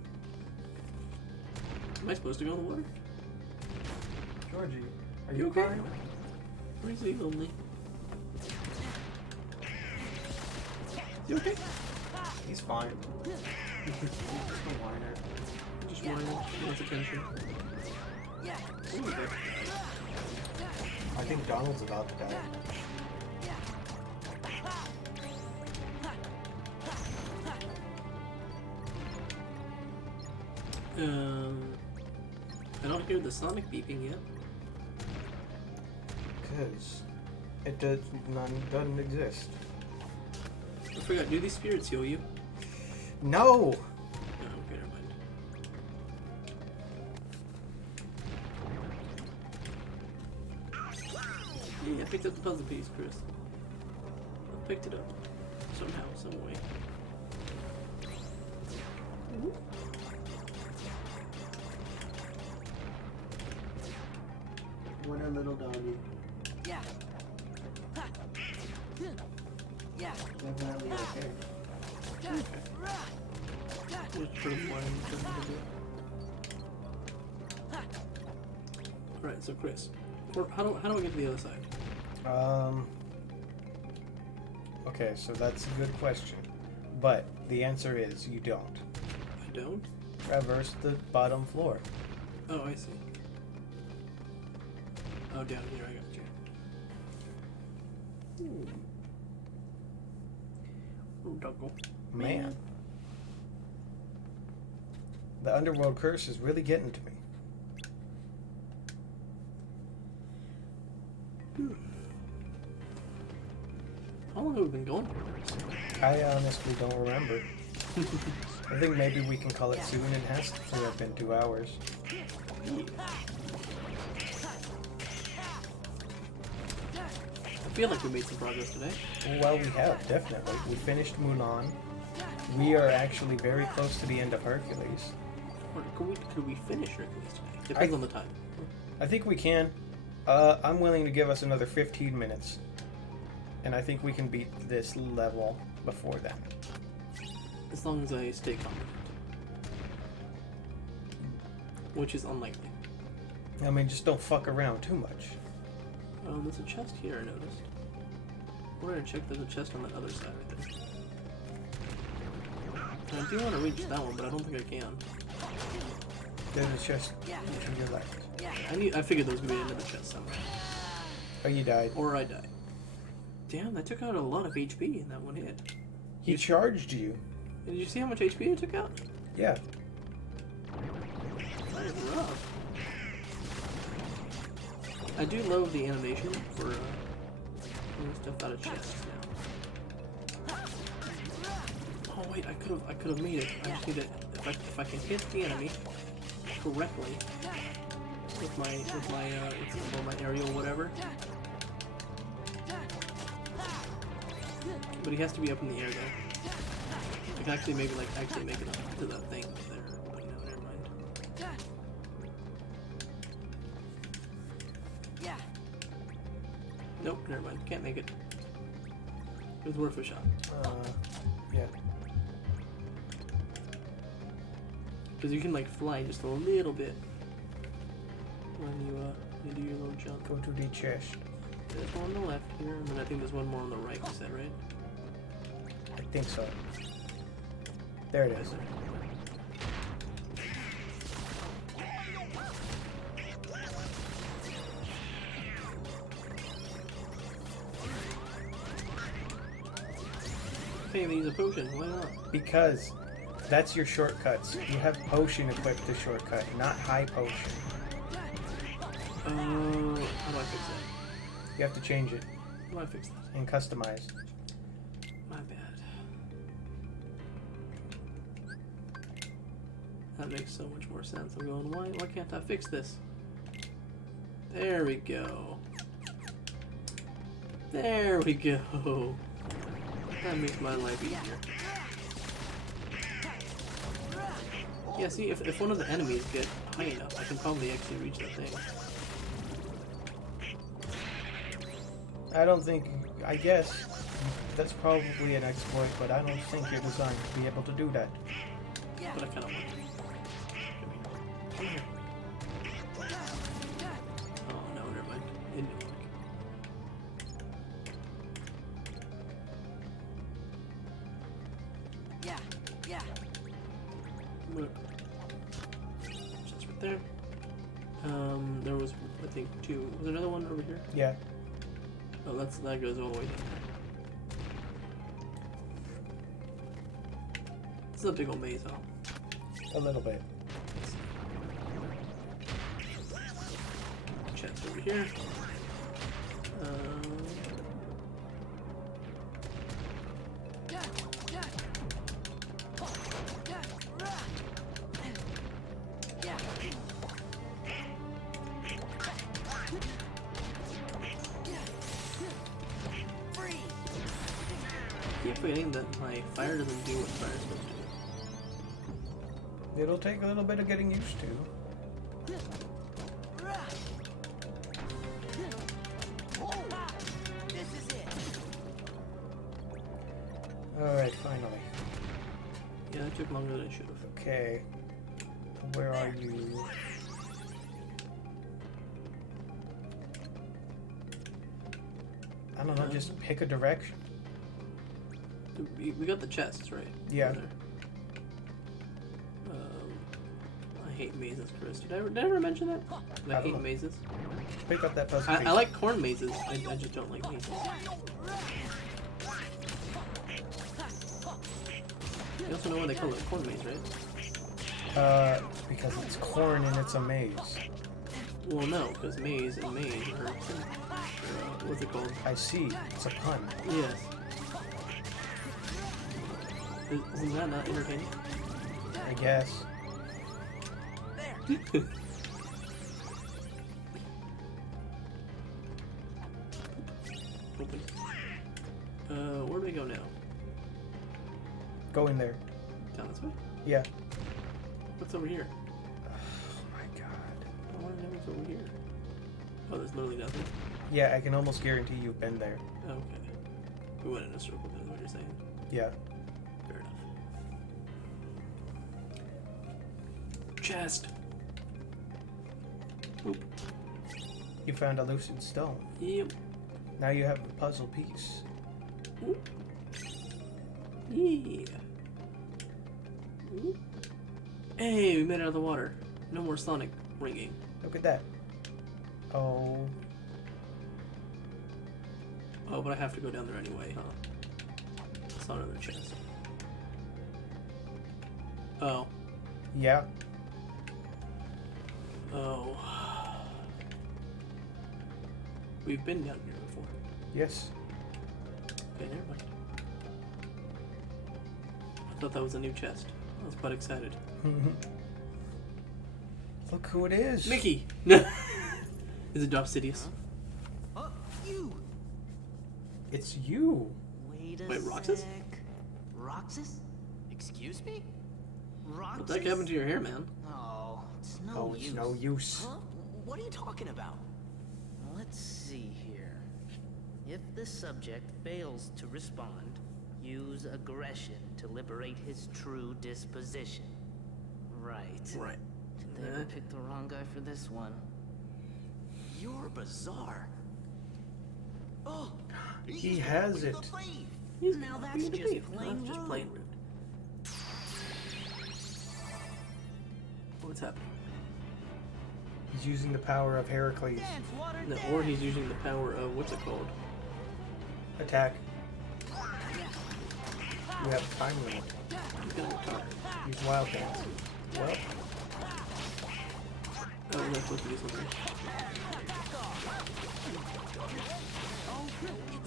Am I supposed to go in the water? Georgie, are You you okay? crying? Or is he lonely? You okay? He's fine. Just a whiner. Just whining. He wants attention. Ooh, okay. I think Donald's about to die. I don't hear the sonic beeping yet. Because none doesn't exist. I forgot, do these spirits heal you? No! Oh, okay, never mind. Yeah, I picked up the puzzle piece, Chris. I picked it up. Somehow, some way. What a little doggy. Yeah. Yeah. Definitely okay. Just sort of whining, trying to do it. Alright, so Chris, how do I get to the other side? Okay, so that's a good question. But the answer is you don't. I don't? Traverse the bottom floor. Oh, I see. Oh, down here, I got you. Ooh, doggo. Man. The Underworld curse is really getting to me. How long have we been going for? I honestly don't remember. I think maybe we can call it soon. It has to have been 2 hours. I feel like we made some progress today. Well, we have, definitely. We finished Mulan. We are actually very close to the end of Hercules. Or could we finish Hercules today? Depends on the time. I think we can. I'm willing to give us another 15 minutes. And I think we can beat this level before then. As long as I stay confident. Which is unlikely. I mean, just don't fuck around too much. There's a chest here, I noticed. We're gonna check there's a chest on the other side right there. I do want to reach that one, but I don't think I can. There's a chest to your left. I figured there was gonna be another chest somewhere. Oh, you died. Or I died. Damn, that took out a lot of HP in that one hit. He charged you. Did you see how much HP it took out? Yeah. That is rough. I do love the animation for pulling stuff out of chests now. Oh wait, I could have made it. I just need to if I can hit the enemy correctly with my aerial whatever. But he has to be up in the air though. I can actually maybe actually make it up to that thing up there. But no, never mind. Nope, never mind. Can't make it. It was worth a shot. Yeah. Because you can like fly just a little bit when you do your little jump. Go to the chest. There's one on the left here, and then I think there's one more on the right. Is that right? I think so. There it is. Hey, these a potion. Why not? Because that's your shortcuts. You have potion equipped to shortcut, not high potion. How do I fix that? You have to change it How do I fix that? and customize. My bad. That makes so much more sense. I'm going, why can't I fix this? There we go. There we go. That makes my life easier. Yeah, see, if one of the enemies get high enough, I can probably actually reach that thing. I don't think, I guess, that's probably an exploit, but I don't think you're designed to be able to do that. But I kind of want to. Come here. Oh, no, never mind. It didn't work. Look. Just right there. There was, I think, two. Was there another one over here? Yeah. Oh, that goes all the way down there. This is a big old maze, huh? A little bit. Chest over here. I keep forgetting that my fire doesn't do what fire's supposed to do. It'll take a little bit of getting used to. Alright, finally. Yeah, that took longer than it should have. Okay. Where are you? I don't know, just pick a direction. We got the chests, right? Yeah. There. I hate mazes, Chris. Did I ever mention that? That I hate know. mazes. Pick up that puzzle piece. I like corn mazes. I just don't like mazes. You also know why they call it a corn maze, right? Because it's corn and it's a maze. Well, no, because maze and maze are what's it called? I see. It's a pun. Yes. Isn't that not entertaining? I guess. Open. Where do we go now? Go in there. Down this way? Yeah. What's over here? Oh my god. I want to know what's over here. Oh, there's literally nothing. Yeah, I can almost guarantee you've been there. Okay. We went in a circle, is what you're saying. Yeah. Fair enough. Chest. Oop. You found a lucid stone. Yep. Now you have the puzzle piece. Oop. Yeah. Oop. Hey, we made it out of the water. No more Sonic ringing. Look at that. Oh. Oh, but I have to go down there anyway, huh? Saw another chest. Oh. Yeah. Oh. We've been down here before. Yes. Okay, never mind. I thought that was a new chest. I was quite excited. Look who it is. Mickey! Is it Sidious? Oh, you! It's you. Wait, Roxas? Roxas? Excuse me? Roxas? What the heck happened to your hair, man? Oh, it's no Oh, use. it's no use. Huh? What are you talking about? Let's see here. If the subject fails to respond, use aggression to liberate his true disposition. Right. Right. Did they ever pick the wrong guy for this one? You're bizarre. Oh, He has it. Now that's just plain Just rude. plain rude. What's happening? He's using the power of Hercules. No, or he's using the power of what's it called? Attack. You have a time limit. He's gonna retire. Use wild dance. Well, Oh, we're not supposed to do something.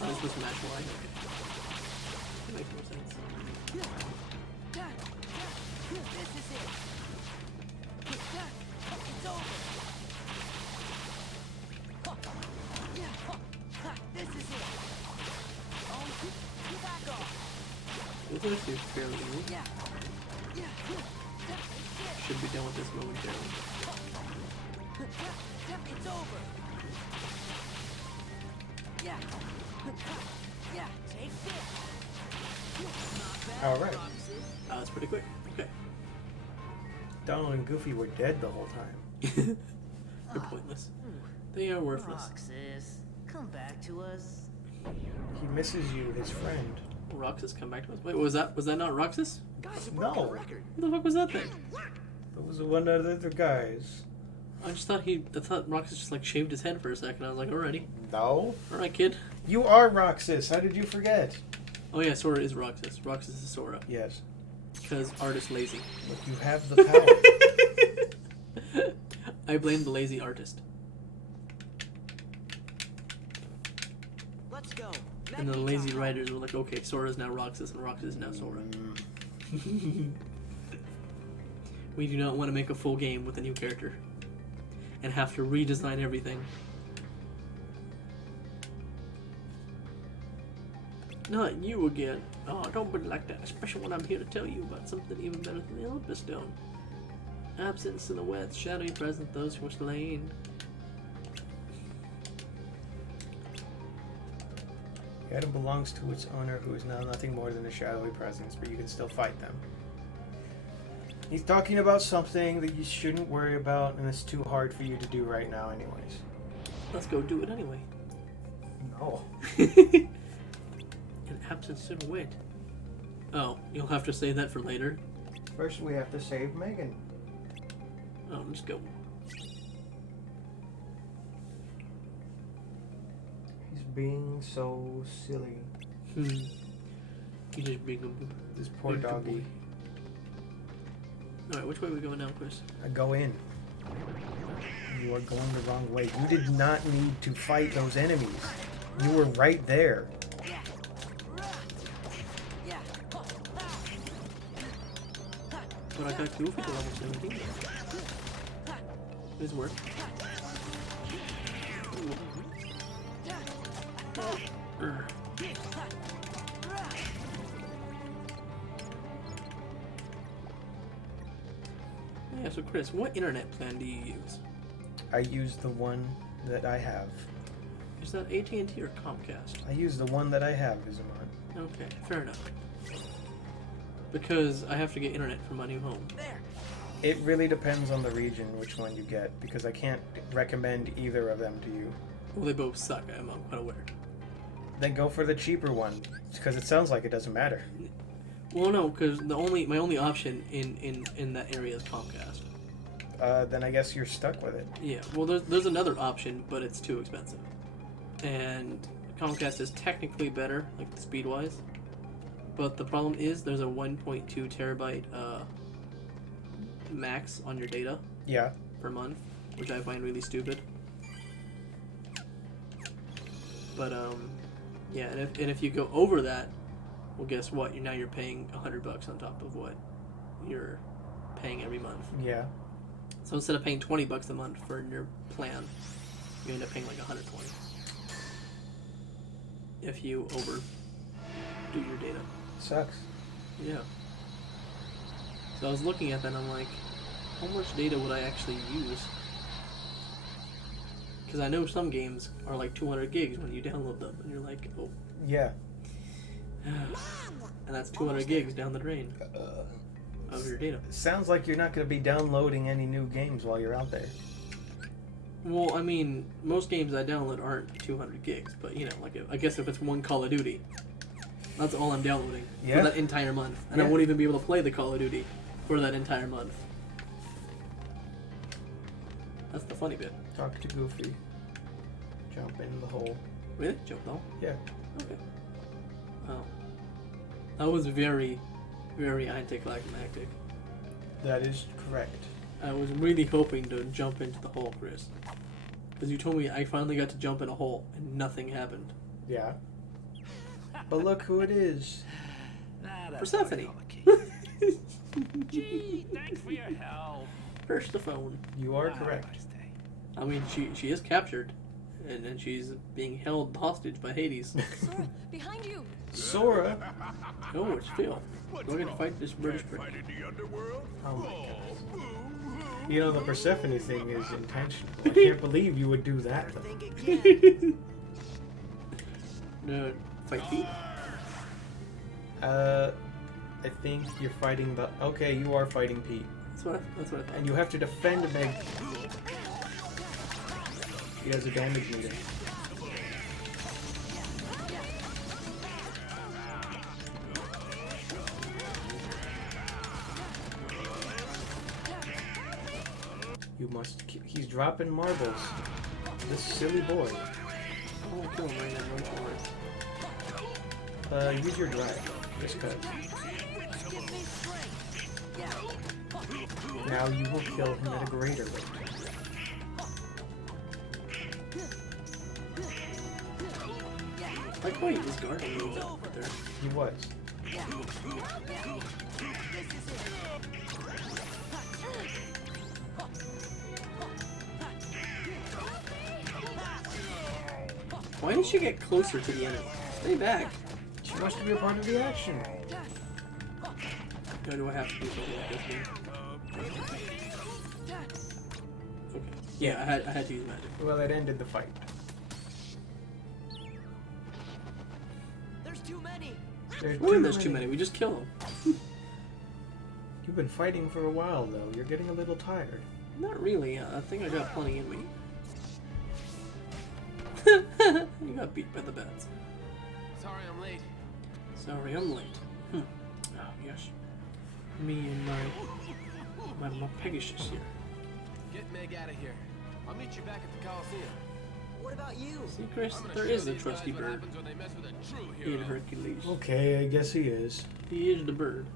Oh, this was match line. Okay. That makes more sense. This is it. It's over. This is it. Oh, back off. This is actually fairly easy. Should be done with this momentarily. It's over. Yeah. Yeah, take this. all right. That's pretty quick. Okay. Donald and Goofy were dead the whole time. They're pointless. They are worthless. Roxas, come back to us. He misses you, his friend. Roxas come back to us. Wait, was that not Roxas? Guys, No. Who the fuck was that thing? That was one of the other guys. I thought Roxas just like shaved his head for a second. I was like, alrighty. No. Alright, kid. You are Roxas. How did you forget? Oh yeah, Sora is Roxas. Roxas is Sora. Yes. Because art is lazy. Look, you have the power. I blame the lazy artist. Let's go. And the lazy writers were like, okay, Sora's now Roxas and Roxas is now Sora. We do not want to make a full game with a new character. And have to redesign everything. Not you again. Oh, don't be like that, especially when I'm here to tell you about something even better than the Olympus Stone. Absent silhouettes, shadowy presence, those who are slain. The item belongs to its owner, who is now nothing more than a shadowy presence, but you can still fight them. He's talking about something that you shouldn't worry about, and it's too hard for you to do right now anyways. Let's go do it anyway. No. An absent silhouette. Oh, you'll have to save that for later. First, we have to save Megan. Oh, just go. He's being so silly. You just big. This poor doggy. Alright, which way are we going now, Chris? Go in. You are going the wrong way. You did not need to fight those enemies. You were right there. But I got Goofy to level 17. This work. Yeah, so Chris, what internet plan do you use? I use the one that I have. Is that AT&T or Comcast? I use the one that I have, Ismar. Okay, fair enough. Because I have to get internet for my new home. It really depends on the region which one you get, because I can't recommend either of them to you. Well, they both suck, I'm quite aware. Then go for the cheaper one, because it sounds like it doesn't matter. Well, no, because my only option in that area is Comcast. Then I guess you're stuck with it. Yeah, well, there's another option, but it's too expensive. And Comcast is technically better, like speed-wise. But the problem is there's a 1.2 terabyte max on your data. Yeah. Per month, which I find really stupid. But yeah, and if you go over that, well, guess what? You're paying $100 on top of what you're paying every month. Yeah. So instead of paying $20 a month for your plan, you end up paying like $120 if you overdo your data. Sucks. Yeah. So I was looking at that and I'm like, how much data would I actually use? Because I know some games are like 200 gigs when you download them, and you're like, oh. Yeah. And that's 200 gigs down the drain of your data. Sounds like you're not going to be downloading any new games while you're out there. Well, I mean, most games I download aren't 200 gigs, but you know, like I guess if it's one Call of Duty, that's all I'm downloading for that entire month, and I won't even be able to play the Call of Duty for that entire month. That's the funny bit. Talk to Goofy. Jump in the hole. Really? Jump down? Yeah. Okay. Oh. That was very, very anticlimactic. That is correct. I was really hoping to jump into the hole, Chris. Because you told me I finally got to jump in a hole and nothing happened. Yeah. But look who it is. Persephone. Gee, thanks for your help. First the phone. You are correct. I mean, she is captured, and she's being held hostage by Hades. Sora, behind you! Sora? Oh, it's Phil. We're gonna fight this British prick. Fight in the underworld? Oh my god. You know, the Persephone thing is intentional. I can't believe you would do that, though. No, fight Pete? I think you're fighting the... Okay, you are fighting Pete. That's what I thought. And you have to defend Meg. He has a damage meter. You must... He's dropping marbles. This silly boy. I want to kill him right now. Run forward. Use your drive. Just cut. Now you will kill him at a greater rate. Like, wait, this guard a little bit right there. He was. Why did she get closer to the enemy? Stay back. She wants to be a part of the action. Or do I have to do something like this here? Okay. Yeah, I had to use magic. Well, it ended the fight. There's too many. There's too many. We just kill them. You've been fighting for a while, though. You're getting a little tired. Not really. I think I got plenty in me. You got beat by the bats. Sorry I'm late. Sorry, I'm late. Yes. Me and my Pegasus here. Get Meg out of here. I'll meet you back at the Coliseum. What about you? See, Chris, there is a trusty bird in Hercules. Okay, I guess he is. He is the bird.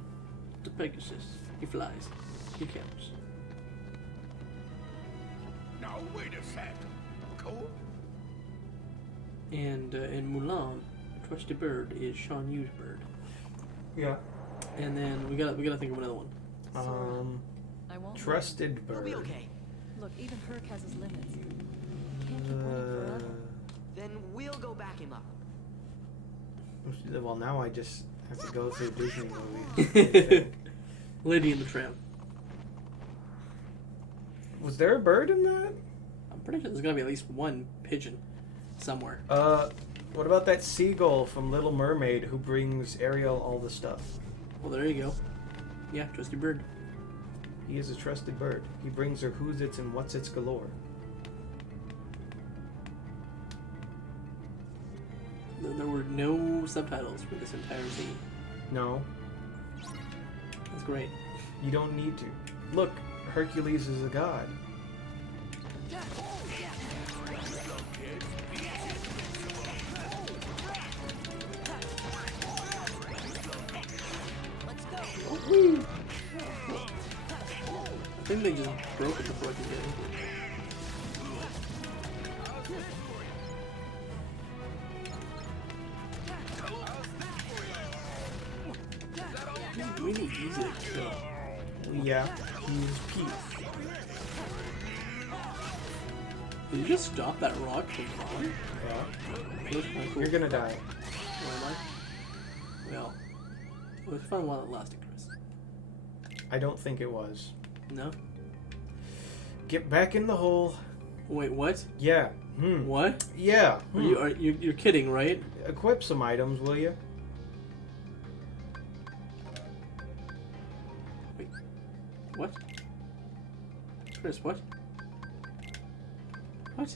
The Pegasus. He flies. He counts. Now wait a sec. Cool. And in Mulan, the trusty bird is Sean Yu's bird. Yeah. And then we gotta think of another one. I won't. Trusted We'll bird. be okay. Look, even Herc has his limits. Can't keep winning forever. Then we'll go back him up. Well, now I just have to go through Disney movies. Lady and the Tramp. Was there a bird in that? I'm pretty sure there's gonna be at least one pigeon somewhere. What about that seagull from Little Mermaid who brings Ariel all the stuff? Well, there you go. Yeah, trusty bird. He is a trusted bird. He brings her who's its and what's its galore. There were no subtitles for this entire scene. No, That's great. you don't need to. Look, Hercules is a god. Woo! I think they just broke it before I could get into it. He's really easy to kill. Yeah, he's Pete. Did you just stop that rock from falling? Yeah. That was kinda cool. You're gonna die. Oh, am I? Well, it was fun while it lasted, Chris. I don't think it was. No? Get back in the hole. Wait, what? Yeah. What? Yeah. You're kidding, right? Equip some items, will you? Wait. What? Chris, what? What?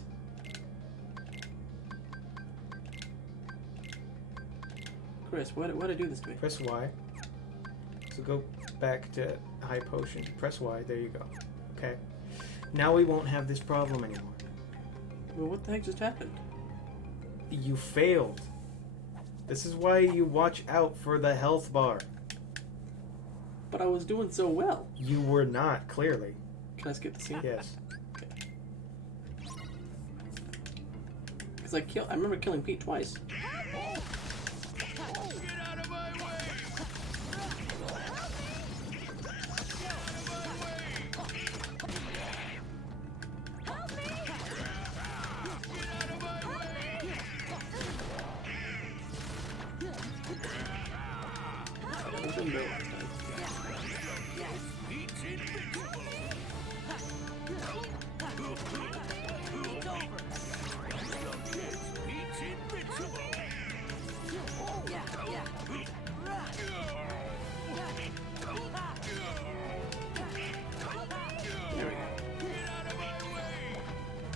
Chris, why'd I do this to me? Press Y. So go back to high potion. Press Y. There you go. Okay. Now we won't have this problem anymore. Well, what the heck just happened? You failed. This is why you watch out for the health bar. But I was doing so well. You were not, clearly. Can I skip the scene? Yes. Because I remember killing Pete twice.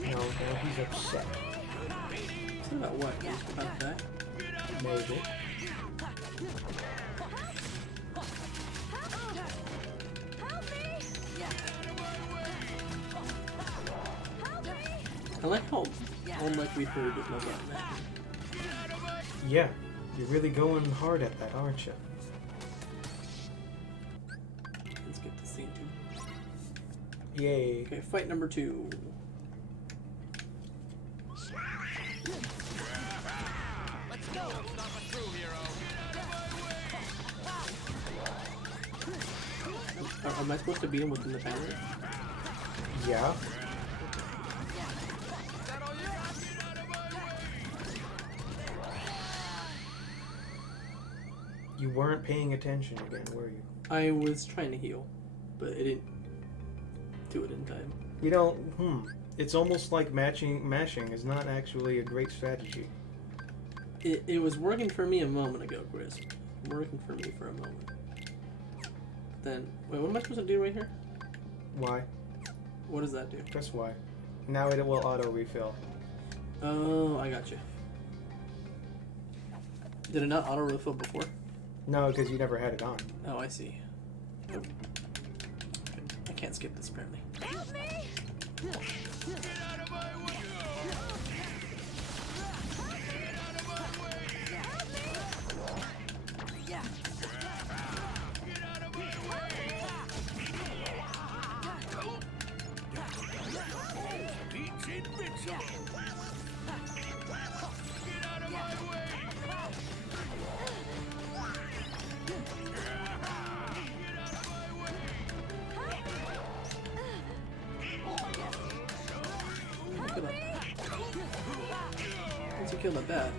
No, he's upset. It's not about what? It's about that. Maybe. I like how unlikely heard is no button. Yeah. You're really going hard at that, aren't you? Let's get the scene too. Yay. Okay, fight number 2. Let's go. Stop a true hero. Am I supposed to beat him within the family? Yeah. You weren't paying attention again, were you? I was trying to heal, but it didn't do it in time. You know, it's almost like mashing is not actually a great strategy. It was working for me a moment ago, Chris. Working for me for a moment. Then, wait, what am I supposed to do right here? Why? What does that do? Press Y. Now it will auto refill. Oh, I got you. Did it not auto refill before? No, because you never had it on. Oh, I see. Oh. I can't skip this apparently. Help me! Get out of my way! Get out of my way! Help me! Yeah. Get out of my way! Pete's invincible! Get out of my way! Get out of my way! Look at that. Once you kill the bat.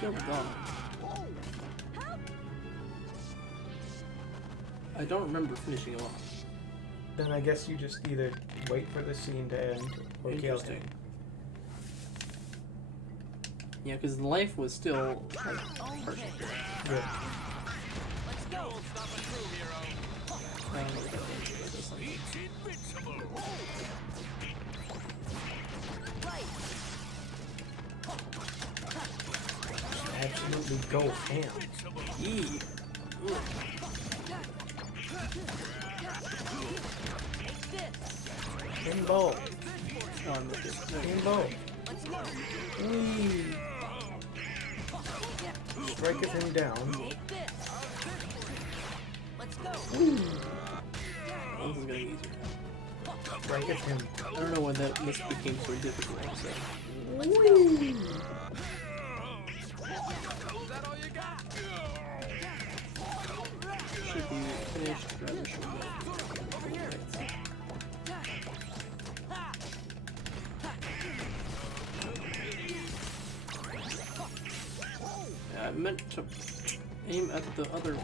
Killed the dog. I don't remember finishing him off. Then I guess you just either wait for the scene to end or kill him. Yeah, because the life was still like, partial. Good. Let's go. Stop a true hero. Pete's invincible! Absolutely go ham. Yee. Kimbo. Oh, I missed it. Kimbo. Whee. Striketh him down. Let's go. Oh, this is getting easier. Striketh him. I don't know why this became so difficult. So. Is that all you got? Should be finished rather short. Over here. I meant to aim at the other.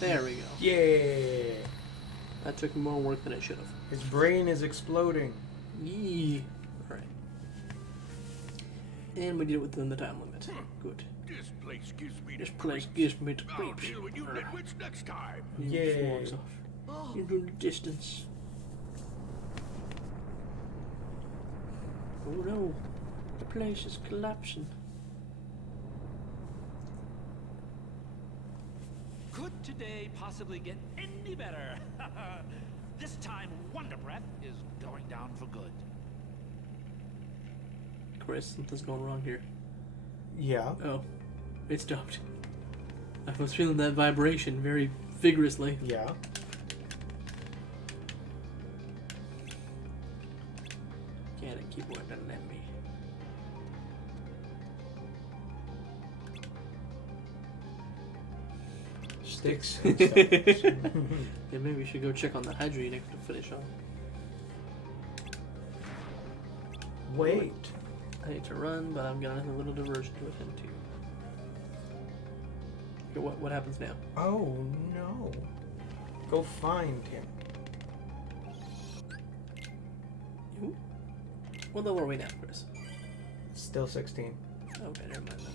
There we go. Yeah. That took more work than it should have. His brain is exploding. Yee. Alright. And we did it within the time limit. Good. This place gives me This the place creeps. gives me the I'll creeps. deal with you nitwits next time. He Yeah. just walks off. Into the distance. Oh no. The place is collapsing. Could today possibly get any better? This time, Wonder Breath is going down for good. Chris, something's going wrong here. Yeah. Oh. It stopped. I was feeling that vibration very vigorously. Yeah. Can't it keep working at me? Sticks and stones. Yeah, maybe we should go check on the hydraulic to finish off. Wait. I need to run, but I'm gonna have a little diversion to attend to. Okay, what happens now? Oh no. Go find him. Ooh. What level are we now, Chris? Still 16. Okay, never mind then.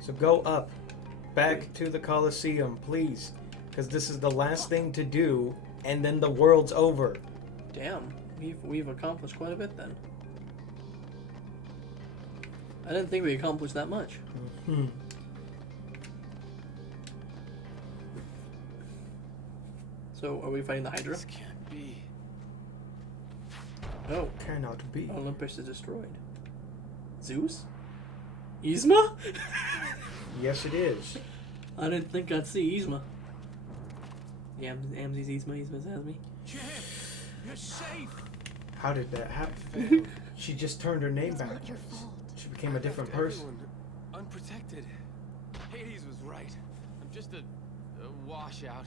So go up. Back to the Colosseum, please. Because this is the last thing to do, and then the world's over. Damn, we've accomplished quite a bit then. I didn't think we accomplished that much. Hmm. So, are we fighting the Hydra? This can't be. Oh, Cannot be. Olympus is destroyed. Zeus? Yzma? Yes, it is. I didn't think I'd see Yzma. Yeah, Amzi's Yzma, Yzma's Asmi. Champ, you're safe. How did that happen? She just turned her name It's back. not your fault. She became a different Left person. everyone unprotected. Hades was right. I'm just a washout.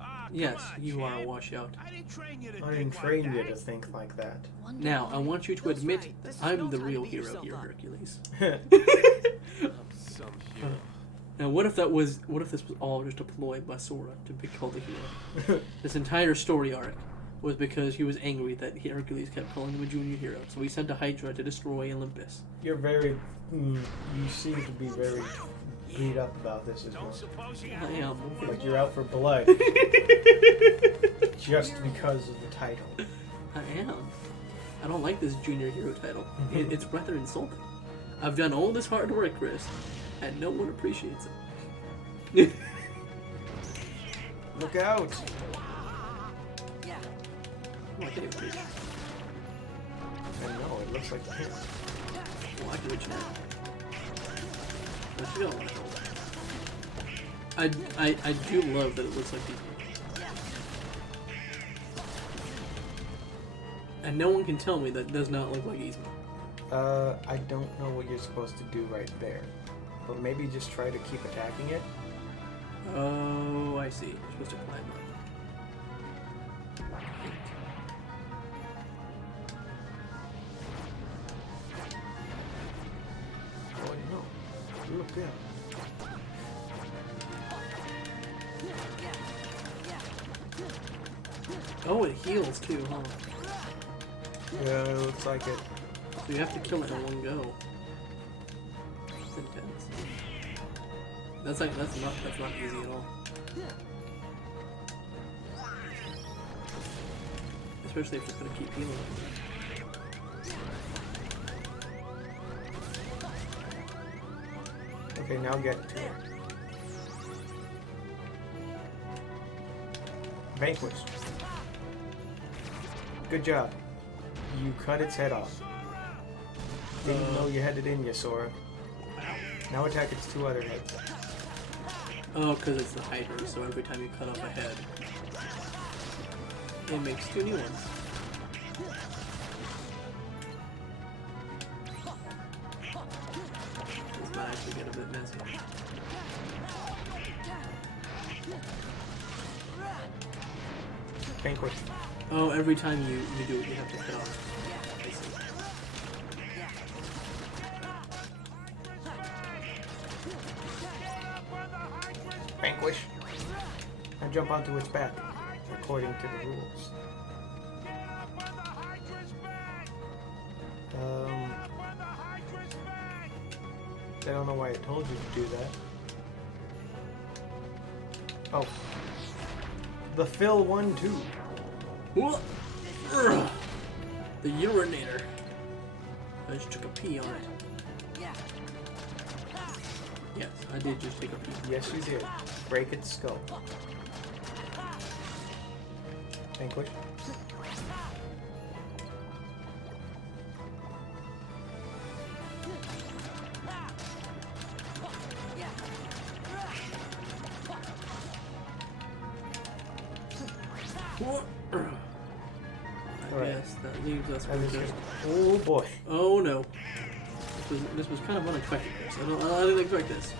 Ah, come Yes, on, you are a champ. washout. I didn't train you to I think didn't like train you that. to think like that. Now, I want you to Bill's admit right. that This is I'm no the time to real beat hero yourself here, up. Hercules. I'm some hero. Now, what if this was all just a ploy by Sora to be called a hero? This entire story arc was because he was angry that Hercules kept calling him a junior hero. So he sent a Hydra to destroy Olympus. You're very. You seem to be very beat up about this as well. I am. Like you're out for blood. Just because of the title. I am. I don't like this junior hero title. It's rather insulting. I've done all this hard work, Chris, and no one appreciates it. Look out! Oh, I can't even reach. I know, it looks like him. Oh, I can reach now. Where'd you go? I do love that it looks like people. And no one can tell me that does not look like Yzma. I don't know what you're supposed to do right there. But maybe just try to keep attacking it. Oh, I see. You're supposed to climb up. Oh no. Look out. Oh, it heals too, huh? Yeah, it looks like it. So you have to kill it in one go. It's intense. That's not easy at all. Especially if it's gonna keep healing. Okay, now get to it. Vanquished. Good job. You cut its head off. Didn't know you had it in you, Sora. Now attack its two other heads. Oh, because it's the Hydra, so every time you cut off a head, it makes two new ones. This might actually get a bit messy. Vanquished. Oh, every time you do it, you have to cut off. I see. Vanquish. Now jump onto its back, according to the rules. I don't know why I told you to do that. Oh. The Phil 1-2. What? Ugh. The urinator. I just took a pee on it. Yes, I did just take a pee. Yes, you did. Break its skull. Vanquish. I guess that leaves us with just... Oh boy. Oh no. This was kind of unexpected, Chris. I didn't expect this.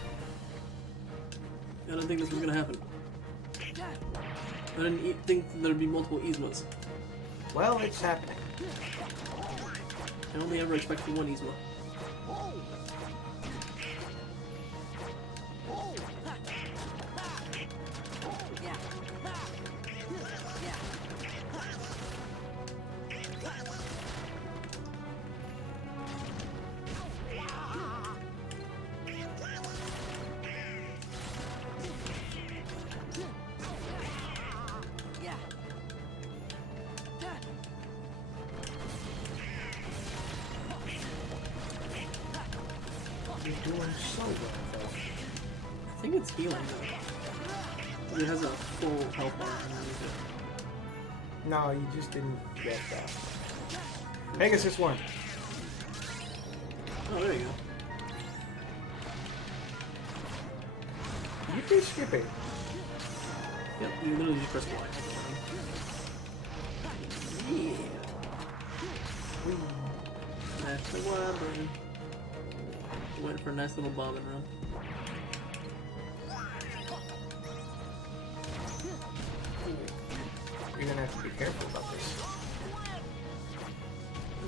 I didn't think this was gonna happen. I didn't think there'd be multiple Yzmas. Well, it's happening. I only ever expected one Yzma. You're doing so well, though. I think it's healing though. It has a full health bar underneath it. No, you just didn't get that. Pegasus 1. Oh, there you go. You keep skipping. Yep, you literally just press Y. Yeah. Smash the Y button. Went for a nice little bombing run. You're gonna have to be careful about this.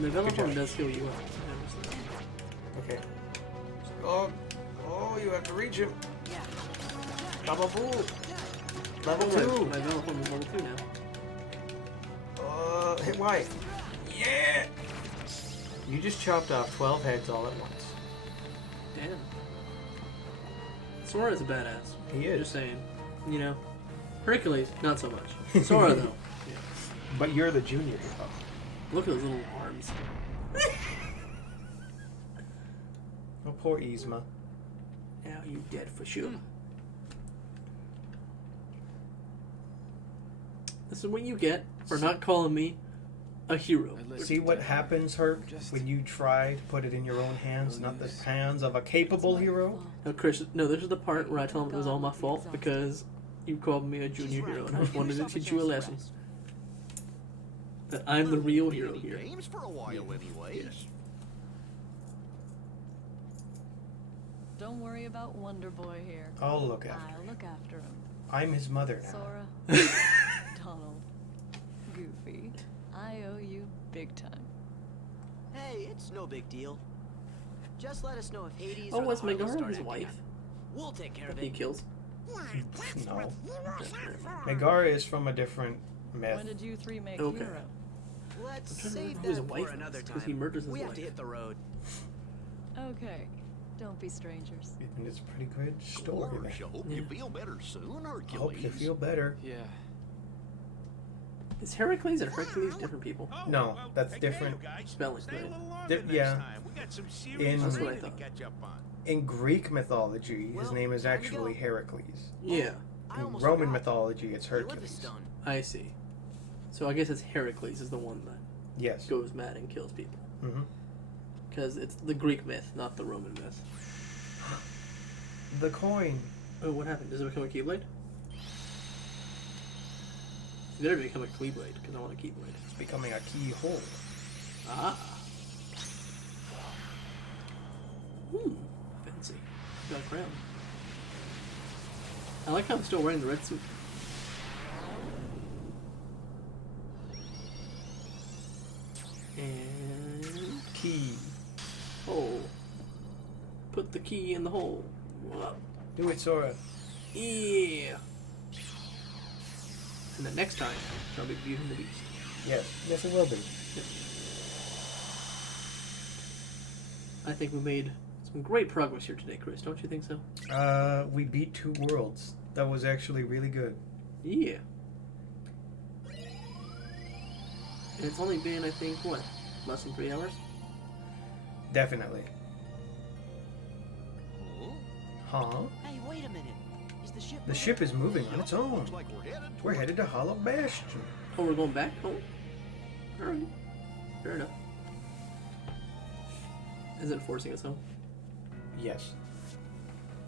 The Velociraptor does heal you up. Okay. Oh, you have to reach him. Double Boo. Level 2. My Velociraptor is level 2 now. Why? Yeah! You just chopped off 12 heads all at once. Damn. Sora's a badass. He is. Just saying. You know, Hercules, not so much. Sora, though. Yeah. But you're the junior hero. Look at those little arms. Oh, poor Yzma. Now you dead for sure. This is what you get for not calling me a hero. See what happens, Herc, when you try to put it in your own hands, not the hands of a capable hero? No, Chris, no, this is the part where I tell him it was all my fault because you called me a junior hero and I just wanted to teach you a lesson. That I'm the real hero here. Games for a while, anyways. Don't worry about Wonder Boy here. I'll look after him. I'll look after him. I'm his mother now. Sora, Donald, Goofy, I owe you big time. Hey, it's no big deal. Just let us know if Hades Oh, or the was Harlots Megara start his acting wife? up. We'll take care of That he it. kills? No. Megara is from a different myth. When did you three make Okay. hero? Let's I'm trying to save remember who his that wife for another is, 'cause time. he murders his we have wife. to hit the road. Okay, don't be strangers. And it's a pretty good story. Of course, I hope you feel better soon, I Hercules. hope you feel better. Yeah. Is Heracles and Hercules different people? Oh, No, well, that's take care, different. you guys. Spelling, Stay a right? little longer next yeah. time. We got some serious That's what I reading to thought. catch up on. In Greek mythology, his Well, name is time to actually go. Heracles. Yeah, I In almost Roman forgot. mythology, it's Your lip is Hercules. done. I see. So I guess it's Heracles is the one that Yes. goes mad and kills people. hmm Because it's the Greek myth, not the Roman myth. The coin. Oh, what happened? Does it become a Keyblade? It better become a Keyblade, because I want a Keyblade. It's becoming a keyhole. Ah. Fancy. Got a crown. I like how I'm still wearing the red suit. And Key. hole. Put the key in the hole. Whoa. Do it, Sora. Yeah. And the next time, I'll be Beauty and the Beast. Yes. Yes, it will be. I think we made some great progress here today, Chris. Don't you think so? We beat 2 worlds. That was actually really good. Yeah. And it's only been, I think, what? Less than 3 hours? Definitely. Huh? Hey, wait a minute. Is the ship? The ship is moving on its own. Looks like We're headed to Hollow Bastion. Oh, we're going back home? Alright. Fair enough. Is it forcing us home? Yes.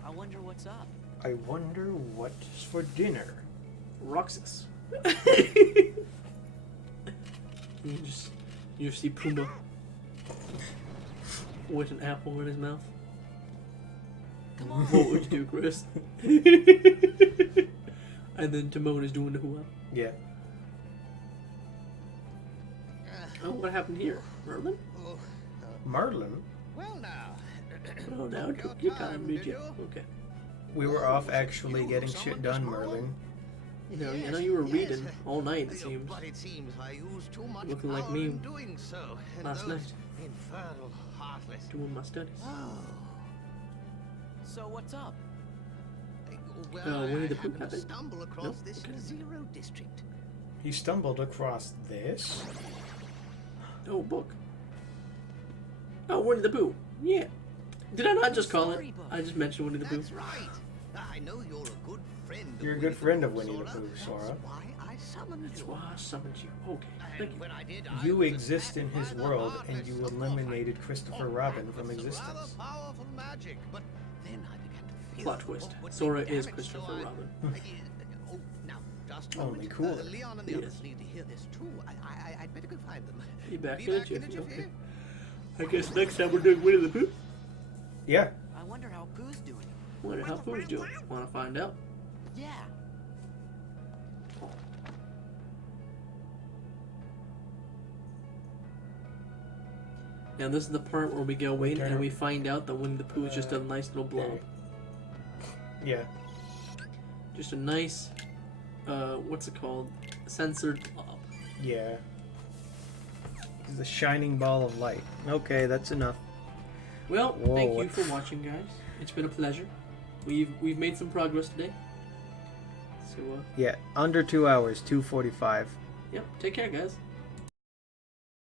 I wonder what's up. I wonder what's for dinner. Roxas. you just see Pumbaa with an apple in his mouth. Come on. What would you do, Chris? And then Timon is doing the hoo-ah. Yeah. Oh, what happened here? Merlin? Merlin? Well now. Oh, now it took your time, did you? Okay. We were off actually getting shit done, Merlin. You know, I know you were reading all night, it seems. But it seems I used too much Looking like power me in doing so. And last those night. infernal heartless. Doing my studies. Oh. So what's up? Well, Winnie the I Pooh happened to happened? stumble across Nope. this Okay. zero district. He stumbled across this. Oh, book. Oh, Winnie the Pooh. Yeah. Did I not just call it? Storybook. I just mentioned Winnie the Pooh. That's right. I know you're a good friend. You're a good friend of Winnie the Pooh, Sora. That's why I summoned That's you. why I summoned you. Okay, thank And you. when I did, I You was exist in attacked his by the world, and heartless you of eliminated Orphan. Christopher Oh, Robin that from was some existence. rather powerful magic, but then I began to feel Plot that twist. what would Sora be is damaged, Christopher so I- Robin. Oh, now, just a Only moment. cooler. Leon and the He others is. need to hear this too. I'd better go find them. You back Be in a back in a jiffy, jiffy. okay. I guess next time we're doing Winnie the Pooh. Yeah. I wonder how Pooh's doing. Wonder how Pooh's doing. Wanna find out? Yeah. Now this is the part where we go in Turn and up. we find out that Winnie the Pooh is just a nice little blob. Okay. Yeah. Just a nice, what's it called? Censored blob. Yeah. He's a shining ball of light. Okay, that's enough. Well, Whoa, thank you what- for watching, guys. It's been a pleasure. We've made some progress today. So Yeah, under 2 hours, 2:45. yep. Take care, guys.